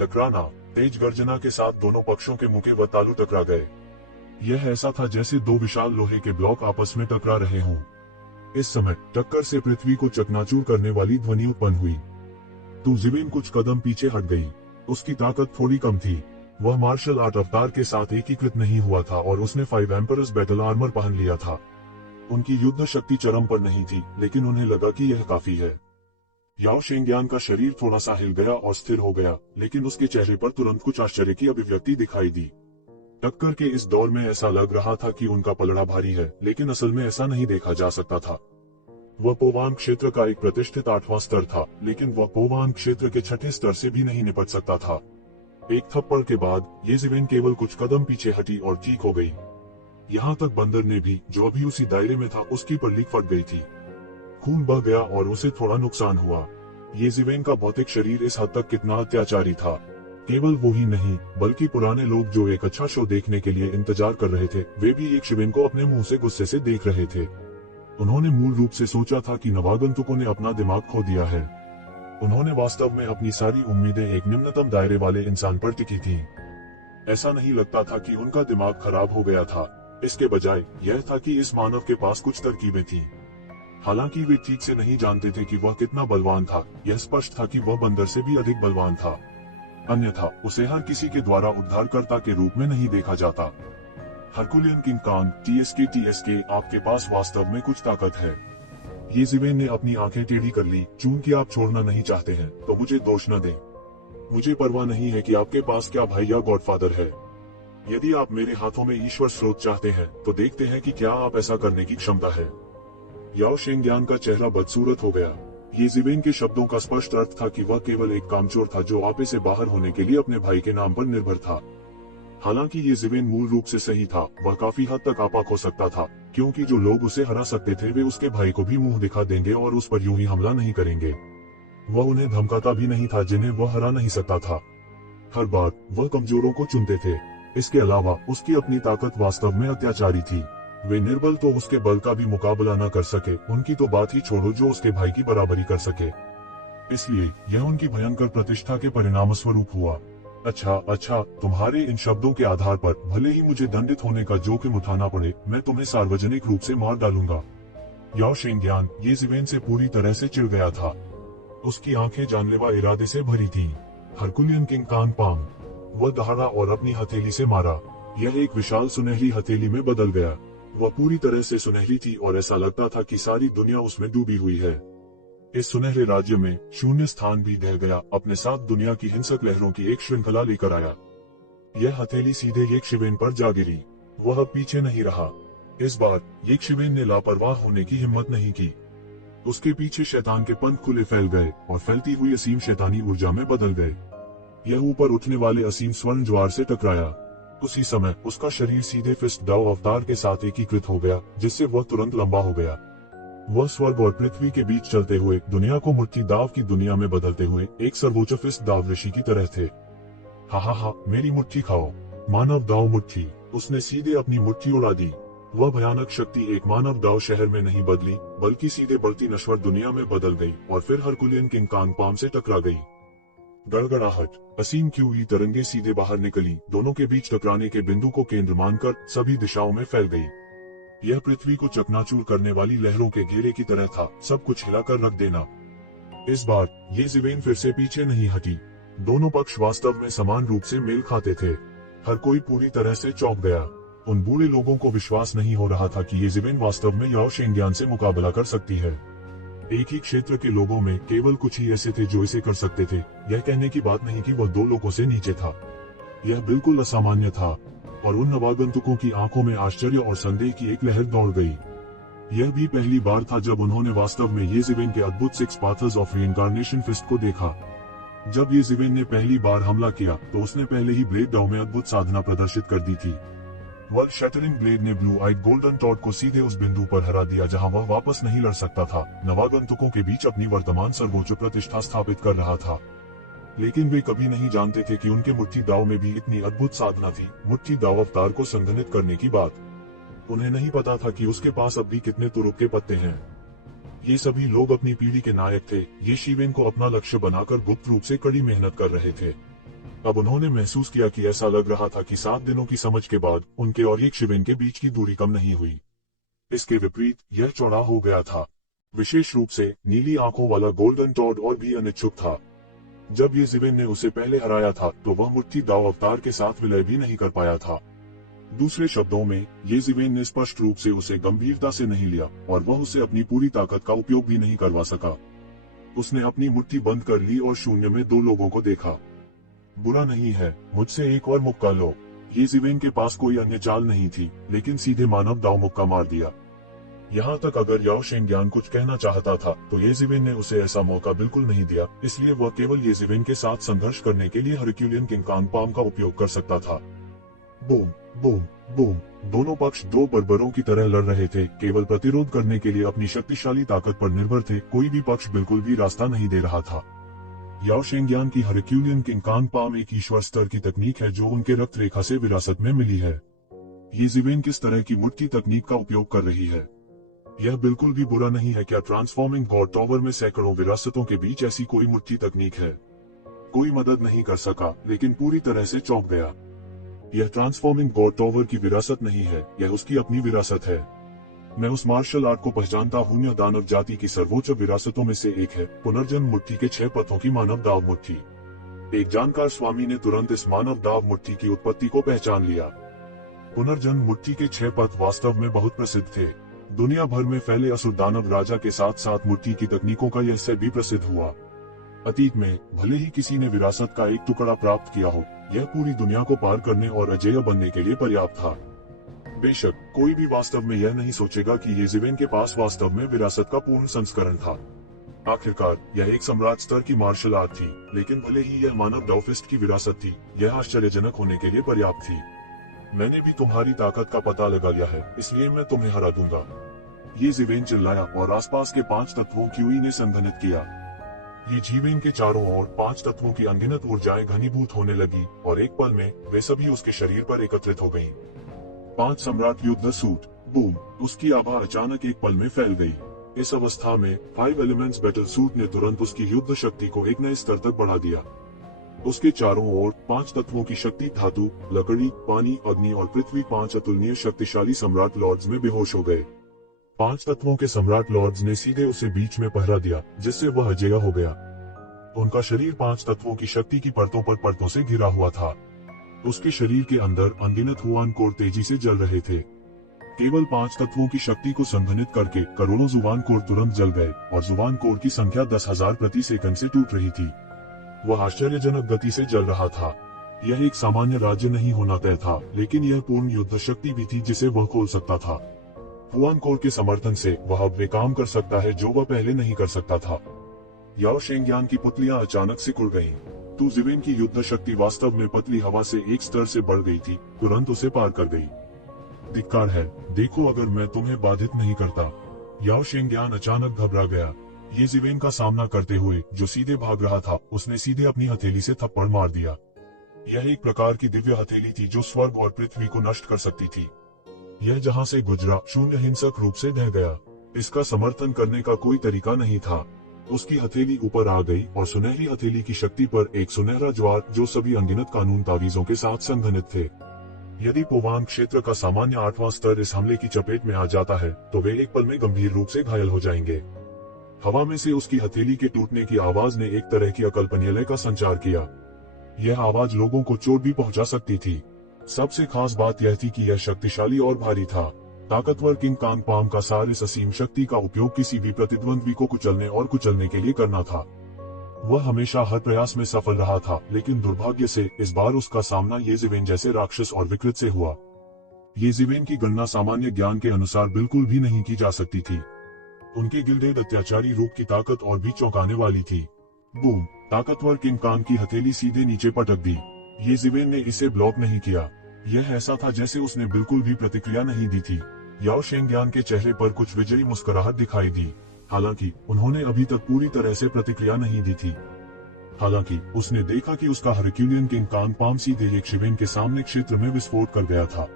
टकराना। तेज गर्जना के साथ दोनों पक्षों के मुके व तालू टकरा गए। यह ऐसा था जैसे 2 विशाल लोहे के ब्लॉक आपस में टकरा रहे हों। इस समय टक्कर से पृथ्वी को चकनाचूर करने वाली ध्वनि उत्पन्न हुई। तो जिवेन कुछ कदम पीछे हट गई। उसकी ताकत थोड़ी कम थी। वह मार्शल आर्ट अवतार के साथ एकीकृत नहीं हुआ था और उसने 5 एम्परर्स बैटल आर्मर पहन लिया था। उनकी युद्ध शक्ति चरम पर नहीं थी, लेकिन उन्हें लगा कि यह काफी है। याओ शेंगियान का शरीर थोड़ा सा हिल गया और स्थिर हो गया, लेकिन उसके चेहरे पर तुरंत कुछ आश्चर्य की अभिव्यक्ति दिखाई दी। टक्कर के इस दौर में ऐसा लग रहा था कि उनका पलड़ा भारी है, लेकिन असल में ऐसा नहीं देखा जा सकता था। वह पोवांग क्षेत्र का एक प्रतिष्ठित 8वां स्तर था, लेकिन वह पोवांग क्षेत्र के 6ठे स्तर से भी नहीं निपट सकता था। एक थप्पड़ के बाद ये जिवेन केवल कुछ कदम पीछे हटी और ठीक हो गई। यहाँ तक बंदर ने भी, जो अभी उसी दायरे में था, उसकी पल्ली फट गई थी। खून बह गया और उसे थोड़ा नुकसान हुआ। ये जिवेन का भौतिक शरीर इस हद तक कितना अत्याचारी था। केवल वो ही नहीं, बल्कि पुराने लोग जो एक अच्छा शो देखने के लिए इंतजार कर रहे थे, वे भी एक शिवेन को अपने मुंह से गुस्से से देख रहे थे। उन्होंने मूल रूप से सोचा था कि नवागंतुकों ने अपना दिमाग खो दिया है। उन्होंने वास्तव में अपनी सारी उम्मीदें एक निम्नतम दायरे वाले इंसान पर टिकी थीं। ऐसा नहीं लगता था कि उनका दिमाग खराब हो गया था। इसके बजाय यह था कि इस मानव के पास कुछ तरकीबें थीं। हालांकि वे ठीक से नहीं जानते थे कि वह कितना बलवान था। यह स्पष्ट था कि वह बंदर से भी अधिक बलवान था। अन्यथा उसे हर किसी के द्वारा उद्धारकर्ता के रूप में नहीं देखा जाता। हरकुलियन किंग कांग, TSK, आपके पास वास्तव में कुछ ताकत है। ये जिवेन ने अपनी आंखें टेढ़ी कर ली। चूंकि आप छोड़ना नहीं चाहते हैं, तो मुझे दोष न दें। मुझे परवाह नहीं है कि आपके पास क्या भाई या गॉडफादर है। यदि आप मेरे हाथों में ईश्वर स्रोत चाहते हैं, तो देखते हैं कि क्या आप ऐसा करने की क्षमता है। याओ शेंगियान का चेहरा बदसूरत हो गया। ये जिवेन के शब्दों का स्पष्ट अर्थ था कि वह केवल एक कामचोर था जो आपे से बाहर होने के लिए अपने भाई के नाम पर निर्भर था। हालांकि ये जिवेन मूल रूप से सही था। वह काफी हद तक आपा खो सकता था, क्योंकि जो लोग उसे हरा सकते थे वे उसके भाई को भी मुंह दिखा देंगे और उस पर यूं ही हमला नहीं करेंगे। वह उन्हें धमकाता भी नहीं था जिन्हें वह हरा नहीं सकता था। हर बार वह कमजोरों को चुनते थे। इसके अलावा उसकी अपनी ताकत वास्तव में अत्याचारी थी। वे निर्बल तो उसके बल का भी मुकाबला न कर सके, उनकी तो बात ही छोड़ो जो उसके भाई की बराबरी कर सके। इसलिए यह उनकी भयंकर प्रतिष्ठा के परिणाम स्वरूप हुआ। अच्छा, तुम्हारे इन शब्दों के आधार पर भले ही मुझे दंडित होने का जोखिम उठाना पड़े, मैं तुम्हें सार्वजनिक रूप से मार डालूंगा। याओ शेंगियान ये जिवेन से पूरी तरह से चिढ़ गया था। उसकी आंखें जानलेवा इरादे से भरी थीं। हरकुलियन किंग कांग पाम वह दहाड़ा और अपनी हथेली से मारा। यह एक विशाल सुनहरी हथेली में बदल गया। वह पूरी तरह से सुनहरी थी और ऐसा लगता था कि सारी दुनिया उसमें डूबी हुई है। इस सुनहरे राज्य में शून्य स्थान भी ढह गया, अपने साथ दुनिया की हिंसक लहरों की एक श्रृंखला लेकर आया। यह हथेली सीधे येक्षिवेन पर जा गिरी। वह अब पीछे नहीं रहा। इस बार येक्षिवेन ने लापरवाह होने की हिम्मत नहीं की। उसके पीछे शैतान के पंख खुले फैल गए और फैलती हुई असीम शैतानी ऊर्जा में बदल गए। यह ऊपर उठने वाले असीम स्वर्ण ज्वार से टकराया। उसी समय उसका शरीर सीधे फिस्ट दाव अवतार के साथ एकीकृत हो गया, जिससे वह तुरंत लंबा हो गया। वह स्वर्ग और पृथ्वी के बीच चलते हुए दुनिया को मुट्ठी दाव की दुनिया में बदलते हुए एक सर्वोच्च फिस्ट दाव ऋषि की तरह थे। हा, मेरी मुट्ठी खाओ, मानव दाव मुट्ठी। उसने सीधे अपनी मुट्ठी उड़ा दी। वह भयानक शक्ति एक मानव दाव शहर में नहीं बदली, बल्कि सीधे बढ़ती नश्वर दुनिया में बदल गई और फिर हरकुलियन किंग कांग पाम से टकरा गई। गड़गड़ाहट, असीम क्यूई तरंगे सीधे बाहर निकली, दोनों के बीच टकराने के बिंदु को केंद्र मानकर सभी दिशाओं में फैल गई। यह पृथ्वी को चकनाचूर करने वाली लहरों के घेरे की तरह था, सब कुछ हिलाकर रख देना। इस बार ये जिवेन फिर से पीछे नहीं हटी। दोनों पक्ष वास्तव में समान रूप से मेल खाते थे। हर कोई पूरी तरह से चौंक गया। उन बूढ़े लोगों को विश्वास नहीं हो रहा था कि ये जिवेन वास्तव में याओ शेंगियान से मुकाबला कर सकती है। एक ही क्षेत्र के लोगों में केवल कुछ ही ऐसे थे जो इसे कर सकते थे। यह कहने की बात नहीं कि वह 2 लोगों से नीचे था। यह बिल्कुल असामान्य था और उन नवागंतुकों की आंखों में आश्चर्य और संदेह की एक लहर दौड़ गई। यह भी पहली बार था जब उन्होंने वास्तव में ये जिवेन के अद्भुत 6 पाथर्स ऑफ रीइंकार्नेशन फिस्ट को देखा। जब ये जिवेन ने पहली बार हमला किया तो उसने पहले ही ब्लेड डाउ में अद्भुत साधना प्रदर्शित कर दी थी। वर्ल्ड शैटरिंग ब्लेड ने ब्लू आइड गोल्डन टॉड को सीधे उस बिंदु पर हरा दिया जहां वह वापस नहीं लड़ सकता था। नवागंतुकों के बीच अपनी वर्तमान सर्वोच्च प्रतिष्ठा स्थापित कर रहा था। लेकिन वे कभी नहीं जानते थे कि उनके मुट्ठी दाव में भी इतनी अद्भुत साधना थी, मुट्ठी दाव अवतार को संघनित करने की बात। उन्हें नहीं पता था कि उसके पास अब भी कितने तुरुप के पत्ते हैं। ये सभी लोग अपनी पीढ़ी के नायक थे। ये शिवेन को अपना लक्ष्य बनाकर गुप्त रूप से कड़ी मेहनत कर रहे थे। अब उन्होंने महसूस किया कि ऐसा लग रहा था कि 7 दिनों की समझ के बाद उनके और येक्षिवेन के बीच की दूरी कम नहीं हुई। इसके विपरीत यह चौड़ा हो गया था। विशेष रूप से नीली आंखों वाला गोल्डन टॉड और भी अनिच्छुक था। जब ये जिवेन ने उसे पहले हराया था तो वह मुट्ठी दाव अवतार के साथ विलय भी नहीं कर पाया था। दूसरे शब्दों में ये जिवेन ने स्पष्ट रूप से उसे गंभीरता से नहीं लिया और वह उसे अपनी पूरी ताकत का उपयोग भी नहीं करवा सका। उसने अपनी मुट्ठी बंद कर ली और शून्य में 2 लोगों को देखा। बुरा नहीं है, मुझसे एक और मुक्का लो। ये जिवेन के पास कोई अन्य चाल नहीं थी, लेकिन सीधे मानव दाव मुक्का मार दिया। यहाँ तक अगर याओ शेंगियान कुछ कहना चाहता था तो ये जिवेन ने उसे ऐसा मौका बिल्कुल नहीं दिया, इसलिए वह केवल ये जिवेन के साथ संघर्ष करने के लिए हरक्यूलियन किंग कांग पाम का उपयोग कर सकता था। बूम बूम बूम, दोनों पक्ष 2 बर्बरों की तरह लड़ रहे थे, केवल प्रतिरोध करने के लिए अपनी शक्तिशाली ताकत पर निर्भर थे। कोई भी पक्ष बिल्कुल भी रास्ता नहीं दे रहा था। याओ शेंगियान की हरक्यूलियन किंग कांग पाम एक ईश्वर स्तर की तकनीक है जो उनके रक्त रेखा से विरासत में मिली है। ये जिवेन किस तरह की मुट्ठी तकनीक का उपयोग कर रही है? यह बिल्कुल भी बुरा नहीं है। क्या ट्रांसफॉर्मिंग गॉड टॉवर में सैकड़ों विरासतों के बीच ऐसी कोई मुट्ठी तकनीक है? कोई मदद नहीं कर सका, लेकिन पूरी तरह से चौंक गया। यह ट्रांसफॉर्मिंग गॉड टॉवर की विरासत नहीं है, यह उसकी अपनी विरासत है। मैं उस मार्शल आर्ट को पहचानता हूँ। यह दानव जाति की सर्वोच्च विरासतों में से एक है। पुनर्जन्म मुट्ठी के 6 पथों की मानव दाव मुट्ठी। एक जानकार स्वामी ने तुरंत इस मानव दाव मुट्ठी की उत्पत्ति को पहचान लिया। पुनर्जन्म मुट्ठी के 6 पथ वास्तव में बहुत प्रसिद्ध थे। दुनिया भर में फैले असुर दानव राजा के साथ साथ मुट्ठी की तकनीकों का यह सेट भी प्रसिद्ध हुआ। अतीत में भले ही किसी ने विरासत का एक टुकड़ा प्राप्त किया हो, यह पूरी दुनिया को पार करने और अजेय बनने के लिए पर्याप्त था। बेशक कोई भी वास्तव में यह नहीं सोचेगा कि ये जिवेन के पास वास्तव में विरासत का पूर्ण संस्करण था। आखिरकार यह एक सम्राट स्तर की मार्शल आर्ट थी, लेकिन भले ही यह मानव दाओफिस्ट की विरासत थी, यह आश्चर्यजनक होने के लिए पर्याप्त थी। मैंने भी तुम्हारी ताकत का पता लगा लिया है, इसलिए मैं तुम्हें हरा दूंगा। ये जिवेन चिल्लाया और आसपास के 5 तत्वों क्यूई ने संघनित किया। ये जिवेन के चारों ओर 5 तत्वों की अनगिनत ऊर्जाएं घनीभूत होने लगी और एक पल में वे सभी उसके शरीर पर एकत्रित हो गईं। 5 सम्राट युद्ध सूट। बूम, उसकी आभा अचानक एक पल में फैल गई। इस अवस्था में 5 एलिमेंट्स बैटल सूट ने तुरंत उसकी युद्ध शक्ति को एक नए स्तर तक बढ़ा दिया। उसके चारों ओर 5 तत्वों की शक्ति धातु, लकड़ी, पानी, अग्नि और पृथ्वी 5 अतुलनीय शक्तिशाली सम्राट लॉर्ड्स में बेहोश हो गए। 5 तत्वों के सम्राट लॉर्ड्स ने सीधे उसे बीच में पहरा दिया, जिससे वह अजेय हो गया। उनका शरीर 5 तत्वों की शक्ति की परतों पर परतों से घिरा हुआ था। उसके शरीर के अंदर अनगिनत हुआन कोर तेजी से जल रहे थे। केवल 5 तत्वों की शक्ति को संघनित करके करोड़ों जुबान कोर तुरंत जल गए और जुबान कोर की संख्या 10,000 प्रति सेकंड से टूट रही थी। वह आश्चर्यजनक गति से जल रहा था। यह एक सामान्य राज्य नहीं होना तय था, लेकिन यह पूर्ण युद्ध शक्ति भी थी जिसे वह खोल सकता था। हुआन कोर के समर्थन से वह अब वे काम कर सकता है जो वह पहले नहीं कर सकता था। याओ शेंगयान की पुतलियां अचानक सिकुड़ गईं। तू जिवेन की युद्ध शक्ति वास्तव में पतली हवा से एक स्तर से बढ़ गई थी, तुरंत उसे पार कर गई। धिक्कार है, देखो अगर मैं तुम्हें बाधित नहीं करता। याओ शेंगयान अचानक घबरा गया। ये जिवेन का सामना करते हुए जो सीधे भाग रहा था, उसने सीधे अपनी हथेली से थप्पड़ मार दिया। यह एक प्रकार की दिव्य हथेली थी जो स्वर्ग और पृथ्वी को नष्ट कर सकती थी। यह जहां से गुजरा शून्य हिंसक रूप से ढह गया। इसका समर्थन करने का कोई तरीका नहीं था। उसकी हथेली ऊपर आ गई और सुनहरी हथेली की शक्ति पर एक सुनहरा ज्वार जो सभी अनगिनत कानून तावीजों के साथ संघनित थे। यदि पोवांग क्षेत्र का सामान्य 8वां स्तर इस हमले की चपेट में आ जाता है तो वे एक पल में गंभीर रूप से घायल हो जाएंगे। हवा में से उसकी हथेली के टूटने की आवाज ने एक तरह की अकल्पनीय लय का संचार किया। यह आवाज लोगों को चोट भी पहुंचा सकती थी। सबसे खास बात यह थी कि यह शक्तिशाली और भारी था। ताकतवर किंग कांग पाम का सार इस असीम शक्ति का उपयोग किसी भी प्रतिद्वंद्वी को कुचलने और कुचलने के लिए करना था। वह हमेशा हर प्रयास में सफल रहा था, लेकिन दुर्भाग्य से इस बार उसका सामना ये जिवेन जैसे राक्षस और विकृत से हुआ। ये जिवेन की गणना सामान्य ज्ञान के अनुसार बिल्कुल भी नहीं की जा सकती थी। उनके गिल्डेड अत्याचारी रूप की ताकत और भी चौंकाने वाली थी। बूम! ताकतवर किंग कांग की हथेली सीधे नीचे पटक दी। ये जिवेन ने इसे ब्लॉक नहीं किया। यह ऐसा था जैसे उसने बिल्कुल भी प्रतिक्रिया नहीं दी थी। याओ शेंगयान के चेहरे पर कुछ विजयी मुस्कुराहट दिखाई दी। हालांकि उन्होंने अभी तक पूरी तरह से प्रतिक्रिया नहीं दी थी। हालांकि उसने देखा कि उसका हरक्यूलियन किंग कांग पाम सीधे एक शिवेन के सामने क्षेत्र में विस्फोट कर गया था।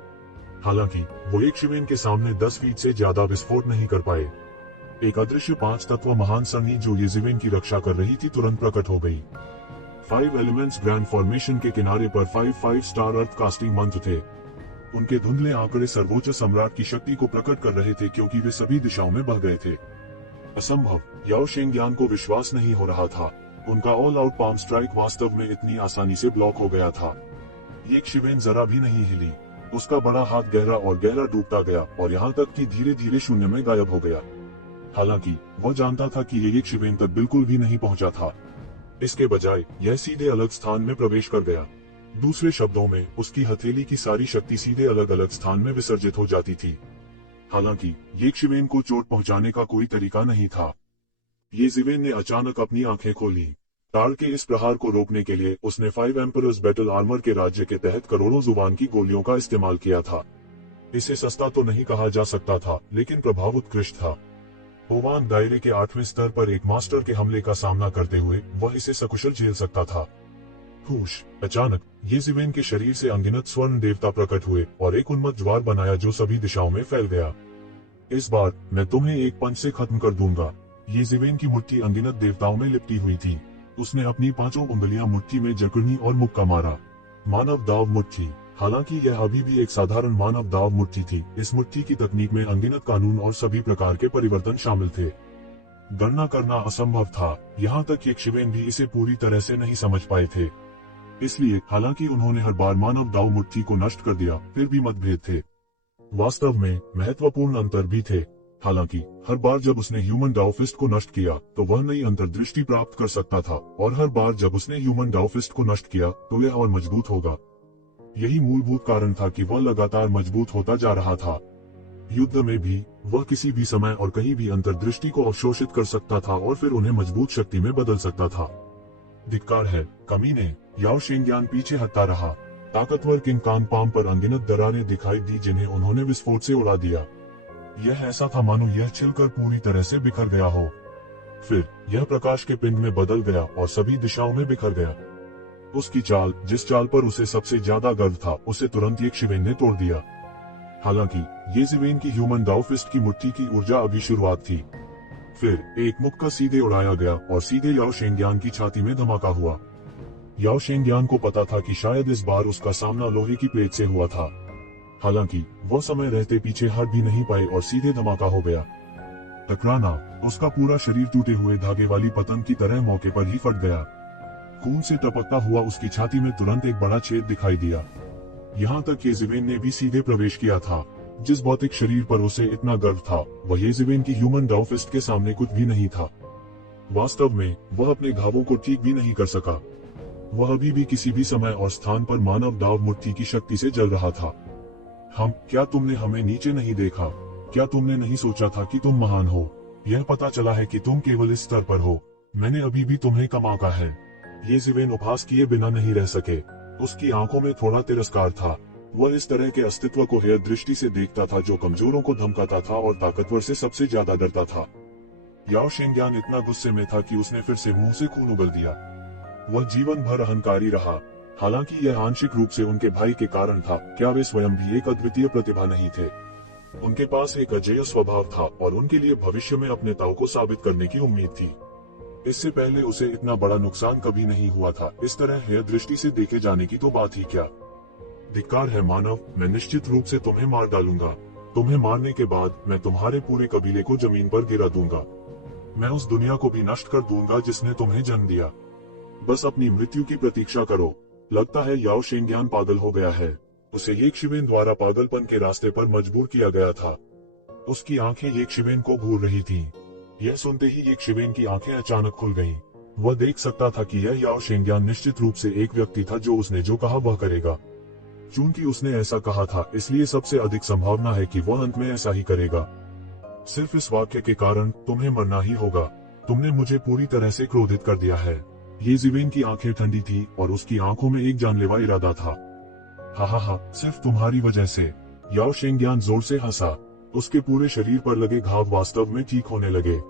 हालांकि वो एक शिवेन के सामने 10 फीट से ज्यादा विस्फोट नहीं कर पाए। एक अदृश्य 5 तत्व महान सरणी जो ये जिवेन की रक्षा कर रही थी तुरंत प्रकट हो गई। 5 एलिमेंट्स ग्रैंड फॉर्मेशन के किनारे पर 5 स्टार अर्थ कास्टिंग मंत्र थे। उनके धुंधले आंकड़े सर्वोच्च सम्राट की शक्ति को प्रकट कर रहे थे क्योंकि वे सभी दिशाओं में बह गए थे। असंभव! याओ शेंगयान को विश्वास नहीं हो रहा था। उनका ऑल आउट पाम स्ट्राइक वास्तव में इतनी आसानी से ब्लॉक हो गया था। ये शिवेन जरा भी नहीं हिली। उसका बड़ा हाथ गहरा और गहरा डूबता गया और यहाँ तक कि धीरे धीरे शून्य में गायब हो गया। हालांकि वह जानता था कि ये एक शिवेन तक बिल्कुल भी नहीं पहुंचा था। इसके बजाय यह सीधे अलग स्थान में प्रवेश कर गया। दूसरे शब्दों में, उसकी हथेली की सारी शक्ति सीधे अलग अलग स्थान में विसर्जित हो जाती थी। हालांकि ये शिवेन को चोट पहुंचाने का कोई तरीका नहीं था। ये जिवेन ने अचानक अपनी आंखें खोली। टाल के इस प्रहार को रोकने के लिए उसने 5 एम्परर्स बैटल आर्मर के राज्य के तहत करोड़ों जुबान की गोलियों का इस्तेमाल किया था। इसे सस्ता तो नहीं कहा जा सकता था, लेकिन प्रभाव उत्कृष्ट था। पोवांग दायरे के 8वें स्तर पर एक मास्टर के हमले का सामना करते हुए वह इसे सकुशल झेल सकता था। हुश! अचानक ये जिवेन के शरीर से अनगिनत स्वर्ण देवता प्रकट हुए और एक उन्मत्त ज्वार बनाया जो सभी दिशाओं में फैल गया। इस बार मैं तुम्हें एक पंच से खत्म कर दूंगा। ये जिवेन की मुट्ठी अनगिनत देवताओं में लिपटी हुई थी। उसने अपनी 5 उंगलियां मुट्ठी में जकड़नी और मुक्का मारा। मानव दाव मुट्ठी। हालांकि यह अभी भी एक साधारण मानव दाव मुट्ठी थी, इस मुट्ठी की तकनीक में अनगिनत कानून और सभी प्रकार के परिवर्तन शामिल थे। गणना करना असंभव था, यहाँ तक कि शिवेन भी इसे पूरी तरह से नहीं समझ पाए थे। इसलिए हालांकि उन्होंने हर बार मानव दाव मुट्ठी को नष्ट कर दिया, फिर भी मतभेद थे। वास्तव में महत्वपूर्ण अंतर भी थे। हालांकि हर बार जब उसने ह्यूमन दाव फिस्ट को नष्ट किया तो वह नई अंतर्दृष्टि प्राप्त कर सकता था, और हर बार जब उसने ह्यूमन दाव फिस्ट को नष्ट किया तो यह और मजबूत होगा। यही मूलभूत कारण था कि वह लगातार मजबूत होता जा रहा था। युद्ध में भी वह किसी भी समय और कहीं भी अंतर्दृष्टि को अवशोषित कर सकता था और फिर उन्हें मजबूत शक्ति में बदल सकता था। धिक्कार है, कमीने! याओ शेंगयान पीछे हटता रहा। ताकतवर किंग कांग पाम पर अनगिनत दरारें दिखाई दी जिन्हें उन्होंने विस्फोट से उड़ा दिया। यह ऐसा था मानो यह छिलकर पूरी तरह से बिखर गया हो। फिर यह प्रकाश के पिंड में बदल गया और सभी दिशाओं में बिखर गया। उसकी चाल, जिस चाल पर उसे सबसे ज्यादा गर्व था, उसे तुरंत एक शिवेन ने तोड़ दिया। हालांकि ये जिवेन की ह्यूमन दाव फिस्ट की मुट्ठी की ऊर्जा अभी शुरुआत थी। फिर एक मुक्का सीधे उड़ाया गया और सीधे याओ शेंगयान की छाती में धमाका हुआ। याओ शेंगयान को पता था कि शायद इस बार उसका सामना लोहे की प्लेट से हुआ था। हालांकि वह समय रहते पीछे हट भी नहीं पाए और सीधे धमाका हो गया। टकराना, उसका पूरा शरीर टूटे हुए धागे वाली पतंग की तरह मौके पर ही फट गया। खून से टपकता हुआ उसकी छाती में तुरंत एक बड़ा छेद दिखाई दिया। यहाँ तक येज़िवेन ने भी सीधे प्रवेश किया था। जिस भौतिक शरीर पर उसे इतना गर्व था, वह येज़िवेन की ह्यूमन डाउ फिस्ट के सामने कुछ भी नहीं था। वास्तव में वह अपने घावों को ठीक भी नहीं कर सका। वह अभी भी किसी भी समय और स्थान पर मानव दाव मुट्ठी की शक्ति से जल रहा था। क्या तुमने हमें नीचे नहीं देखा? क्या तुमने नहीं सोचा था कि तुम महान हो? यह पता चला है कि तुम केवल इस स्तर पर हो। मैंने अभी भी तुम्हें कम आंका है। येज़िवेन उपहास किए बिना नहीं रह सके। उसकी आंखों में थोड़ा तिरस्कार था। वह इस तरह के अस्तित्व को हेय दृष्टि से देखता था जो कमजोरों को धमकाता था और ताकतवर से सबसे ज्यादा डरता था। याओ शेंगयान इतना गुस्से में था कि उसने फिर से मुंह से खून उगल दिया। वह जीवन भर अहंकारी रहा। हालांकि यह आंशिक रूप से उनके भाई के कारण था। क्या वे स्वयं भी एक अद्वितीय प्रतिभा नहीं थे? उनके पास एक अजेय स्वभाव था और उनके लिए भविष्य में अपने ताऊ को साबित करने की उम्मीद थी। इससे पहले उसे इतना बड़ा नुकसान कभी नहीं हुआ था। इस तरह हेय दृष्टि से देखे जाने की तो बात ही क्या। धिक्कार है मानव, मैं निश्चित रूप से तुम्हें मार डालूंगा। तुम्हें मारने के बाद मैं तुम्हारे पूरे कबीले को जमीन पर गिरा दूंगा। मैं उस दुनिया को भी नष्ट कर दूंगा जिसने तुम्हें जन्म दिया। बस अपनी मृत्यु की प्रतीक्षा करो। लगता है याओ शेंगयान पागल हो गया है। उसे येशिवेन द्वारा पागलपन के रास्ते पर मजबूर किया गया था। उसकी आंखें येशिवेन को घूर रही थीं। यह सुनते ही येशिवेन की आंखें अचानक खुल गईं। वह देख सकता था कि यह याओ शेंगयान निश्चित रूप से एक व्यक्ति था जो उसने जो कहा वह करेगा। चूंकि उसने ऐसा कहा था, इसलिए सबसे अधिक संभावना है कि वह अंत में ऐसा ही करेगा। सिर्फ इस वाक्य के कारण तुम्हें मरना ही होगा। तुमने मुझे पूरी तरह से क्रोधित कर दिया है। येज़िवेन की आंखें ठंडी थी और उसकी आंखों में एक जानलेवा इरादा था। हा, सिर्फ तुम्हारी वजह से। याओ शेंगयान जोर से हंसा। उसके पूरे शरीर पर लगे घाव वास्तव में ठीक होने लगे।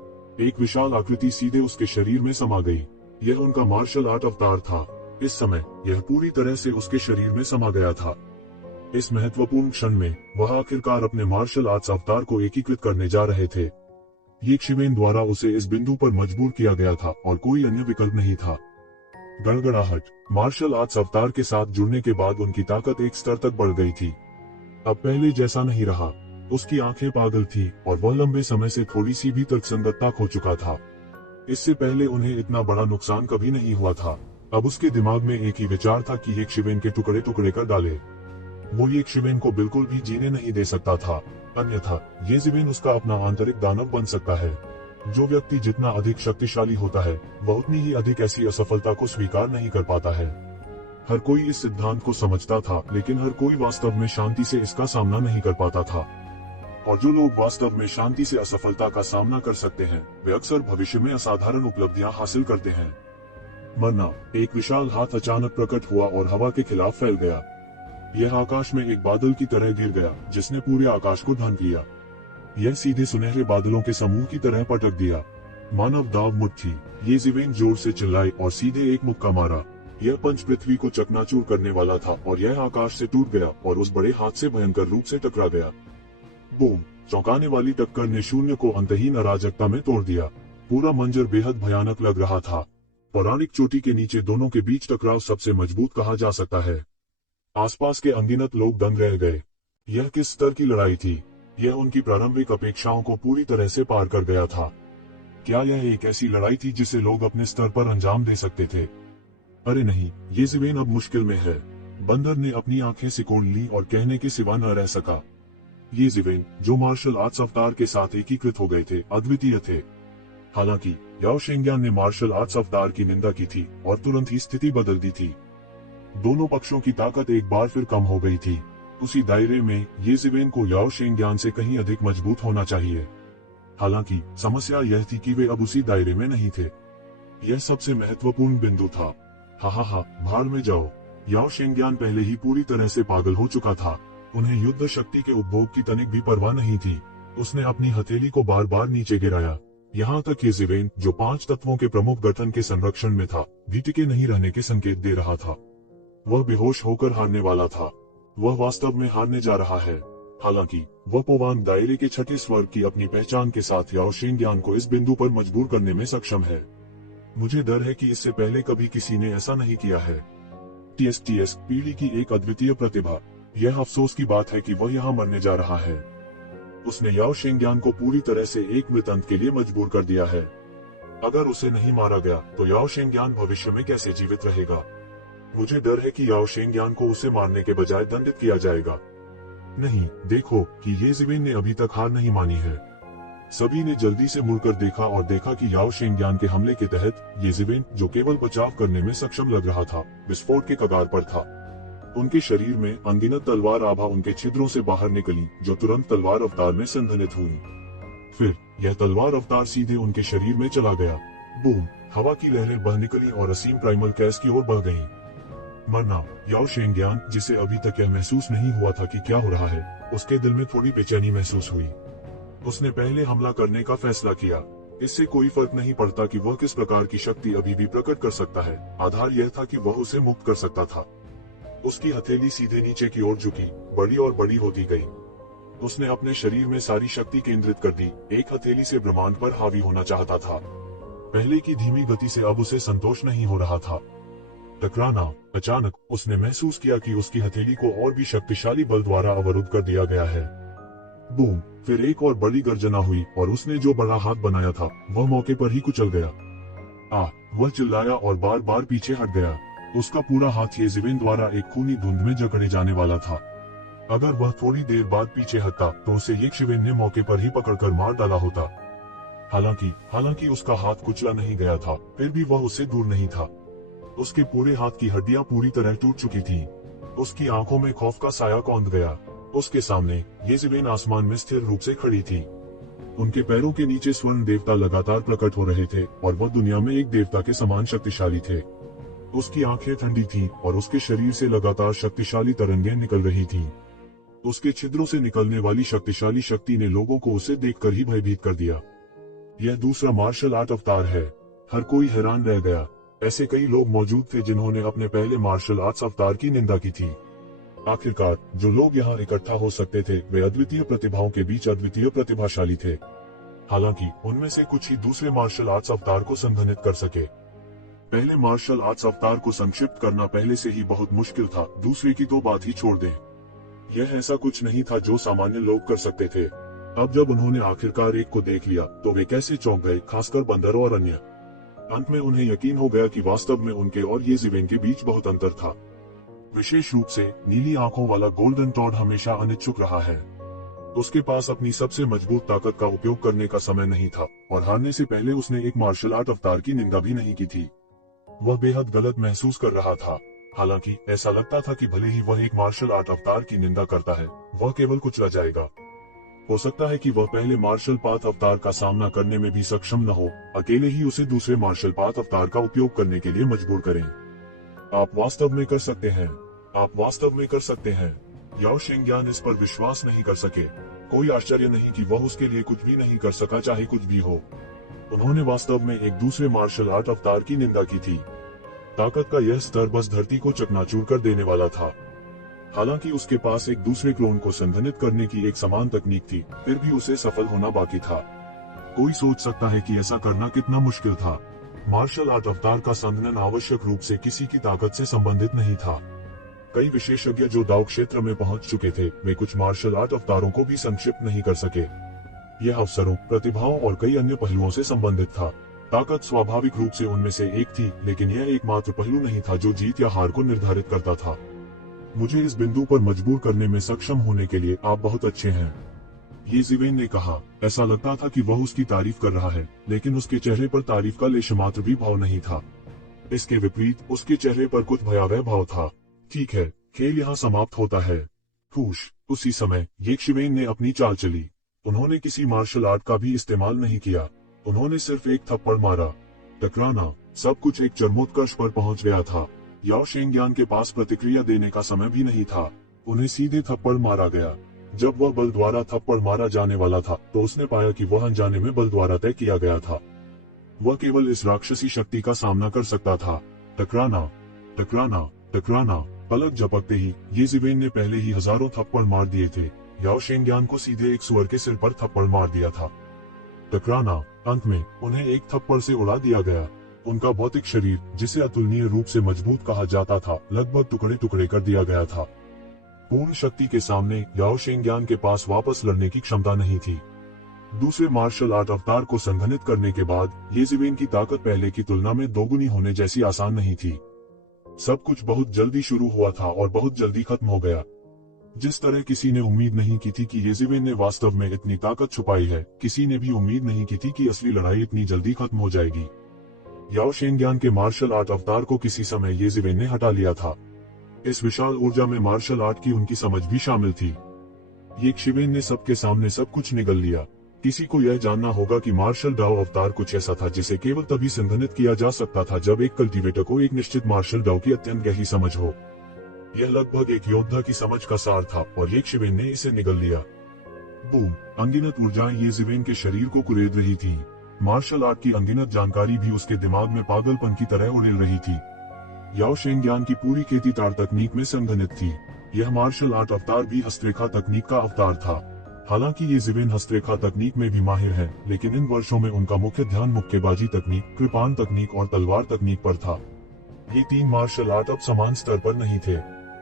एक विशाल आकृति सीधे उसके शरीर में समा गई। यह उनका मार्शल आर्ट अवतार था। इस समय यह पूरी तरह से उसके शरीर में समा गया था। इस महत्वपूर्ण क्षण में वह आखिरकार अपने मार्शल आर्ट्स अवतार को एकीकृत करने जा रहे थे। येशिवेन द्वारा उसे इस बिंदु पर मजबूर किया गया था और कोई अन्य विकल्प नहीं था। गड़गड़ाहट। मार्शल आर्ट्स अवतार के साथ जुड़ने के बाद उनकी ताकत एक स्तर तक बढ़ गई थी। अब पहले जैसा नहीं रहा। उसकी आंखें पागल थी और वह लंबे समय से थोड़ी सी भी तर्कसंगतता खो चुका था। इससे पहले उन्हें इतना बड़ा नुकसान कभी नहीं हुआ था। अब उसके दिमाग में एक ही विचार था कि येशिवेन के टुकड़े टुकड़े कर डाले। वो येशिवेन को बिल्कुल भी जीने नहीं दे सकता था। अन्यथा येज़िवेन उसका अपना आंतरिक दानव बन सकता है। जो व्यक्ति जितना अधिक शक्तिशाली होता है, वह उतनी ही अधिक ऐसी असफलता को स्वीकार नहीं कर पाता है। हर कोई इस सिद्धांत को समझता था, लेकिन हर कोई वास्तव में शांति से इसका सामना नहीं कर पाता था। और जो लोग वास्तव में शांति से असफलता का सामना कर सकते हैं, वे अक्सर भविष्य में असाधारण उपलब्धियां हासिल करते हैं। मरना। एक विशाल हाथ अचानक प्रकट हुआ और हवा के खिलाफ फैल गया। यह आकाश में एक बादल की तरह गिर गया, जिसने पूरे आकाश को ढांक लिया। यह सीधे सुनहरे बादलों के समूह की तरह पटक दिया। मानव दाव मुट्ठी। येज़िवेन जोर से चिल्लाई और सीधे एक मुक्का मारा। यह पंच पृथ्वी को चकनाचूर करने वाला था और यह आकाश से टूट गया और उस बड़े हाथ से भयंकर रूप से टकरा गया। बूम। चौंकाने वाली टक्कर ने शून्य को अंतहीन अराजकता में तोड़ दिया। पूरा मंजर बेहद भयानक लग रहा था। पौराणिक चोटी के नीचे दोनों के बीच टकराव सबसे मजबूत कहा जा सकता है। आसपास के अनगिनत लोग दंग रह गए। यह किस स्तर की लड़ाई थी? यह उनकी प्रारंभिक अपेक्षाओं को पूरी तरह से पार कर गया था। क्या यह एक ऐसी लड़ाई थी जिसे लोग अपने स्तर पर अंजाम दे सकते थे? अरे नहीं, येज़िवेन अब मुश्किल में है। बंदर ने अपनी आंखें सिकोड़ ली और कहने के सिवा न रह सका। येज़िवेन, जो मार्शल आर्ट्स अवतार के साथ एकीकृत हो गए थे, अद्वितीय थे। हालांकि याओ शेंगयान ने मार्शल आर्ट्स अवतार की निंदा की थी और तुरंत ही स्थिति बदल दी थी। दोनों पक्षों की ताकत एक बार फिर कम हो गई थी। उसी दायरे में येज़िवेन को याओ शेंगयान से कहीं अधिक मजबूत होना चाहिए। हालांकि समस्या यह थी कि वे अब उसी दायरे में नहीं थे। यह सबसे महत्वपूर्ण बिंदु था। हा, भाड़ में जाओ। याओ शेंगयान पहले ही पूरी तरह से पागल हो चुका था। उन्हें युद्ध शक्ति के उपभोग की तनिक भी परवाह नहीं थी। उसने अपनी हथेली को बार बार नीचे गिराया। यहाँ तक येज़िवेन, जो 5 तत्वों के प्रमुख गठन के संरक्षण में था, भी टिके नहीं रहने के संकेत दे रहा था। वह बेहोश होकर हारने वाला था। वह वास्तव में हारने जा रहा है। हालांकि वह पोवांग दायरे के छठे स्वर्ग की अपनी पहचान के साथ याओ शेंगयान को इस बिंदु पर मजबूर करने में सक्षम है। मुझे डर है कि इससे पहले कभी किसी ने ऐसा नहीं किया है। टीएस पीढ़ी की एक अद्वितीय प्रतिभा। यह अफसोस की बात है कि वह यहाँ मरने जा रहा है। उसने याओ शेंगयान को पूरी तरह से एक मृतंत के लिए मजबूर कर दिया है। अगर उसे नहीं मारा गया तो याओ शेंगयान भविष्य में कैसे जीवित रहेगा? मुझे डर है कि याओ शेंगयान को उसे मारने के बजाय दंडित किया जाएगा। नहीं, देखो कि ये जिवेन ने अभी तक हार नहीं मानी है। सभी ने जल्दी से मुड़कर देखा और देखा कि याओ शेंगयान के हमले के तहत ये जिवेन, जो केवल बचाव करने में सक्षम लग रहा था, विस्फोट के कगार पर था। उनके शरीर में अनगिनत तलवार आभा उनके छिद्रों से बाहर निकली, जो तुरंत तलवार अवतार में संघनित हुई। फिर यह तलवार अवतार सीधे उनके शरीर में चला गया। बूम! हवा की लहरें बह निकली और असीम प्राइमल कैस की ओर बढ़ गईं। मरना। याओ शेंगयान, जिसे अभी तक यह महसूस नहीं हुआ था कि क्या हो रहा है, उसके दिल में थोड़ी बेचैनी महसूस हुई। उसने पहले हमला करने का फैसला किया। इससे कोई फर्क नहीं पड़ता कि वह किस प्रकार की शक्ति अभी भी प्रकट कर सकता है, आधार यह था कि वह उसे मुक्त कर सकता था। उसकी हथेली सीधे नीचे की ओर झुकी, बड़ी और बड़ी होती गई। उसने अपने शरीर में सारी शक्ति केंद्रित कर दी, एक हथेली से ब्रह्मांड पर हावी होना चाहता था। पहले की धीमी गति से अब उसे संतोष नहीं हो रहा था। टकराना। अचानक उसने महसूस किया कि उसकी हथेली को और भी शक्तिशाली बल द्वारा अवरुद्ध कर दिया गया है। बूम! फिर एक और बड़ी गर्जना हुई और उसने जो बड़ा हाथ बनाया था वह मौके पर ही कुचल गया। वह चिल्लाया और बार बार पीछे हट गया। उसका पूरा हाथ ये जिवेन द्वारा एक खूनी धुंध में जकड़े जाने वाला था। अगर वह थोड़ी देर बाद पीछे हटता तो उसे ये शिवेन ने मौके पर ही पकड़कर मार डाला होता। हालांकि उसका हाथ कुचला नहीं गया था, फिर भी वह उससे दूर नहीं था। उसके पूरे हाथ की हड्डियां पूरी तरह टूट चुकी थीं। उसकी आंखों में खौफ का साया कौंध गया। उसके सामने ये जिवेन आसमान में स्थिर रूप से खड़ी थी। उनके पैरों के नीचे स्वर्ण देवता लगातार प्रकट हो रहे थे और वह दुनिया में एक देवता के समान शक्तिशाली थे। उसकी आंखें ठंडी थीं और उसके शरीर से लगातार शक्तिशाली तरंगें निकल रही थीं। उसके छिद्रों से निकलने वाली शक्तिशाली शक्ति ने लोगों को उसे देखकर ही भयभीत कर दिया। यह दूसरा मार्शल आर्ट अवतार है। हर कोई हैरान रह गया। ऐसे कई लोग मौजूद थे जिन्होंने अपने पहले मार्शल आर्ट्स अवतार की निंदा की थी। आखिरकार जो लोग यहाँ इकट्ठा हो सकते थे वे अद्वितीय प्रतिभाओं के बीच अद्वितीय प्रतिभाशाली थे। हालांकि उनमें से कुछ ही दूसरे मार्शल आर्ट्स अवतार को संघनित कर सके। पहले मार्शल आर्ट्स अवतार को संक्षिप्त करना पहले से ही बहुत मुश्किल था, दूसरे की तो बात ही छोड़ दें। यह ऐसा कुछ नहीं था जो सामान्य लोग कर सकते थे। अब जब उन्होंने आखिरकार एक को देख लिया तो वे कैसे चौंक गए, खासकर बंदर और अन्य। अंत में उन्हें यकीन हो गया कि वास्तव में उनके और ये जिवेन के बीच बहुत अंतर था। विशेष रूप से नीली आंखों वाला गोल्डन टॉड हमेशा अनिच्छुक रहा है। उसके पास अपनी सबसे मजबूत ताकत का उपयोग करने का समय नहीं था और हारने से पहले उसने एक मार्शल आर्ट अवतार की निंदा भी नहीं की थी। वह बेहद गलत महसूस कर रहा था। हालांकि ऐसा लगता था कि भले ही वह एक मार्शल आर्ट अवतार की निंदा करता है, वह केवल कुचला जाएगा। हो सकता है कि वह पहले मार्शल पाथ अवतार का सामना करने में भी सक्षम न हो, अकेले ही उसे दूसरे मार्शल पाथ अवतार का उपयोग करने के लिए मजबूर करें। आप वास्तव में कर सकते हैं। आप वास्तव में कर सकते हैं। याओ शेंगयान इस पर विश्वास नहीं कर सके। कोई आश्चर्य नहीं कि वह उसके लिए कुछ भी नहीं कर सका, चाहे कुछ भी हो। उन्होंने वास्तव में एक दूसरे मार्शल आर्ट अवतार की निंदा की थी। ताकत का यह स्तर बस धरती को चकनाचूर कर देने वाला था। हालांकि उसके पास एक दूसरे क्लोन को संघनित करने की एक समान तकनीक थी, फिर भी उसे सफल होना बाकी था। कोई सोच सकता है कि ऐसा करना कितना मुश्किल था। मार्शल आर्ट अवतार का संघनन आवश्यक रूप से किसी की ताकत से संबंधित नहीं था। कई विशेषज्ञ जो दाव क्षेत्र में पहुंच चुके थे, वे कुछ मार्शल आर्ट अवतारों को भी संक्षिप्त नहीं कर सके। यह अवसरों, प्रतिभाओं और कई अन्य पहलुओं से संबंधित था। ताकत स्वाभाविक रूप से उनमें से एक थी, लेकिन यह एकमात्र पहलू नहीं था जो जीत या हार को निर्धारित करता था। मुझे इस बिंदु पर मजबूर करने में सक्षम होने के लिए आप बहुत अच्छे हैं, ये जिवेन ने कहा। ऐसा लगता था कि वह उसकी तारीफ कर रहा है, लेकिन उसके चेहरे पर तारीफ का लेशमात्र भी भाव नहीं था। इसके विपरीत उसके चेहरे पर कुछ भयावह भाव था। ठीक है, खेल यहाँ समाप्त होता है। हुश! उसी समय ये शिवेन ने अपनी चाल चली। उन्होंने किसी मार्शल आर्ट का भी इस्तेमाल नहीं किया। उन्होंने सिर्फ एक थप्पड़ मारा। टकराना। सब कुछ एक चरमोत्कर्ष पर पहुंच गया था। याओ शेंगयान के पास प्रतिक्रिया देने का समय भी नहीं था। उन्हें सीधे थप्पड़ मारा गया। जब वह बल द्वारा थप्पड़ मारा जाने वाला था तो उसने पाया कि वह अनजाने में बल द्वारा तय किया गया था। वह केवल इस राक्षसी शक्ति का सामना कर सकता था। टकराना, टकराना, टकराना। पलक झपकते ही ये जिवेन ने पहले ही हजारों थप्पड़ मार दिए थे। याओ शेंगयान को सीधे एक सुअर के सिर पर थप्पड़ मार दिया था। टकराना। अंत में उन्हें एक थप्पड़ से उड़ा दिया गया। उनका भौतिक शरीर, जिसे अतुलनीय रूप से मजबूत कहा जाता था, लगभग टुकड़े टुकड़े कर दिया गया था। पूर्ण शक्ति के सामने याओ शेंग्यान के पास वापस लड़ने की क्षमता नहीं थी। दूसरे मार्शल आर्ट अवतार को संघनित करने के बाद ये ज़िवेन की ताकत पहले की तुलना में दोगुनी होने जैसी आसान नहीं थी। सब कुछ बहुत जल्दी शुरू हुआ था और बहुत जल्दी खत्म हो गया। जिस तरह किसी ने उम्मीद नहीं की थी कि ये ज़िवेन ने वास्तव में इतनी ताकत छुपाई है, किसी ने भी उम्मीद नहीं की थी कि असली लड़ाई इतनी जल्दी खत्म हो जाएगी। याओ शेंग्यान के मार्शल आर्ट अवतार को किसी समय ये ज़िवेन ने हटा लिया था। इस विशाल ऊर्जा में मार्शल आर्ट की उनकी समझ भी शामिल थी। ये शिवेन ने सबके सामने सब कुछ निगल लिया। किसी को यह जानना होगा कि मार्शल डाओ अवतार कुछ ऐसा था जिसे केवल तभी संघनित किया जा सकता था जब एक कल्टीवेटर को एक निश्चित मार्शल डाओ की अत्यंत गहरी समझ हो। यह लगभग एक योद्धा की समझ का सार था और ये शिवेन ने इसे निगल लिया। बूम! अनगिनत ऊर्जाएं ये ज़िवेन के शरीर को कुरेद रही थी। मार्शल आर्ट की अनगिनत जानकारी भी उसके दिमाग में पागलपन की तरह उड़ेल रही थी। याओ शेंग्यान की पूरी खेती तार तकनीक में संघनित थी। यह मार्शल आर्ट अवतार भी हस्तरेखा तकनीक का अवतार था। हालांकि ये ज़िवेन हस्तरेखा तकनीक में भी माहिर है, लेकिन इन वर्षों में उनका मुख्य ध्यान मुक्केबाजी तकनीक, कृपाण तकनीक और तलवार तकनीक पर था। ये तीन मार्शल आर्ट अब समान स्तर पर नहीं थे।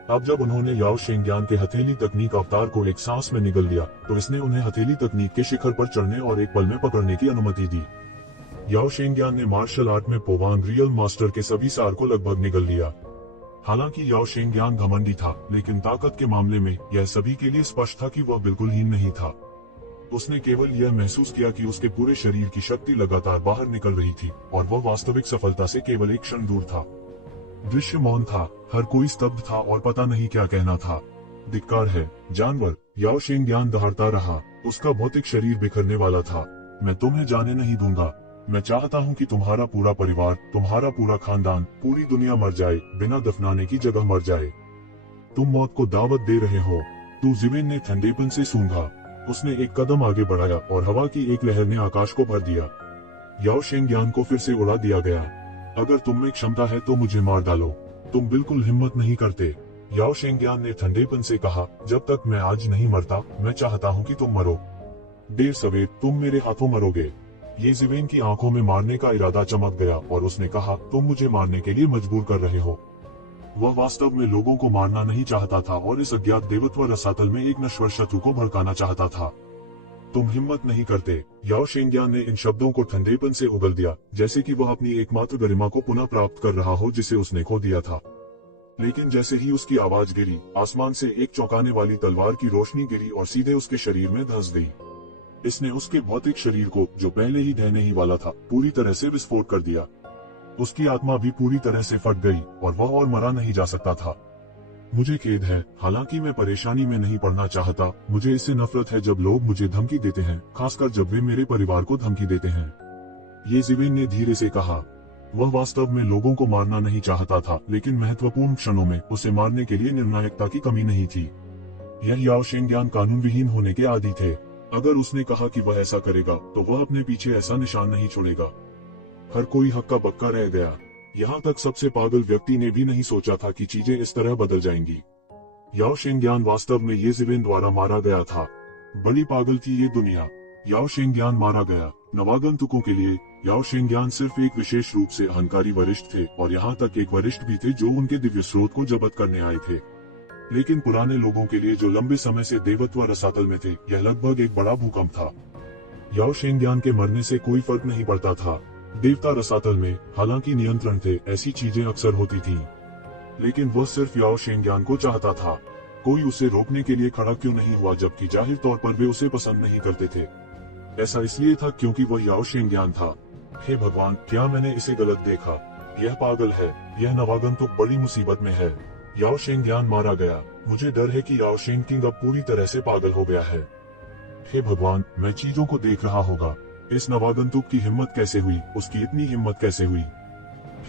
अब जब उन्होंने याओ शेंग्यान के हथेली तकनीक अवतार को एक सांस में निगल लिया, तो इसने उन्हें हथेली तकनीक के शिखर पर चढ़ने और एक पल में पकड़ने की अनुमति दी। याओ शेंग्यान ने मार्शल आर्ट में पोवांग रियल मास्टर के सभी सार को लगभग निगल लिया। हालांकि याओ शेंग्यान घमंडी था, लेकिन ताकत के मामले में यह सभी के लिए स्पष्ट था कि वह बिल्कुल हीन नहीं था। उसने केवल यह महसूस किया कि उसके पूरे शरीर की शक्ति लगातार बाहर निकल रही थी और वह वास्तविक सफलता से केवल एक क्षण दूर था। दृश्य मौन था, हर कोई स्तब्ध था और पता नहीं क्या कहना था। धिक्कार है, जानवर! याओ शेंग्यान दहाड़ता रहा। उसका भौतिक शरीर बिखरने वाला था। मैं तुम्हें जाने नहीं दूंगा। मैं चाहता हूं कि तुम्हारा पूरा परिवार, तुम्हारा पूरा खानदान, पूरी दुनिया मर जाए, बिना दफनाने की जगह मर जाए। तुम मौत को दावत दे रहे हो। तू ज़िवेन ने ठंडेपन से सूंघा। उसने एक कदम आगे बढ़ाया और हवा की एक लहर ने आकाश को भर दिया। याओ शेंग्यान को फिर से उड़ा दिया गया। अगर तुम में क्षमता है तो मुझे मार डालो। तुम बिल्कुल हिम्मत नहीं करते। याओ शेंग्यान ने ठंडेपन से कहा, जब तक मैं आज नहीं मरता, मैं चाहता हूं कि तुम मरो। देर सवेर तुम मेरे हाथों मरोगे। ये ज़िवेन की आंखों में मारने का इरादा चमक गया और उसने कहा, तुम मुझे मारने के लिए मजबूर कर रहे हो। वह वास्तव में लोगों को मारना नहीं चाहता था और इस अज्ञात देवत्व रसातल में एक नश्वर शत्रु को भड़काना चाहता था। तुम हिम्मत नहीं करते। याओ शेंग्यान ने इन शब्दों को ठंडेपन से उगल दिया, जैसे कि वह अपनी एकमात्र गरिमा को पुनः प्राप्त कर रहा हो जिसे उसने खो दिया था। लेकिन जैसे ही उसकी आवाज गिरी, आसमान से एक चौंकाने वाली तलवार की रोशनी गिरी और सीधे उसके शरीर में धंस गई। इसने उसके भौतिक शरीर को, जो पहले ही ढहने ही वाला था, पूरी तरह से विस्फोट कर दिया। उसकी आत्मा भी पूरी तरह से फट गई और वह और मरा नहीं जा सकता था। मुझे खेद है, हालांकि मैं परेशानी में नहीं पड़ना चाहता। मुझे इससे नफरत है जब लोग मुझे धमकी देते हैं, खासकर जब वे मेरे परिवार को धमकी देते हैं। ये ज़िवेन ने धीरे से कहा। वह वास्तव में लोगों को मारना नहीं चाहता था, लेकिन महत्वपूर्ण क्षणों में उसे मारने के लिए निर्णायकता की कमी नहीं थी। यह याओ शेंग्यान कानून विहीन होने के आदी थे। अगर उसने कहा कि वह ऐसा करेगा, तो वह अपने पीछे ऐसा निशान नहीं छोड़ेगा। हर कोई हक्का बक्का रह गया। यहाँ तक सबसे पागल व्यक्ति ने भी नहीं सोचा था कि चीजें इस तरह बदल जाएंगी। याओ शेंग्यान वास्तव में ये ज़िवेन द्वारा मारा गया था। बड़ी पागल थी ये दुनिया। याओ शेंग्यान मारा गया। नवागंतुकों के लिए याओ शेंग्यान सिर्फ एक विशेष रूप से अहंकारी वरिष्ठ थे और यहाँ तक एक वरिष्ठ भी थे जो उनके दिव्य स्रोत को जब्त करने आए थे। लेकिन पुराने लोगों के लिए जो लंबे समय से देवत्व रसातल में थे, यह लगभग एक बड़ा भूकंप था। याओ शेंग्यान के मरने से कोई फर्क नहीं पड़ता था। देवता रसातल में हालांकि नियंत्रण थे, ऐसी चीजें अक्सर होती थीं। लेकिन वह सिर्फ याओ शेंग्यान को चाहता था। कोई उसे रोकने के लिए खड़ा क्यों नहीं हुआ, जबकि जाहिर तौर पर वे उसे पसंद नहीं करते थे। ऐसा इसलिए था क्योंकि वह याओ शेंग्यान था। हे भगवान, क्या मैंने इसे गलत देखा? यह पागल है। यह नवागंतुक बड़ी मुसीबत में है। याओ शेंग्यान मारा गया। मुझे डर है कि याओ शेंग्किंग अब पूरी तरह से पागल हो गया है। हे भगवान, मैं चीजों को देख रहा होगा। इस नवागंतुक की हिम्मत कैसे हुई? उसकी इतनी हिम्मत कैसे हुई?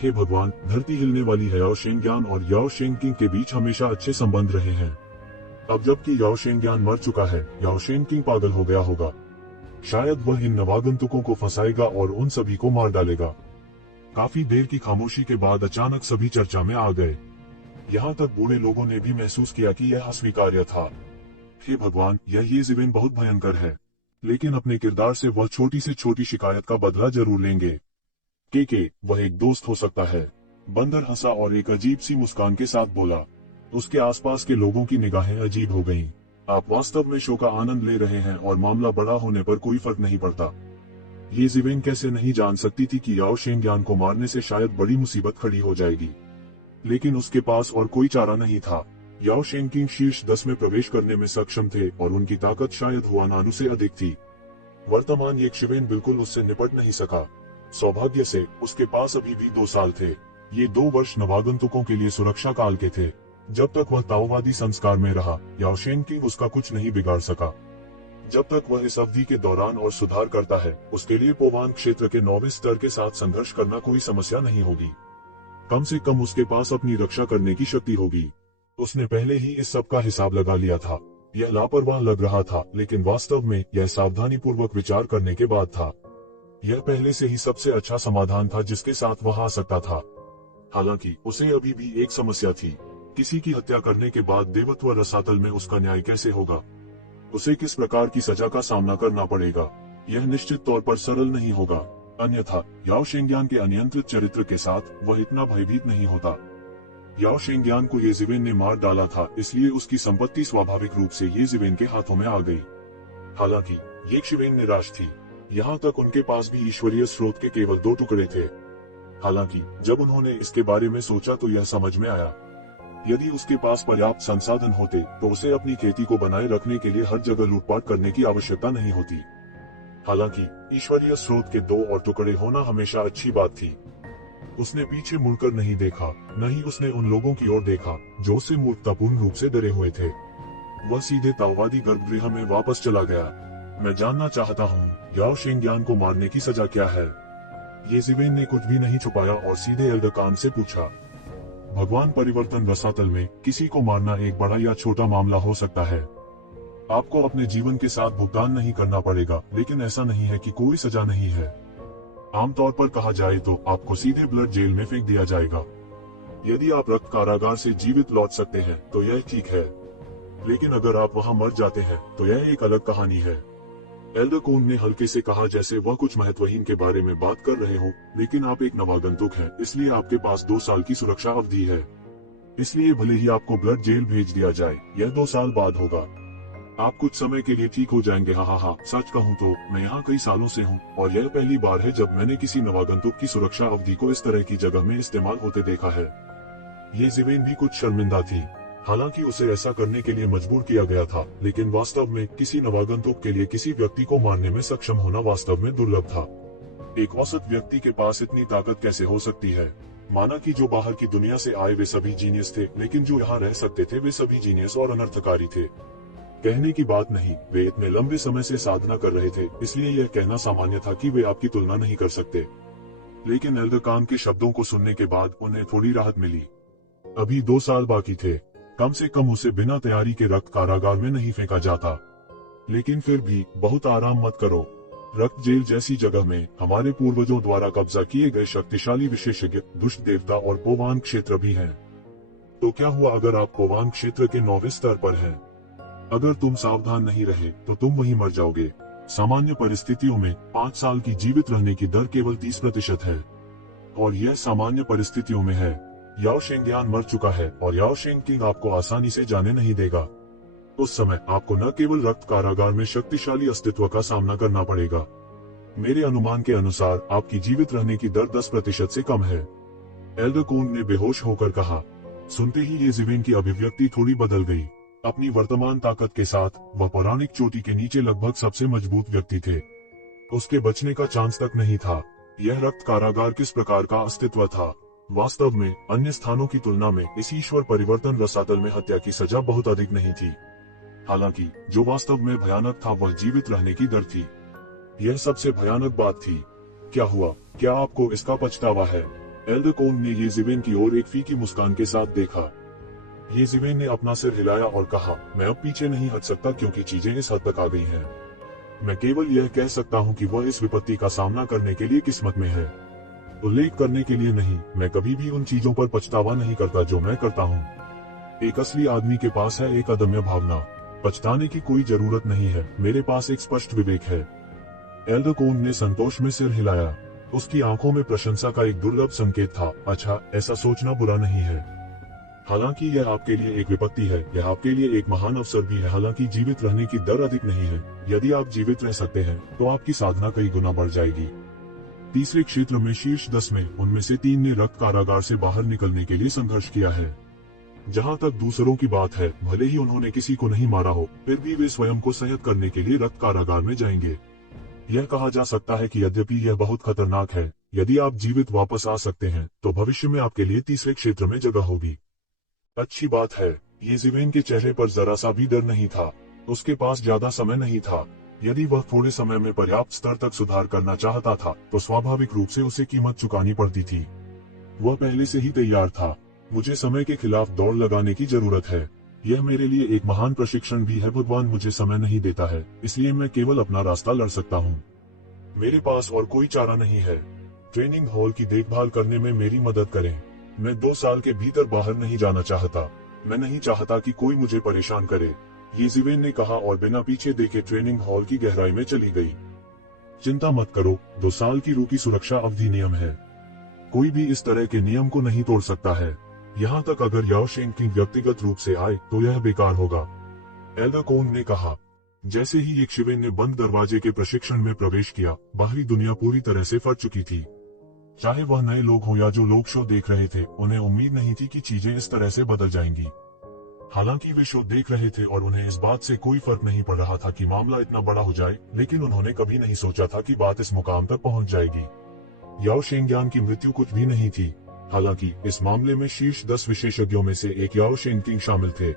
हे भगवान, धरती हिलने वाली है। याओ शेंग्यान और याओ शेंग्किंग के बीच हमेशा अच्छे संबंध रहे हैं। अब जबकि याओ शेंग्यान मर चुका है, याओ शेंग्किंग पागल हो गया होगा। शायद वह इन नवागंतुकों को फंसाएगा और उन सभी को मार डालेगा। काफी देर की खामोशी के बाद अचानक सभी चर्चा में आ गए। यहाँ तक बूढ़े लोगों ने भी महसूस किया कि यह अस्वीकार्य था। हे भगवान, ये ज़िवेन बहुत भयंकर है, लेकिन अपने किरदार से वह छोटी से छोटी शिकायत का बदला जरूर लेंगे। के वह एक दोस्त हो सकता है। बंदर हंसा और एक अजीब सी मुस्कान के साथ बोला। उसके आसपास के लोगों की निगाहें अजीब हो गईं। आप वास्तव में शो का आनंद ले रहे हैं और मामला बड़ा होने पर कोई फर्क नहीं पड़ता। ये जिवेन कैसे नहीं जान सकती थी कि याओ शेंगयान को मारने से शायद बड़ी मुसीबत खड़ी हो जाएगी, लेकिन उसके पास और कोई चारा नहीं था। याओ शेंगकिंग शीर्ष 10 में प्रवेश करने में सक्षम थे और उनकी ताकत शायद हुआनानु से अधिक थी। वर्तमान ये शिवेन बिल्कुल उससे निपट नहीं सका। सौभाग्य से उसके पास अभी भी 2 साल थे। ये 2 वर्ष नवागंतुकों के लिए सुरक्षा काल के थे। जब तक वह ताओवादी संस्कार में रहा, याओ शेंगकिंग उसका कुछ नहीं बिगाड़ सका। जब तक वह इस अवधि के दौरान और सुधार करता है, उसके लिए पोवान क्षेत्र के 9वें स्तर के साथ संघर्ष करना कोई समस्या नहीं होगी। कम से कम उसके पास अपनी रक्षा करने की शक्ति होगी। उसने पहले ही इस सब का हिसाब लगा लिया था। यह लापरवाह लग रहा था, लेकिन वास्तव में यह सावधानी पूर्वक विचार करने के बाद था। यह पहले से ही सबसे अच्छा समाधान था जिसके साथ वह आ सकता था। हालांकि उसे अभी भी एक समस्या थी। किसी की हत्या करने के बाद देवत्व रसातल में उसका न्याय कैसे होगा? उसे किस प्रकार की सजा का सामना करना पड़ेगा? यह निश्चित तौर पर सरल नहीं होगा। अन्यथा याओ शेंगयान के अनियंत्रित चरित्र के साथ वह इतना भयभीत नहीं होता। याओ शेंगयान को ये जिवेन ने मार डाला था, इसलिए उसकी संपत्ति स्वाभाविक रूप से ये जिवेन के हाथों में आ गई। हालांकि ये शिवेन निराश थी। यहाँ तक उनके पास भी ईश्वरीय स्रोत के केवल 2 टुकड़े थे। हालांकि जब उन्होंने इसके बारे में सोचा तो यह समझ में आया, यदि उसके पास पर्याप्त संसाधन होते तो उसे अपनी खेती को बनाए रखने के लिए हर जगह लूटपाट करने की आवश्यकता नहीं होती। हालांकि ईश्वरीय स्रोत के 2 और टुकड़े होना हमेशा अच्छी बात थी। उसने पीछे मुड़कर नहीं देखा, न ही उसने उन लोगों की ओर देखा जो उससे मूर्खतापूर्ण रूप से डरे हुए थे। वह सीधे ताओवादी गर्भगृह में वापस चला गया। मैं जानना चाहता हूँ, याओ शेंगयान को मारने की सजा क्या है? ये जिवेन ने कुछ भी नहीं छुपाया और सीधे एल्डर कान से पूछा। भगवान परिवर्तन रसातल में किसी को मारना एक बड़ा या छोटा मामला हो सकता है। आपको अपने जीवन के साथ भुगतान नहीं करना पड़ेगा, लेकिन ऐसा नहीं है कि कोई सजा नहीं है। आमतौर पर कहा जाए तो आपको सीधे ब्लड जेल में फेंक दिया जाएगा। यदि आप रक्त कारागार से जीवित लौट सकते हैं तो यह ठीक है, लेकिन अगर आप वहां मर जाते हैं तो यह एक अलग कहानी है। एल्डर कोन ने हल्के से कहा, जैसे वह कुछ महत्वहीन के बारे में बात कर रहे हो, लेकिन आप एक नवागंतुक हैं, इसलिए आपके पास 2 साल की सुरक्षा अवधि है। इसलिए भले ही आपको ब्लड जेल भेज दिया जाए, यह 2 साल बाद होगा। आप कुछ समय के लिए ठीक हो जाएंगे। हाँ, सच कहूँ तो मैं यहाँ कई सालों से हूँ और यह पहली बार है जब मैंने किसी नवागंतुक की सुरक्षा अवधि को इस तरह की जगह में इस्तेमाल होते देखा है। ये जिवेन भी कुछ शर्मिंदा थी। हालांकि उसे ऐसा करने के लिए मजबूर किया गया था, लेकिन वास्तव में किसी नवागंतुक के लिए किसी व्यक्ति को मारने में सक्षम होना वास्तव में दुर्लभ था। एक औसत व्यक्ति के पास इतनी ताकत कैसे हो सकती है? माना कि जो बाहर की दुनिया से आए वे सभी जीनियस थे, लेकिन जो यहाँ रह सकते थे वे सभी जीनियस और अनर्थकारी थे। कहने की बात नहीं, वे इतने लंबे समय से साधना कर रहे थे, इसलिए यह कहना सामान्य था कि वे आपकी तुलना नहीं कर सकते। लेकिन एल्डर कान के शब्दों को सुनने के बाद उन्हें थोड़ी राहत मिली। अभी 2 साल बाकी थे। कम से कम उसे बिना तैयारी के रक्त कारागार में नहीं फेंका जाता। लेकिन फिर भी बहुत आराम मत करो। रक्त जेल जैसी जगह में हमारे पूर्वजों द्वारा कब्जा किए गए शक्तिशाली विशेषज्ञ, दुष्ट देवता और पोवान क्षेत्र भी हैं। तो क्या हुआ अगर आप पोवान क्षेत्र के 9वें स्तर पर हैं? अगर तुम सावधान नहीं रहे तो तुम वहीं मर जाओगे। सामान्य परिस्थितियों में 5 साल की जीवित रहने की दर केवल 30% है, और यह सामान्य परिस्थितियों में है। याओ शेंगयान मर चुका है और याओ शेंगकिंग आपको आसानी से जाने नहीं देगा। उस समय आपको न केवल रक्त कारागार में शक्तिशाली अस्तित्व का सामना करना पड़ेगा, मेरे अनुमान के अनुसार आपकी जीवित रहने की दर 10% से कम है। एल्डर कोन ने बेहोश होकर कहा। सुनते ही ये जिवेन की अभिव्यक्ति थोड़ी बदल गई। अपनी वर्तमान ताकत के साथ वह पौराणिक चोटी के नीचे लगभग सबसे मजबूत व्यक्ति थे। उसके बचने का चांस तक नहीं था। यह रक्त कारागार किस प्रकार का अस्तित्व था? वास्तव में अन्य स्थानों की तुलना में इस ईश्वर परिवर्तन रसातल में हत्या की सजा बहुत अधिक नहीं थी। हालांकि जो वास्तव में भयानक था वह जीवित रहने की दर थी। यह सबसे भयानक बात थी। क्या हुआ? क्या आपको इसका पछतावा है? एल्डर कोन ने ये जिवेन की ओर एक फीकी मुस्कान के साथ देखा। ये जिवेन ने अपना सिर हिलाया और कहा, मैं अब पीछे नहीं हट सकता क्योंकि चीजें इस हद तक आ गई हैं। मैं केवल यह कह सकता हूँ कि वह इस विपत्ति का सामना करने के लिए किस्मत में है। उल्लेख करने के लिए नहीं, मैं कभी भी उन चीजों पर पछतावा नहीं करता जो मैं करता हूँ। एक असली आदमी के पास है एक अदम्य भावना। पछताने की कोई जरूरत नहीं है, मेरे पास एक स्पष्ट विवेक है। एल्डर कोन ने संतोष में सिर हिलाया। उसकी आंखों में प्रशंसा का एक दुर्लभ संकेत था। अच्छा, ऐसा सोचना बुरा नहीं है। हालांकि यह आपके लिए एक विपत्ति है, यह आपके लिए एक महान अवसर भी है। हालांकि जीवित रहने की दर अधिक नहीं है। यदि आप जीवित रह सकते हैं तो आपकी साधना कई गुना बढ़ जाएगी। तीसरे क्षेत्र में शीर्ष 10 में उनमें से 3 ने रक्त कारागार से बाहर निकलने के लिए संघर्ष किया है। जहां तक दूसरों की बात है, भले ही उन्होंने किसी को नहीं मारा हो, फिर भी वे स्वयं को संयत करने के लिए रक्त कारागार में जाएंगे। यह कहा जा सकता है कि यद्यपि यह बहुत खतरनाक है, यदि आप जीवित वापस आ सकते हैं तो भविष्य में आपके लिए तीसरे क्षेत्र में जगह होगी। अच्छी बात है, येज़ेवेन के चेहरे पर जरा सा भी डर नहीं था। उसके पास ज्यादा समय नहीं था। यदि वह थोड़े समय में पर्याप्त स्तर तक सुधार करना चाहता था तो स्वाभाविक रूप से उसे कीमत चुकानी पड़ती थी। वह पहले से ही तैयार था। मुझे समय के खिलाफ दौड़ लगाने की जरूरत है। यह मेरे लिए एक महान प्रशिक्षण भी है। भगवान मुझे समय नहीं देता है, इसलिए मैं केवल अपना रास्ता लड़ सकता हूँ। मेरे पास और कोई चारा नहीं है। ट्रेनिंग हॉल की देखभाल करने में मेरी मदद करें। मैं 2 साल के भीतर बाहर नहीं जाना चाहता। मैं नहीं चाहता कि कोई मुझे परेशान करे, येज़ेवेन ने कहा और बिना पीछे देखे ट्रेनिंग हॉल की गहराई में चली गई। चिंता मत करो, 2 साल की रूकी सुरक्षा अवधि नियम है। कोई भी इस तरह के नियम को नहीं तोड़ सकता है। यहाँ तक अगर याओ शेंग किंग व्यक्तिगत रूप से आए तो यह बेकार होगा, एल्डर कोंग ने कहा। जैसे ही येज़ेवेन ने बंद दरवाजे के प्रशिक्षण में प्रवेश किया, बाहरी दुनिया पूरी तरह से फट चुकी थी। चाहे वह नए लोग हों या जो लोग शो देख रहे थे, उन्हें उम्मीद नहीं थी कि चीजें इस तरह से बदल जाएंगी। हालांकि वे शो देख रहे थे और उन्हें इस बात से कोई फर्क नहीं पड़ रहा था कि मामला इतना बड़ा हो जाए, लेकिन उन्होंने कभी नहीं सोचा था कि बात इस मुकाम तक पहुंच जाएगी। याओ शेंगयान की मृत्यु कुछ भी नहीं थी। हालांकि इस मामले में शीर्ष 10 विशेषज्ञों में से एक याओ शेंग किंग शामिल थे।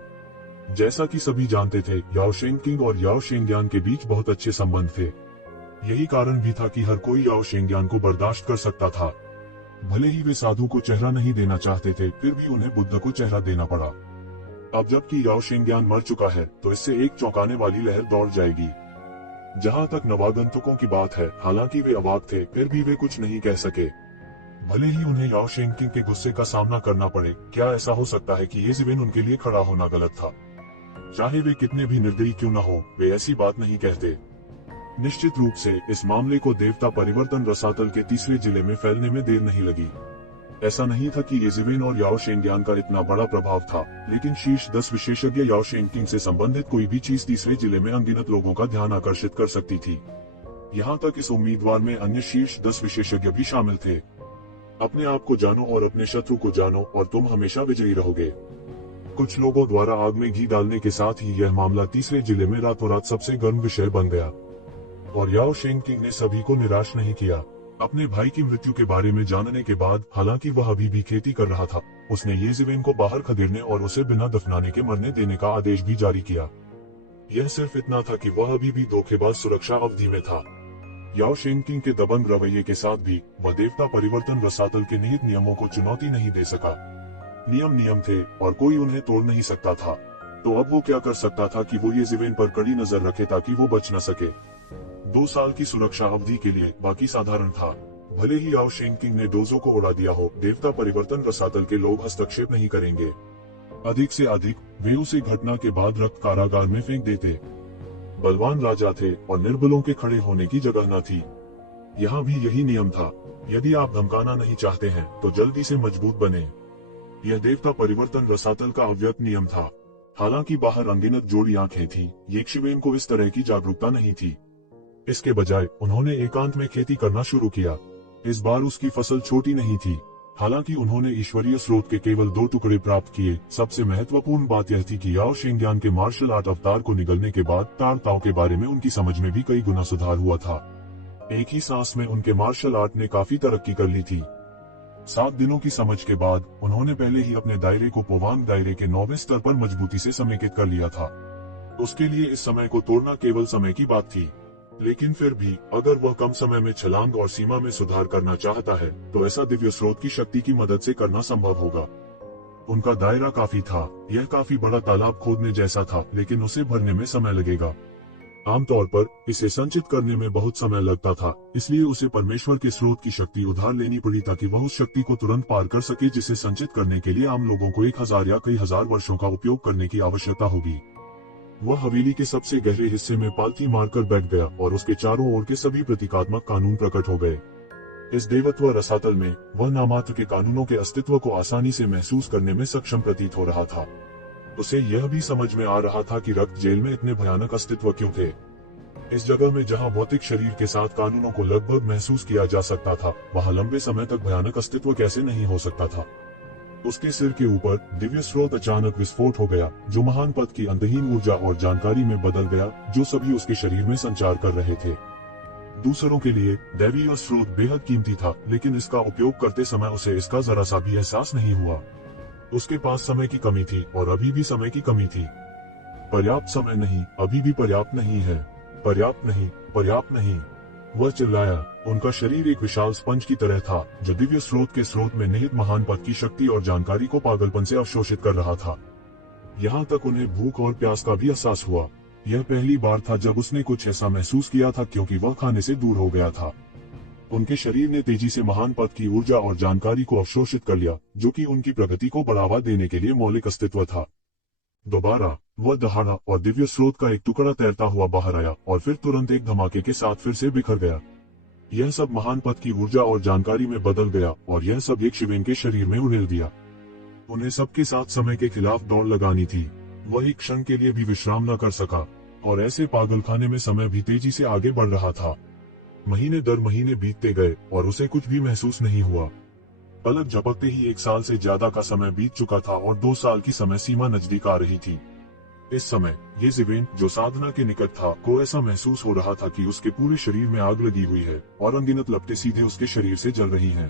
जैसा कि सभी जानते थे, याओ शेंग किंग और याओ शेंगयान के बीच बहुत अच्छे संबंध थे। यही कारण भी था कि हर कोई याओ शेंगयान को बर्दाश्त कर सकता था। भले ही वे साधु को चेहरा नहीं देना चाहते थे, फिर भी उन्हें बुद्ध को चेहरा देना पड़ा। अब जबकि याओ शेंगयान मर चुका है तो इससे एक चौंकाने वाली लहर दौड़ जाएगी। जहां तक नवागंतुकों की बात है, हालांकि वे अवाक थे, फिर भी वे कुछ नहीं कह सके। भले ही उन्हें याओ शेंग किंग के गुस्से का सामना करना पड़े, क्या ऐसा हो सकता है कि येज़ेवेन उनके लिए खड़ा होना गलत था? चाहे वे कितने भी निर्दयी क्यों न हो, वे ऐसी बात नहीं कहते। निश्चित रूप से इस मामले को देवता परिवर्तन रसातल के तीसरे जिले में फैलने में देर नहीं लगी। ऐसा नहीं था कि येज़ेवेन और याओ शेंगयान का इतना बड़ा प्रभाव था, लेकिन शीर्ष 10 विशेषज्ञ याओ शेंग किंग से संबंधित कोई भी चीज तीसरे जिले में अनगिनत लोगों का ध्यान आकर्षित कर सकती थी। यहाँ तक इस उम्मीदवार में अन्य शीर्ष 10 विशेषज्ञ भी शामिल थे। अपने आप को जानो और अपने शत्रु को जानो और तुम हमेशा विजयी रहोगे। कुछ लोगों द्वारा आग में घी डालने के साथ ही यह मामला तीसरे जिले में रातों रात सबसे गर्म विषय बन गया। और याओ शेंग किंग ने सभी को निराश नहीं किया। अपने भाई की मृत्यु के बारे में जानने के बाद, हालांकि वह अभी भी खेती कर रहा था, उसने येज़ेवेन को बाहर खदेड़ने और उसे बिना दफनाने के मरने देने का आदेश भी जारी किया। यह सिर्फ इतना था कि वह अभी भी धोखेबाज सुरक्षा अवधि में था। याओ शेंग किंग के दबंग रवैये के साथ भी वह देवता परिवर्तन रसातल के निहित नियमों को चुनौती नहीं दे सका। नियम थे और कोई उन्हें तोड़ नहीं सकता था। तो अब वो क्या कर सकता था कि वो येज़ेवेन पर कड़ी नजर रखे ताकि वो बच न सके। 2 साल की सुरक्षा अवधि के लिए बाकी साधारण था। भले ही याओ शेंग किंग ने डोजो को उड़ा दिया हो, देवता परिवर्तन रसातल के लोग हस्तक्षेप नहीं करेंगे। अधिक से अधिक वे उसे घटना के बाद रक्त कारागार में फेंक देते। बलवान राजा थे और निर्बलों के खड़े होने की जगह न थी। यहाँ भी यही नियम था। यदि आप धमकाना नहीं चाहते हैं तो जल्दी से मजबूत बने। यह देवता परिवर्तन रसातल का अव्यक्त नियम था। हालांकि बाहर अनगिनत जोड़ी आंखें थी, येज़ेवेन को इस तरह की जागरूकता नहीं थी। इसके बजाय उन्होंने एकांत में खेती करना शुरू किया। इस बार उसकी फसल छोटी नहीं थी। हालांकि उन्होंने ईश्वरीय स्रोत के केवल 2 टुकड़े प्राप्त किए। सबसे महत्वपूर्ण बात यह थी कि याओ शेंगयान के मार्शल आर्ट अवतार को निगलने के बाद तार ताओ के बारे में उनकी समझ में भी कई गुना सुधार हुआ था। एक ही सांस में उनके मार्शल आर्ट ने काफी तरक्की कर ली थी। 7 दिनों की समझ के बाद उन्होंने पहले ही अपने दायरे को पोवांग दायरे के 9वें स्तर पर मजबूती से समेकित कर लिया था। उसके लिए इस समय को तोड़ना केवल समय की बात थी। लेकिन फिर भी अगर वह कम समय में छलांग और सीमा में सुधार करना चाहता है तो ऐसा दिव्य स्रोत की शक्ति की मदद से करना संभव होगा। उनका दायरा काफी था। यह काफी बड़ा तालाब खोदने जैसा था, लेकिन उसे भरने में समय लगेगा। आमतौर पर इसे संचित करने में बहुत समय लगता था, इसलिए उसे परमेश्वर के स्रोत की शक्ति उधार लेनी पड़ी ताकि वह उस शक्ति को तुरंत पार कर सके जिसे संचित करने के लिए आम लोगों को 1000 या कई हजार वर्षों का उपयोग करने की आवश्यकता होगी। वह हवेली के सबसे गहरे हिस्से में पालथी मारकर बैठ गया और उसके चारों ओर के सभी प्रतीकात्मक कानून प्रकट हो गए। इस देवत्व रसातल में वह नामात्र के कानूनों के अस्तित्व को आसानी से महसूस करने में सक्षम प्रतीत हो रहा था। उसे यह भी समझ में आ रहा था कि रक्त जेल में इतने भयानक अस्तित्व क्यों थे। इस जगह में जहां भौतिक शरीर के साथ कानूनों को लगभग महसूस किया जा सकता था, वहां लंबे समय तक भयानक अस्तित्व कैसे नहीं हो सकता था। उसके सिर के ऊपर दिव्य स्रोत अचानक विस्फोट हो गया, जो महान पद की अंतहीन ऊर्जा और जानकारी में बदल गया, जो सभी उसके शरीर में संचार कर रहे थे। दूसरों के लिए दैवीय स्रोत बेहद कीमती था, लेकिन इसका उपयोग करते समय उसे इसका जरा सा भी एहसास नहीं हुआ। उसके पास समय की कमी थी और अभी भी समय की कमी थी। पर्याप्त समय नहीं, अभी भी पर्याप्त नहीं है, पर्याप्त नहीं, पर्याप्त नहीं। वह चिल्लाया। उनका शरीर एक विशाल स्पंज की तरह था, जो दिव्य स्रोत के स्रोत में निहित महान पद की शक्ति और जानकारी को पागलपन से अवशोषित कर रहा था। यहाँ तक उन्हें भूख और प्यास का भी एहसास हुआ। यह पहली बार था जब उसने कुछ ऐसा महसूस किया था, क्योंकि वह खाने से दूर हो गया था। उनके शरीर ने तेजी से महान पद की ऊर्जा और जानकारी को अवशोषित कर लिया, जो कि उनकी प्रगति को बढ़ावा देने के लिए मौलिक अस्तित्व था। दोबारा वह दहाड़ा और दिव्य स्रोत का एक टुकड़ा तैरता हुआ बाहर आया और फिर तुरंत एक धमाके के साथ फिर से बिखर गया। यह सब महान पद की ऊर्जा और जानकारी में बदल गया और यह सब एक शिवेन के शरीर में उड़ेल दिया। उन्हें सबके साथ समय के खिलाफ दौड़ लगानी थी। वह एक क्षण के लिए भी विश्राम न कर सका, और ऐसे पागलखाने में समय भी तेजी से आगे बढ़ रहा था। महीने दर महीने बीतते गए और उसे कुछ भी महसूस नहीं हुआ। पलक झपकते ही 1 साल से ज्यादा का समय बीत चुका था और 2 साल की समय सीमा नजदीक आ रही थी। इस समय ये ज़िवेन, जो साधना के निकट था, को ऐसा महसूस हो रहा था कि उसके पूरे शरीर में आग लगी हुई है और अनगिनत लपटें सीधे उसके शरीर से जल रही हैं।